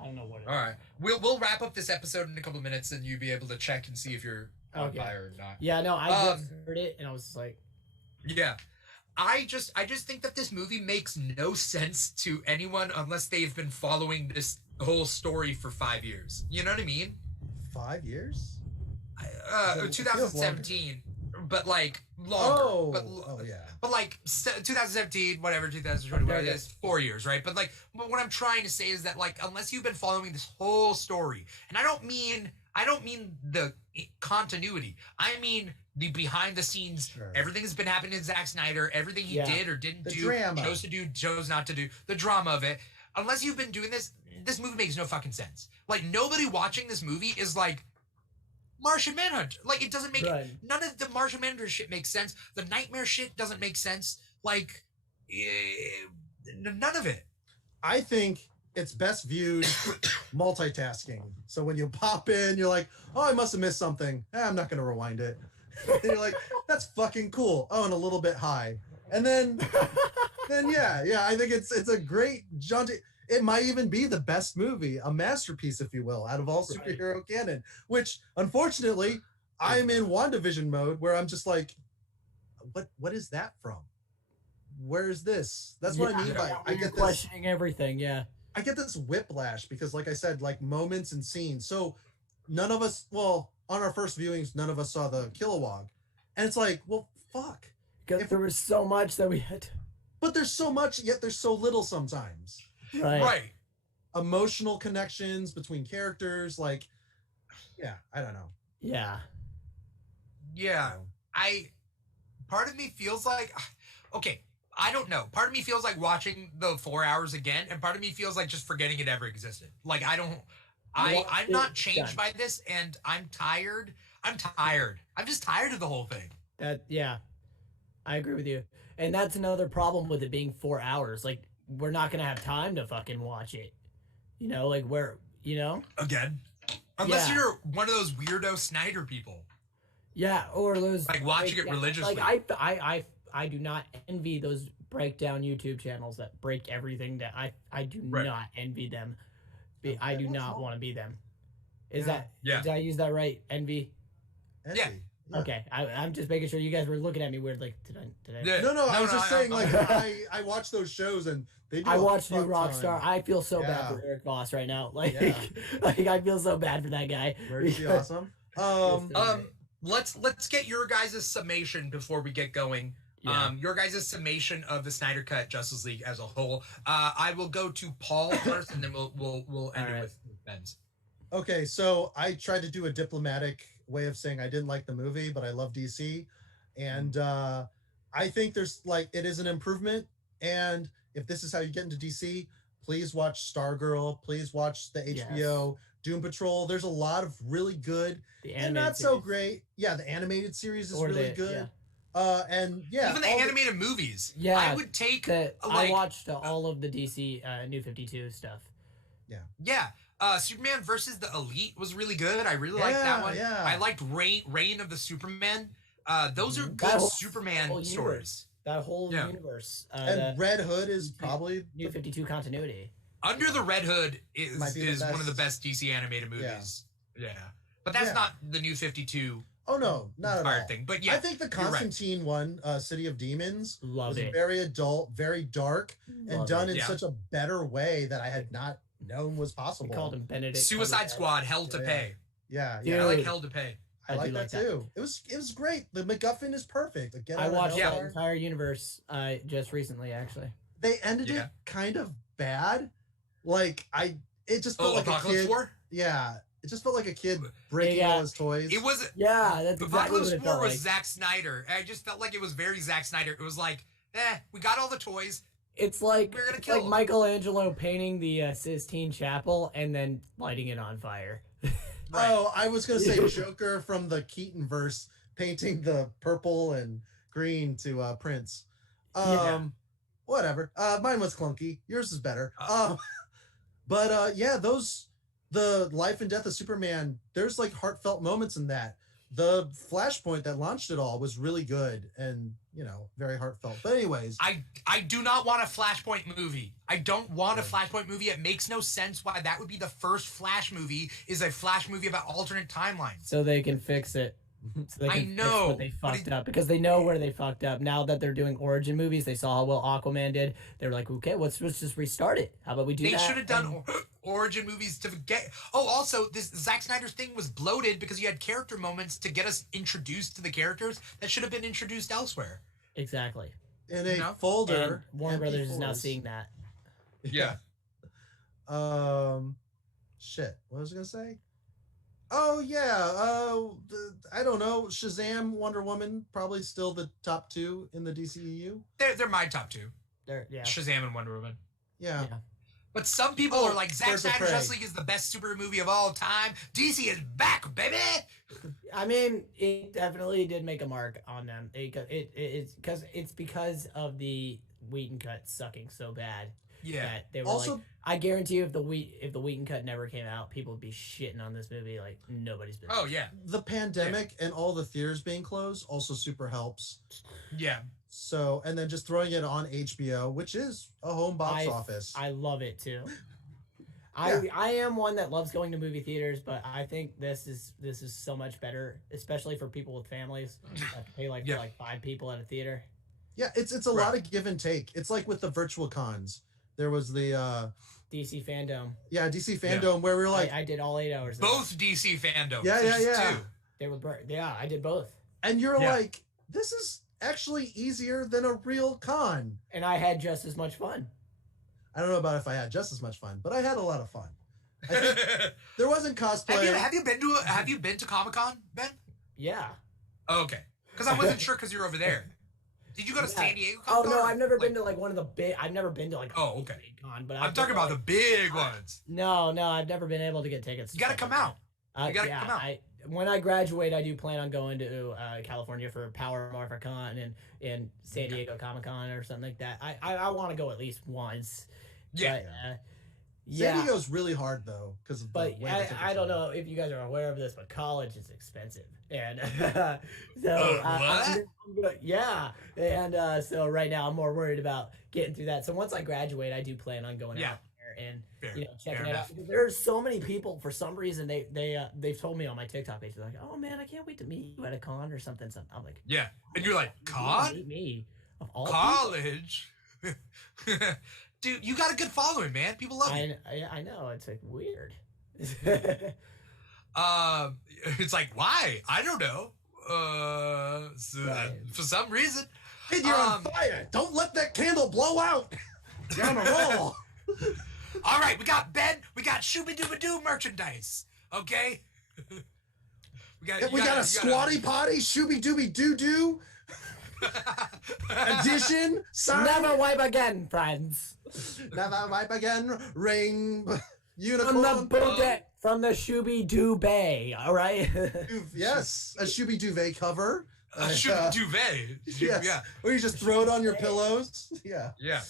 I don't know what it is. All right. We'll wrap up this episode in a couple of minutes, and you'll be able to check and see if you're on fire or not. Yeah, no, I just heard it, and I was just like... Yeah. I just think that this movie makes no sense to anyone unless they've been following this whole story for 5 years. You know what I mean? 5 years? 2017. But like longer. Yeah. But like 2017, whatever, 2020, whatever it is, 4 years, right? But like, what I'm trying to say is that like, unless you've been following this whole story, and I don't mean the continuity, I mean the behind the scenes, everything that's been happening to Zack Snyder, everything he did or didn't do, drama. chose to do, chose not to do, the drama of it. Unless you've been doing this movie makes no fucking sense. Like, nobody watching this movie is like, Martian Manhunter. Like, it doesn't make none of the Martian Manhunter shit makes sense. The Nightmare shit doesn't make sense. Like, none of it. I think it's best viewed multitasking. So when you pop in, you're like, oh, I must have missed something. I'm not gonna rewind it. And you're like, that's fucking cool. Oh, and a little bit high. And then yeah, I think it's a great jaunty. It might even be the best movie, a masterpiece, if you will, out of all superhero canon. Which, unfortunately, I'm in WandaVision mode where I'm just like, what is that from? Where is this? That's what I mean by I get questioning everything. Yeah, I get this whiplash because, like I said, like moments and scenes. So none of us, well, on our first viewings, none of us saw the Kilowog, and it's like, well, fuck. Because there was so much that we had. But there's so much, yet there's so little sometimes. Right. Emotional connections between characters, like, yeah, I don't know. Yeah. Part of me feels like, okay, I don't know. Part of me feels like watching the 4 hours again, and part of me feels like just forgetting it ever existed. Like, I'm not changed by this, and I'm tired. I'm just tired of the whole thing. Yeah, I agree with you. And that's another problem with it being 4 hours. Like, we're not going to have time to fucking watch it. You know, like, Again. Unless you're one of those weirdo Snyder people. Yeah, or those... Like, watching it religiously. Like, I do not envy those breakdown YouTube channels that break everything that I do not envy them. I do not want to be them. Did I use that right? Envy? Yeah. Okay, I'm just making sure you guys were looking at me weird. Like, did I? Yeah. No, I was just saying, like, I watch those shows and they do. I watched New Rockstar. I feel so bad for Eric Voss right now. Like, like I feel so bad for that guy. Where is he awesome? Let's get your guys' summation before we get going. Yeah. Your guys' summation of the Snyder Cut Justice League as a whole. I will go to Paul first, and then we'll end it with Ben's. Okay, so I tried to do a diplomatic way of saying I didn't like the movie, but I love DC, and I think there's it is an improvement. And if this is how you get into DC, please watch Stargirl. Please watch the HBO Doom Patrol. There's a lot of really good and not so great. Yeah, the animated series is really good. And even the animated movies. Yeah, I would take. I watched all of the DC New 52 stuff. Yeah. Superman versus the Elite was really good. I really liked that one. Yeah. I liked Reign of the Superman. Those are good Superman stories. That whole universe. And Red Hood is probably New 52 continuity. Under the Red Hood is one of the best DC animated movies. Yeah. But that's not the New 52. Oh no, not at all. Thing. But yeah, I think the Constantine one, City of Demons, was it. Very adult, very dark, and done in such a better way that I had not known was possible. We called him Benedict. Suicide Squad, Hell to Pay. Yeah, I like Hell to Pay. I like that too. It was great. The MacGuffin is perfect. I watched the entire universe just recently, actually. They ended it kind of bad. Like it just felt like Apocalypse a kid. War? Yeah. It just felt like a kid breaking all his toys. It was that's exactly Apocalypse what it War felt was like. Zack Snyder. I just felt like it was very Zack Snyder. It was like, we got all the toys. It's like Michelangelo painting the Sistine Chapel and then lighting it on fire. Right. Oh, I was gonna say Joker from the Keaton verse painting the purple and green to Prince. Whatever. Mine was clunky. Yours is better. But the life and death of Superman, there's heartfelt moments in that. The Flashpoint that launched it all was really good and, very heartfelt. But anyways. I do not want a Flashpoint movie. I don't want a Flashpoint movie. It makes no sense why that would be the first Flash movie is a Flash movie about alternate timelines. So they can fix it. So they can fix what they fucked up because they know where they fucked up. Now that they're doing origin movies, they saw how well Aquaman did. They were like, okay, let's just restart it. How about we do that? They should have done origin movies to get. Oh, also, this Zack Snyder's thing was bloated because you had character moments to get us introduced to the characters that should have been introduced elsewhere. Exactly. In a folder. And Warner Brothers is now seeing that. Yeah. Shit. What was I gonna say? Oh yeah, I don't know. Shazam, Wonder Woman, probably still the top two in the DCEU. They're my top two. They're Shazam and Wonder Woman. Yeah. But some people are like, Zack Birds of Snyder's Prey. Justice League is the best super movie of all time. DC is back, baby. I mean, it definitely did make a mark on them. It's because of the Whedon cut sucking so bad. Yeah. That they were Also- like, I guarantee you, if the Whedon cut never came out, people would be shitting on this movie like nobody's business. Oh yeah. The pandemic and all the theaters being closed also super helps. Yeah. So, and then just throwing it on HBO, which is a home box office. I love it too. Yeah. I am one that loves going to movie theaters, but I think this is so much better, especially for people with families that pay for like 5 people at a theater. Yeah, it's a lot of give and take. It's like with the virtual cons. There was the DC Fandom. Yeah, DC Fandom where we were like I did all 8 hours. Both DC Fandoms. Yeah. Two. They were I did both. And you're like, this is actually easier than a real con. And I had just as much fun. I don't know about if I had just as much fun, but I had a lot of fun. I think there wasn't cosplay. Have you been to Comic-Con, Ben? Yeah. Oh, okay. Because I wasn't sure because you're over there. Did you go to San Diego Oh Comic-Con? no, I've never been to like one of the big. I've never been to like. Oh, okay. Big con, but I'm talking about the big ones. No, I've never been able to get tickets. You gotta come out. You gotta come out. When I graduate, I do plan on going to California for Power Morpher Con and San Diego Comic Con or something like that. I want to go at least once. Yeah. But, San Diego's really hard though, because but I don't know if you guys are aware of this, but college is expensive, and so I'm gonna, and so right now I'm more worried about getting through that. So once I graduate, I do plan on going out there and checking it out. Because there's so many people for some reason they've told me on my TikTok page, they're like, oh man, I can't wait to meet you at a con or something. I'm like, yeah, and you're like, con? Meet me of all college. Dude, you got a good following, man. People love you. I know. It's like weird. It's like, why? I don't know. For some reason. Hey, you're on fire. Don't let that candle blow out. You're on a roll. All right, we got Shooby-Dooby-Doo merchandise. Okay? we got a squatty potty Shooby-Dooby-Doo-Doo edition. Never wipe again, friends. Never wipe again. Ring unicorn. From the Shooby-Doo Bay, all right? Yes, a Shooby-Duvet cover. A Shooby-Duvet. Yes. Yeah. Or you just throw it on your pillows. Yeah. Yeah.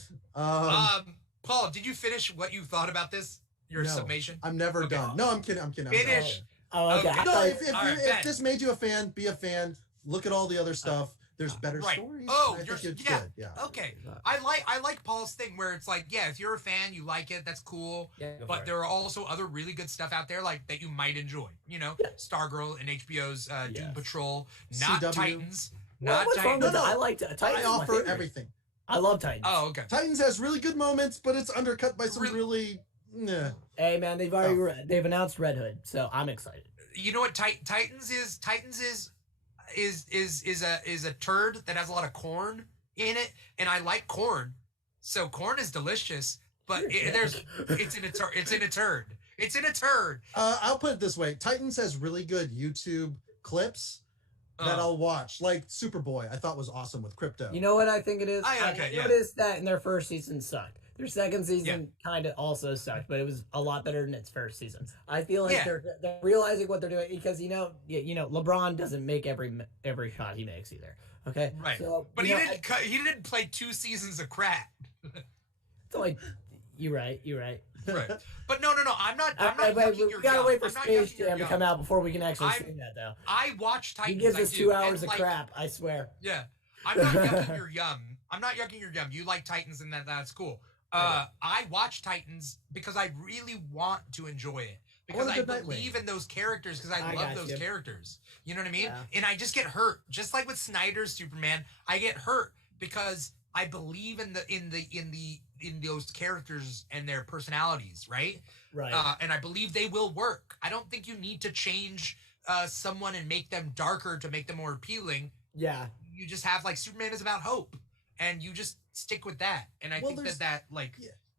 Paul, did you finish what you thought about this? Your summation? I'm never done. No, I'm kidding. Finish. Oh, okay. No, if this made you a fan, be a fan. Look at all the other stuff. There's better stories. Oh, I think it's yeah. good. Yeah. Okay. I like Paul's thing where it's like, yeah, if you're a fan, you like it, that's cool. Yeah, but there are also other really good stuff out there like that you might enjoy. You know, Stargirl and HBO's Doom Patrol, not CW. Titans. What's wrong with that? I like Titans. I offer everything. I love Titans. Oh, okay. Titans has really good moments, but it's undercut by some really. Hey man, they've announced Red Hood, so I'm excited. You know what Titans is? Titans is a turd that has a lot of corn in it, and I like corn, so corn is delicious. But it's in a turd. It's in a turd. I'll put it this way: Titans has really good YouTube clips that I'll watch, like Superboy. I thought was awesome with Crypto. You know what I think it is? I noticed that in their first season sucked. Their second season kind of also sucked, but it was a lot better than its first season. I feel like they're realizing what they're doing because you know LeBron doesn't make every shot he makes either. Okay, right? So, but he didn't play 2 seasons of crap. It's like you're right. Right. But no. I'm not. We gotta wait for Space Jam to come out before we can actually see that, though. I watch Titans. He gives us 2 hours of crap. I swear. Yeah, I'm not yucking your yum. I'm not yucking your yum. You like Titans, and that's cool. I watch Titans because I really want to enjoy it. Because I believe in those characters, because I love those characters. You know what I mean? Yeah. And I just get hurt. Just like with Snyder's Superman, I get hurt because I believe in those characters and their personalities, right? Right. And I believe they will work. I don't think you need to change someone and make them darker to make them more appealing. Yeah. You just have like Superman is about hope, and you just stick with that. And I think that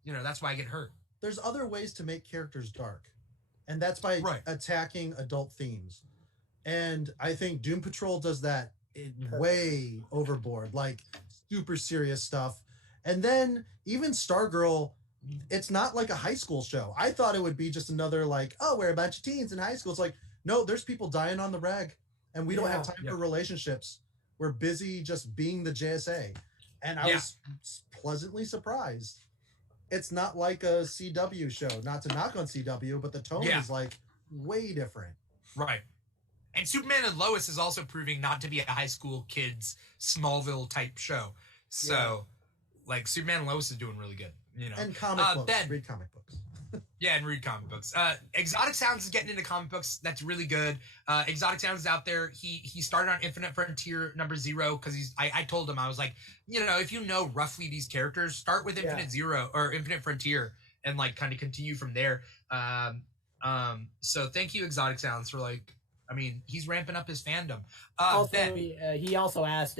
that's why I get hurt. There's other ways to make characters dark, and that's by attacking adult themes. And I think Doom Patrol does that way overboard, like super serious stuff. And then even Stargirl it's not like a high school show. I thought it would be just another like, oh, we're a bunch of teens in high school. It's like, no, there's people dying on the reg, and we don't have time for relationships. We're busy just being the JSA. And I was pleasantly surprised. It's not like a CW show. Not to knock on CW, but the tone is like way different. Right. And Superman and Lois is also proving not to be a high school kids Smallville type show. So, like, Superman and Lois is doing really good. You know, and comic books. Ben, read comic books. And read comic books. Exotic Sounds is getting into comic books. That's really good. Exotic Sounds is out there. He started on Infinite Frontier #0 because I told him, I was like, you know, if you know roughly these characters, start with Infinite Zero or Infinite Frontier and like kind of continue from there. So thank you, Exotic Sounds, for like, I mean, he's ramping up his fandom. Also, he also asked,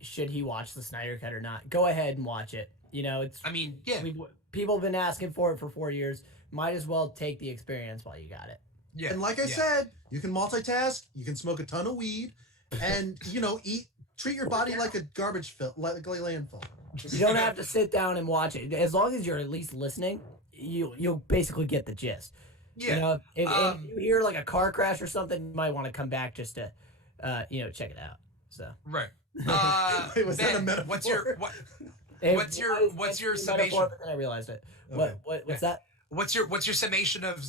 should he watch the Snyder Cut or not? Go ahead and watch it. You know, it's. I mean, yeah. People have been asking for it for 4 years. Might as well take the experience while you got it. Yeah. And like I said, you can multitask. You can smoke a ton of weed, and you know, treat your body like a garbage like a landfill. You don't have to sit down and watch it. As long as you're at least listening, you'll basically get the gist. Yeah. You know, if you hear like a car crash or something, you might want to come back just to, check it out. So. Right. Wait, was that a metaphor? What's your summation? I realized it. Okay. What's that? What's your summation of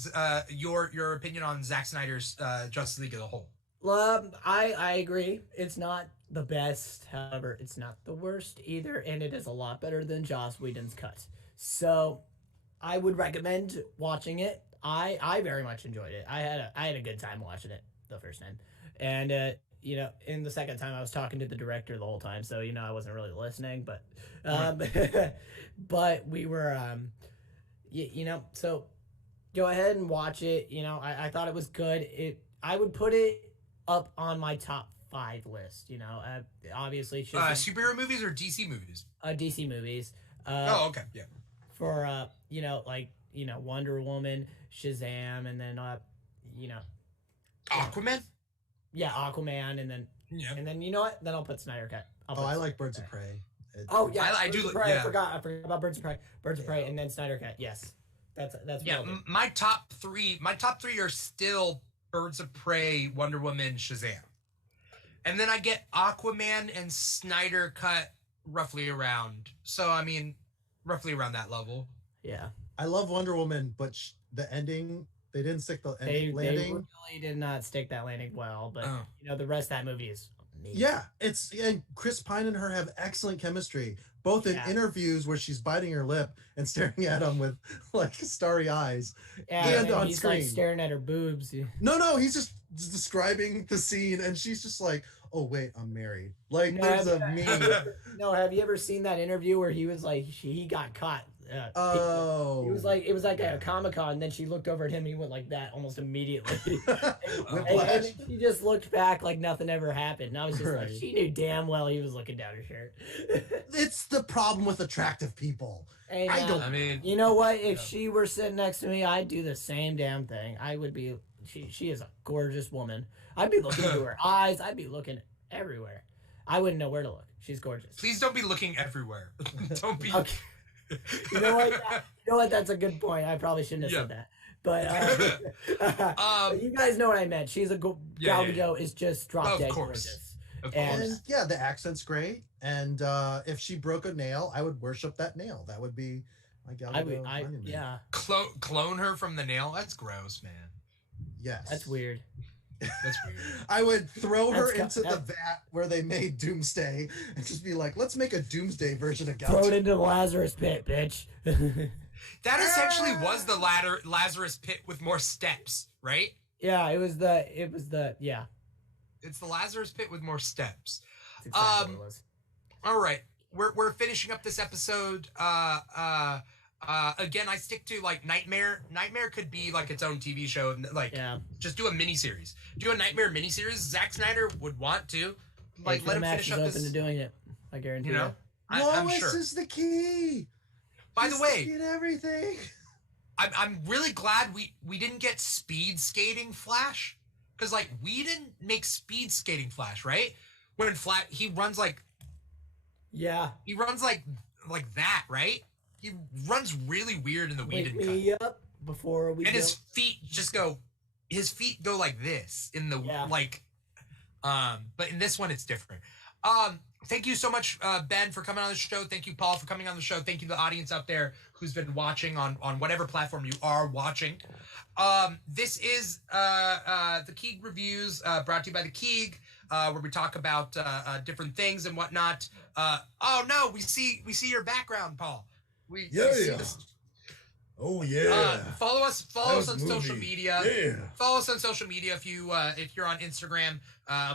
your opinion on Zack Snyder's Justice League as a whole? I agree. It's not the best, however, it's not the worst either, and it is a lot better than Joss Whedon's cut. So, I would recommend watching it. I very much enjoyed it. I had a good time watching it the first time, and in the second time I was talking to the director the whole time, so I wasn't really listening, but but we were so go ahead and watch it. I thought it was good. I would put it up on my top 5 list. Obviously superhero movies or DC movies? DC movies. Okay, yeah. For Wonder Woman, Shazam, and then Aquaman. Yeah, Aquaman, and then you know what? Then I'll put Snyder Cut. I like Birds of Prey. I do. Prey, I forgot about Birds of Prey. Birds of Prey, and then Snyder Cut. Yes, that's my top 3. My top 3 are still Birds of Prey, Wonder Woman, Shazam, and then I get Aquaman and Snyder Cut roughly around. So I mean, roughly around that level. Yeah, I love Wonder Woman, but the ending. They didn't stick the landing. They really did not stick that landing well, but the rest of that movie is amazing. Yeah, and Chris Pine and her have excellent chemistry, both in interviews where she's biting her lip and staring at him with like starry eyes, and on he's screen like staring at her boobs. No, he's just describing the scene, and she's just like, "Oh wait, I'm married." Like there's a meme. No, have you ever seen that interview where he was like, he got caught? It was like a Comic-Con, and then she looked over at him and he went like that almost immediately. and she just looked back like nothing ever happened. And I was just like, she knew damn well he was looking down her shirt. It's the problem with attractive people. And, you know what? If she were sitting next to me, I'd do the same damn thing. I would be, she is a gorgeous woman. I'd be looking into her eyes. I'd be looking everywhere. I wouldn't know where to look. She's gorgeous. Please don't be looking everywhere. Don't be... Okay. You know what? That's a good point. I probably shouldn't have said that. But you guys know what I meant. She's a Gal Gadot is just drop dead gorgeous. Of course. And the accent's great. And if she broke a nail, I would worship that nail. That would be my Gal Gadot. Clone her from the nail. That's gross, man. Yes. That's weird. That's weird. I would throw her into the vat where they made Doomsday and just be like, let's make a Doomsday version of Gal. Throw it into the Lazarus pit, bitch. That essentially was the Lazarus pit with more steps, right? Yeah, it was the It's the Lazarus pit with more steps. That's exactly what it was. All right. We're finishing up this episode. Again, I stick to like Nightmare. Nightmare could be like its own TV show. Like, just do a miniseries. Do a Nightmare miniseries. Zack Snyder would want to. Like, let him finish up this. Open to doing it. I guarantee you. I'm sure. Lois is the key. By the way, get everything. I'm really glad we didn't get speed skating Flash, because like we didn't make speed skating Flash, right? When he runs like. Yeah. He runs like that, right? he runs really weird in the Wake Whedon me cut. up before we And go. his feet just go. His feet go like this in the like. But in this one, it's different. Thank you so much, Ben, for coming on the show. Thank you, Paul, for coming on the show. Thank you to the audience out there who's been watching on whatever platform you are watching. This is the Keeg Reviews, brought to you by the Keeg, where we talk about different things and whatnot. Oh no, we see your background, Paul. We see this. Oh yeah. Follow us on social media. Yeah. Follow us on social media if you're on Instagram.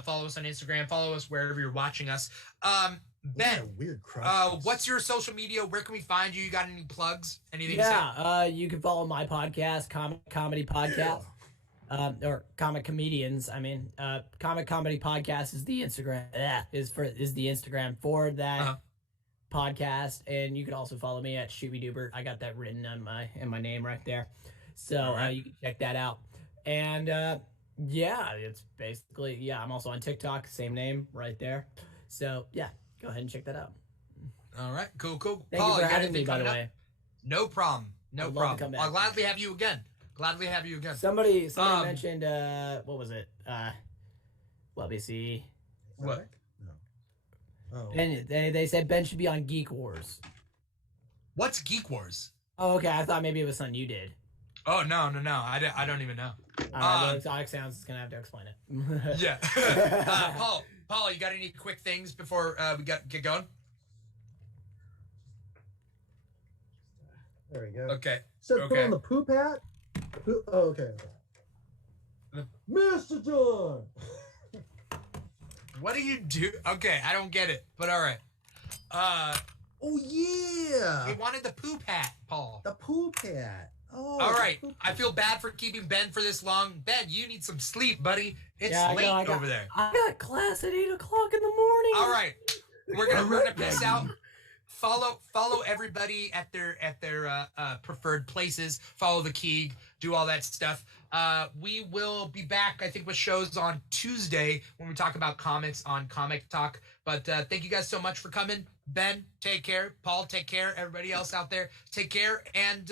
Follow us on Instagram. Follow us wherever you're watching us. Ben, weird crap. what's your social media? Where can we find you? You got any plugs? Anything? You can follow my podcast, Comedy Podcast, or Comic Comedians. I mean, Comic Comedy Podcast is the Instagram. Is the Instagram for that podcast, and you can also follow me at Shooby Doober. I got that written in my name right there, so you can check that out. And it's basically I'm also on TikTok, same name right there. So go ahead and check that out. All right, cool. Thank Paul, you for having me, anything by the coming way. up? No problem. I'd love to come back. I'll gladly have you again. Somebody mentioned what was it? Let me see. What? No. Oh. Ben, they said Ben should be on Geek Wars. What's Geek Wars? Oh, okay. I thought maybe it was something you did. Oh no. I don't even know. Exotic Sounds is gonna have to explain it. Yeah. Paul, you got any quick things before we get going? There we go. Okay. Said put on the poop hat. Oh, okay. Mr. John. What do you do? Okay, I don't get it, but all right. Oh yeah. We wanted the poop hat, Paul. The poop hat. Oh. All right. I feel bad for keeping Ben for this long. Ben, you need some sleep, buddy. It's late over there. I got class at 8 o'clock in the morning. All right. We're gonna piss out. Follow everybody at their preferred places. Follow the Keeg. Do all that stuff. We will be back, I think, with shows on Tuesday when we talk about comics on Comic Talk. But thank you guys so much for coming. Ben, take care. Paul, take care. Everybody else out there, take care. And